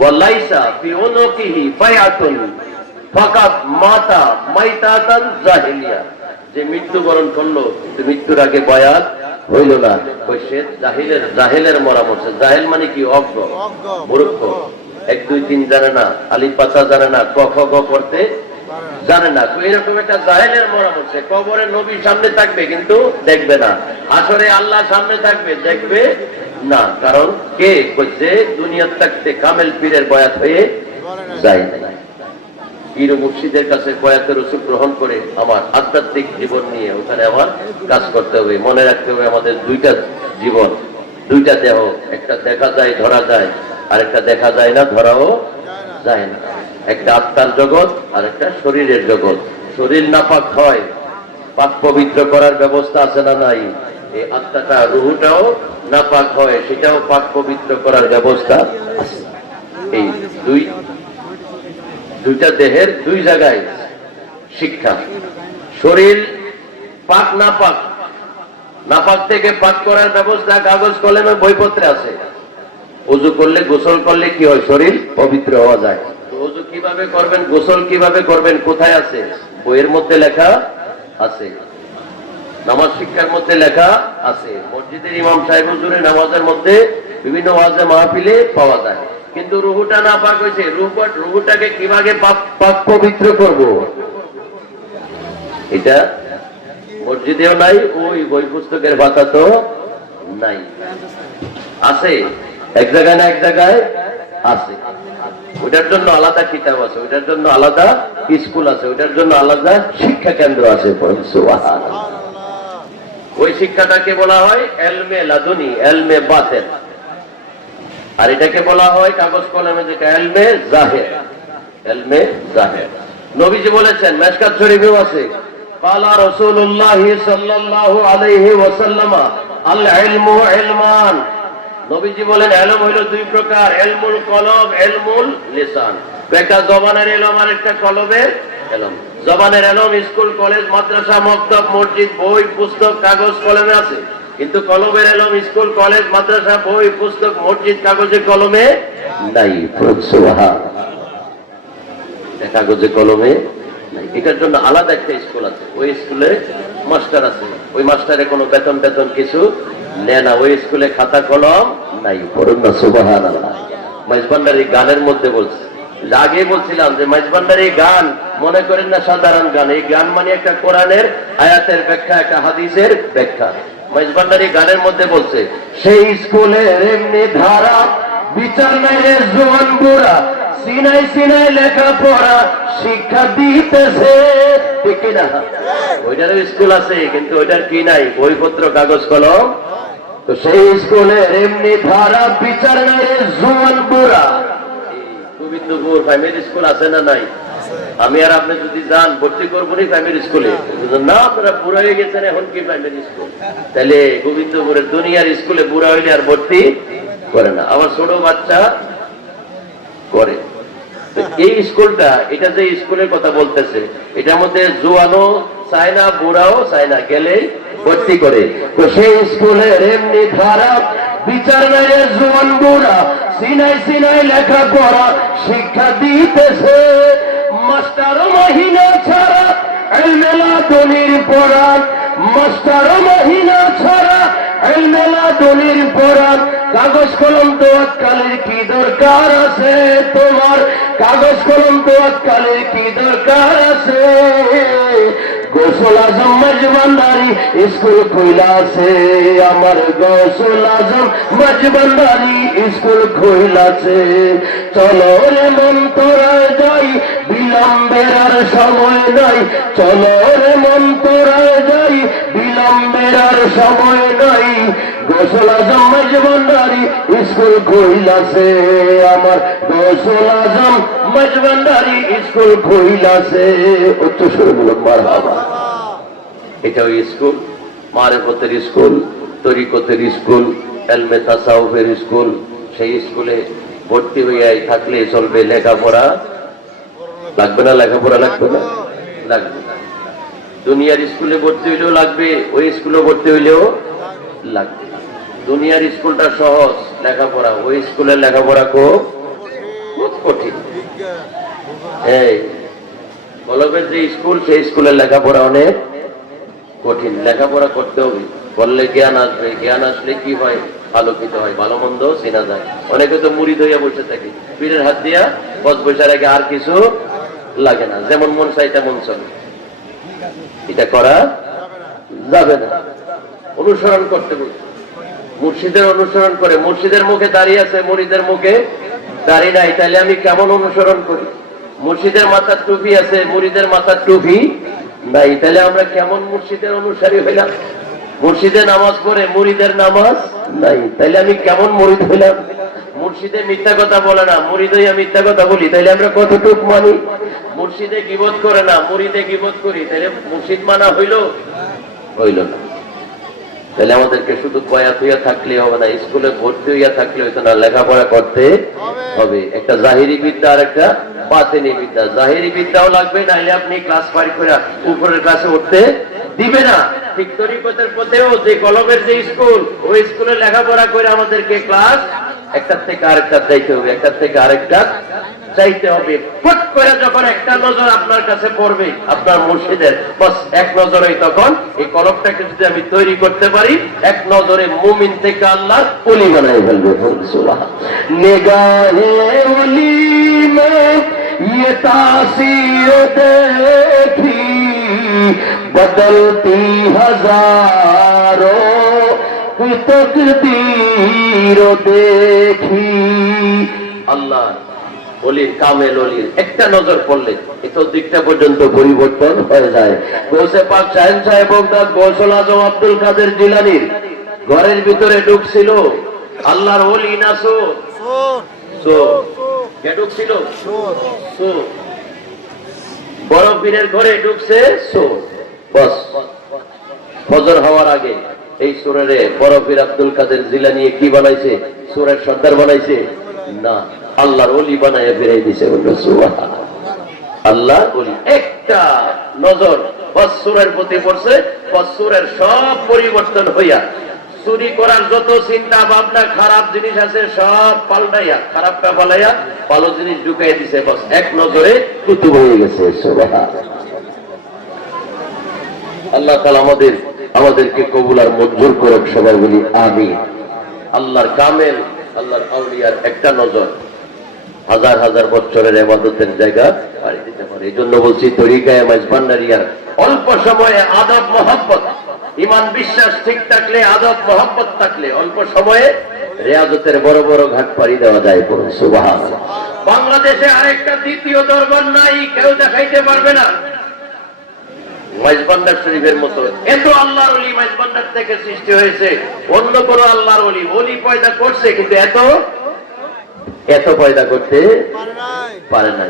ওয়া লাইসা ফি উনুকিহি বায়াতুন ফাকাত মাতা মাইতাতান জাহিলিয়া। যে মৃত্যুবরণ করলো কিন্তু মৃত্যুর আগে বায়াত হইল না, ওই সে জাহিলের মরা মরছে। জাহিল মানে কি? অজ্ঞ, মূর্খ, 1 2 3 জানে না, আলিফ পাতা জানে না, ক খ গ পড়তে জানে না। তো এরকম একটা জাহেলের মরা মরছে। কবরে নবী সামনে থাকবে কিন্তু দেখবে না, আসরে আল্লাহ সামনে থাকবে দেখবে না। কারণ কে কইছে দুনিয়ার থাকতে কামেল পীরের বয়াত হয়ে যায় না। পীর ও মুর্শিদের কাছে বয়াতের রসুল গ্রহণ করে আমার আধ্যাত্মিক জীবন নিয়ে ওখানে আমার কাজ করতে হবে। মনে রাখতে হবে আমাদের 2টা জীবন, 2টা দেহ, একটা দেখা যায় ধরা যায়, আর একটা দেখা যায় না ধরাও যায় না। একটা আত্মার জগৎ আর একটা শরীরের জগৎ। শরীর নাপাক হয়, পাক পবিত্র করার ব্যবস্থা আছে না নাই? এই আত্মাটা রুহুটাও নাপাক হয়, সেটাও পাক পবিত্র করার ব্যবস্থা আছে। এই দুইটা দেহের 2 জায়গায় শিক্ষা। শরীর পাক নাপাক, নাপাক থেকে পাক করার ব্যবস্থা কাগজ কলমে বইপত্রে আছে। ওযু করলে, গোসল করলে কি হয়? শরীর পবিত্র হওয়া যায়। ওযু কিভাবে করবেন, গোসল কিভাবে করবেন কোথায় আছে? বইয়ের মধ্যে লেখা আছে, নামাজ শিক্ষার মধ্যে লেখা আছে, মসজিদের ইমাম সাহেব হুজুরের নামাজের মধ্যে, বিভিন্ন ওয়াজে মাহফিলে পাওয়া যায়। কিন্তু রুহুটা না পাক হয়েছে, রুহুটাকে কিভাবে পাক পবিত্র করব, এটা মসজিদেও নাই, ওই বই পুস্তকের ভাষা তো নাই। আছে এক জায়গায় না এক জায়গায় আছে। ওইটার জন্য আলাদা কিতাব আছে, ওইটার জন্য আলাদা স্কুল আছে, ওইটার জন্য আলাদা শিক্ষা কেন্দ্র আছে। ওই শিক্ষাটাকে বলা হয় এলমে লাদুনি, এলমে বাতেন। আর এটাকে বলা হয় কাগজ কলমে যেটা এলমে জাহের, এলমে জাহের। নবীজি বলেছেন, মিশকাত শরীফেও আছে, কালা রাসূলুল্লাহ সাল্লাল্লাহু আলাইহি ওয়াসাল্লাম আল ইলমু ইলমান। নবীজি বলেন ইলম হলো 2 প্রকার, ইলমুল কলব, ইলমুল লিসান। একটা জবানের ইলম আর একটা কলবের ইলম। জবানের ইলম স্কুল, কলেজ, মাদ্রাসা, মক্তব, মসজিদ, বই পুস্তক, কাগজ কলমে আছে। কিন্তু কলবের ইলম স্কুল, কলেজ, মাদ্রাসা, বই পুস্তক, মসজিদ, কাগজে কলমে নাই। কাগজে কলমে নাই। এটার জন্য আলাদা একটা স্কুল আছে, ওই স্কুলে মাস্টার আছে, ওই মাস্টারে কোনো বেতন কিছু নেয় না, ওই স্কুলে খাতা কলম নাই। পড়ুন না সুবহানাল্লাহ। মাইজভান্ডারি গানের মধ্যে বলছে, আগে বলছিলাম যে মাইজভান্ডারি গান মনে করেন না সাধারণ গান। এই গান মানে একটা কোরআনের আয়াতের ব্যাখ্যা, একটা হাদিসের ব্যাখ্যা। মাইজভান্ডারি গানের মধ্যে বলছে, সেই স্কুলের এমনি ধারা, বিচার নাই রে জোয়ান বুড়া, সিনাই সিনাই লেখা পড়া শিক্ষা দিতেছে। ঠিক না? ওইটারও স্কুল আছে, কিন্তু ওইটার কি নাই? বইপত্র, কাগজ কলম। তো সেই স্কুলে এমনি ধারা, বিচার নাই রে জোয়ান বুড়া। গোবিন্দপুর প্রাইমারি স্কুল আছে না নাই? আমি আর আপনি যদি যান ভর্তি করবো নি প্রাইমারি স্কুলে, না আপনারা বুড়া হয়ে গেছেন, এখন কি প্রাইমারি স্কুল? তাহলে গোবিন্দপুরের দুনিয়ার স্কুলে বুড়া হইলে আর ভর্তি করে না, আবার ছোট বাচ্চা করে। এই স্কুলটা, এটা যে স্কুলের কথা বলতেছে, এটার মধ্যে জোয়ানও চায় না, বুড়াও চায় না, গেলে ভর্তি করে। তো সেই স্কুলের এমনি ধারা, বিচার নাই জোয়ান বুড়া, সিনাই সিনাই লেখা পড়া শিক্ষা দিতেছে। মাস্টার মহিনা ছাড়া ইলমে লাদুনির পড়া, মাস্টার মহিনা ছাড়া ইলমে লাদুনির পড়া। কাগজ কলম তো আজকালের কি দরকার আছে তোমার, কাগজ কলম তো আজকালের কি দরকার আছে। গোসল আজম মেজবান্ডারি স্কুল খোলা আছে আমার, গোসল আজম মেজবান্ডারি স্কুল খোলা আছে। চলো রে মন তোরা যাই, বিলম্বের আর সময় নাই। চলো রে মন তোরা যাই, বিলম্বের আর সময় নাই। গোসল আজম মেজবান্ডারি স্কুল খোলাছে আমার, গোসল আজম মেজবান্ডারি স্কুল খোলাছে। উচ্চ সুরে বলুন মারহাবা। এটা ওই স্কুল, মারেফতের স্কুল, তরিকতের স্কুল, এলমে তাসাউফের স্কুল, সেই স্কুলে ভর্তি হইয়াই থাকলে চলবে, লেখাপড়া লাগবে না? লেখাপড়া লাগবে না? লাগবে। দুনিয়ার স্কুলে ভর্তি হইলেও লাগবে, ওই স্কুলে ভর্তি হইলেও লাগবে। দুনিয়ার স্কুলটা সহজ লেখাপড়া, ওই স্কুলের লেখাপড়া খুব কঠিন। এই কলমের যে স্কুল, সেই স্কুলের লেখাপড়া অনেক কঠিন। লেখাপড়া করতে হবে, বললে জ্ঞান আসবে। জ্ঞান আসলে কি হয়? আলোকিত হয়, ভালো মন্দ চেনা যায়। অনেকে তো মুড়ি ধইয়া বসে থাকে, পীরের হাত দিয়া বস বসার আগে আর কিছু লাগে না, যেমন মন চাই তেমন চলে। এটা করা যাবে না। অনুসরণ করতে বলছে, মুর্শিদের অনুসরণ করে। মুর্শিদের মুখে দাঁড়িয়ে আছে, মুরিদের মুখে দাঁড়িয়ে নাই, তাহলে আমি কেমন অনুসরণ করি? মুর্শিদের মাথার টুপি আছে, মুরিদের মাথার টুপি নাই, তাহলে আমরা কেমন মুর্শিদের অনুসারী হইলাম? মুর্শিদে নামাজ পড়ে, মুরিদের নামাজ নাই, তাহলে আমি কেমন মুরিদ হইলাম? মুর্শিদে মিথ্যা কথা বলে না, মুরিদ হইয়া মিথ্যা কথা বলি, তাহলে আমরা কতটুক মানি? মুর্শিদে গীবত করে না, মুরিদে গীবত করি, তাহলে মুর্শিদ মানা হইল? হইল না। তাহলে আমাদেরকে শুধু বয়াত হইয়া থাকলে হবে না, স্কুলে ভর্তি হইয়া থাকলে হইতো না, লেখাপড়া করতে হবে। একটা জাহিরি বিদ্যা আর একটা বাতিনি বিদ্যা। জাহিরি বিদ্যাও লাগবে, নাইলে আপনি ক্লাস 5 করে উপরের ক্লাসে উঠতে দিবে না। ঠিক তরিকতের পথেও যে কলমের যে স্কুল, ওই স্কুলে লেখাপড়া করে আমাদেরকে ক্লাস একটার থেকে আরেকটা চাইতে হবে, একটার থেকে আরেকটা চাইতে হবে। ফট করে যখন একটা নজর আপনার কাছে পড়বে আপনার মুর্শিদের, বাস এক নজরেই তখন এই কলমটাকে যদি আমি তৈরি করতে পারি, এক নজরে মুমিন থেকে আল্লাহ ওলি বানাই ফেলবে। নিগাহে ওলি মে ये तासीर देखी बदलती हजारों की तकदीर देखी। আল্লাহ ওলির, কামেল ওলির একটা নজর পড়লে এত দিকটা পর্যন্ত পরিবর্তন হয়ে যায়। গৌসে পাক শাহেন সাহেব বগদাদ গৌসুল আজম আব্দুল কাদের জিলানীর ঘরের ভিতরে ঢুকছিল আল্লাহর ওলি না চোর? কে ঢুকছিল? বড় পীরের ঘরে ঢুকছে চোর। বস ফজর হওয়ার আগে এই চোরের বড় পীর আব্দুল কাদের জিলানী কি বানাইছে? চোরের সর্দার বানাইছে না, আল্লাহর ওলি বানায় ফিরাই দিছে। আল্লাহ ওলি একটা নজর বৎসরের প্রতি পড়ছে, বৎসরের সব পরিবর্তন হইয়া চুরি করার যত চিন্তা ভাবনা খারাপ জিনিস আছে সব পাল্টাইয়া, খারাপটা পালাইয়া ভালো জিনিস ঢুকাই দিছে। বস এক নজরে কুতুব হয়ে গেছে। আল্লাহ তাআলা আমাদেরকে কবুল আর মঞ্জুর করুক, সবাই বলি আমিন। আল্লাহর কামেল, আল্লাহর আউলিয়ার একটা নজর হাজার হাজার বছরের ইবাদতের জায়গা পাড়ি দিতে পারে। এই জন্য বলছি তরিকায়ে মাইজভান্ডারিয়ার অল্প সময়ে আদব মহব্বত, ইমান বিশ্বাস ঠিক থাকলে, আদব মহব্বত থাকলে অল্প সময়ে রিয়াজতের বড় বড় ঘাট পাড়ি দেওয়া যায়। সুবহানাল্লাহ। বাংলাদেশে আরেকটা দ্বিতীয় দরবার নাই, কেউ দেখাইতে পারবে না মাইজভান্ডার শরীফের মতো। এত আল্লাহর ওলি মাইজভান্ডার থেকে সৃষ্টি হয়েছে, অন্য কোন আল্লাহর ওলি পয়দা করছে, কিন্তু এত পয়দা করতে পারে না।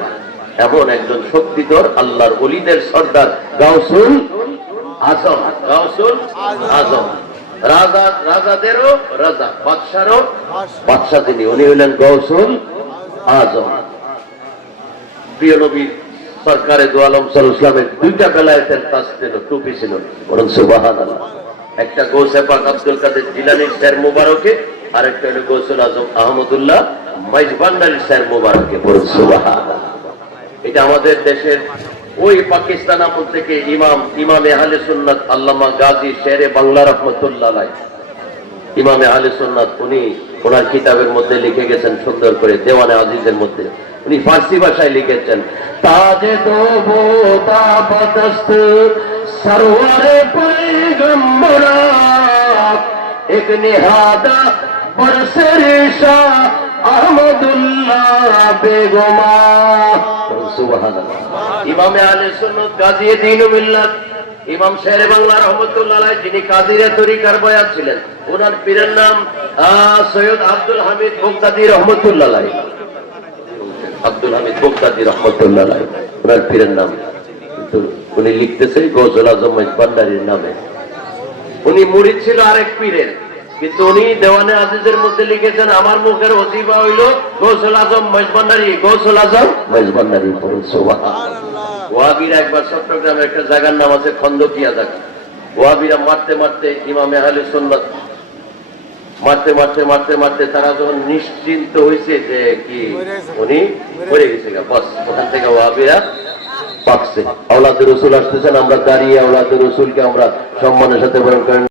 এমন একজন শক্তিধর আল্লাহর ওলিদের সর্দার গাউসুল আজম, গাউসুল আজম, রাজাদেরও রাজা, বাদশারও বাদশা তিনি, উনি হলেন গাউসুল আজম। প্রিয় নবী সরকারে দু আলম সাল্লাল্লাহু আলাইহি ওয়াসাল্লামের দুইটা বেলায়েতের তাজ ছিল, টুপি ছিল, বরং সুবহানাল্লাহ। একটা গৌসে পাক আব্দুল কাদের জিলানীর শের মুবারকে, আর একটা হলো গৌসুল আজম আহমদুল্লাহ মাইজভান্ডারির শের মুবারকে, বরং সুবহানাল্লাহ। এটা আমাদের দেশের ওই পাকিস্তান আমল থেকে ইমামে আহলে সুন্নাত আল্লামা গাজী শেরে বাংলা রহমতুল্লাহ আলাইহি, ইমামে আহলে সুন্নাত, উনি ওনার কিতাবের মধ্যে লিখে গেছেন সুন্দর করে, দেওয়ানে আজিজের মধ্যে উনি ফার্সি ভাষায় লিখেছেন, তাজে দোবো তাবদস্ত সরওয়ারে পয়গম্বরা এক নিহাদা বরসরে শাহ আহমদুল্লাহ বেগমা। সুবহানাল্লাহ। ইমামে আহলে সুন্নাত গাজী দ্বীন ও মিল্লাত ইমাম শেরে বাংলা রহমতুল্লাহ আলাইহি, যিনি কাদিরিয়া তরিকার বয়াত ছিলেন, ওনার পীরের নাম সৈয়দ আব্দুল হামিদ বগদাদী রহমতুল্লাহ আলাইহি। আব্দুল হামিদ বগদাদী রহমতুল্লাহ আলাইহি ওনার পীরের নাম, কিন্তু উনি লিখতেছে গৌসুল আজম মাইজভান্ডারির নামে। উনি মুরিদ ছিল আরেক পীরের, কিন্তু উনি দেওয়ানে আজিজের মধ্যে লিখেছেন আমার মুখের অজিবা হইল গৌসুল আজম মেজবান্ডারি, গৌসুল আজম মেজবান্ডারি। ওয়াহাবিরা একবার চট্টগ্রামের একটা জায়গার নাম আছে খন্দকিয়া জায়গা, ওয়াহাবিরা মারতে মারতে ইমামে আহলে সুন্নাত মারতে মারতে মারতে মারতে তারা যখন নিশ্চিন্ত হয়েছে যে কি উনি মরে গেছে, বস ওখান থেকে ওয়াহাবিরা পাকছে। আওলাদে রসুল আসতেছেন, আমরা দাঁড়িয়ে আওলাদে রসুলকে আমরা সম্মানের সাথে বরণ করেন।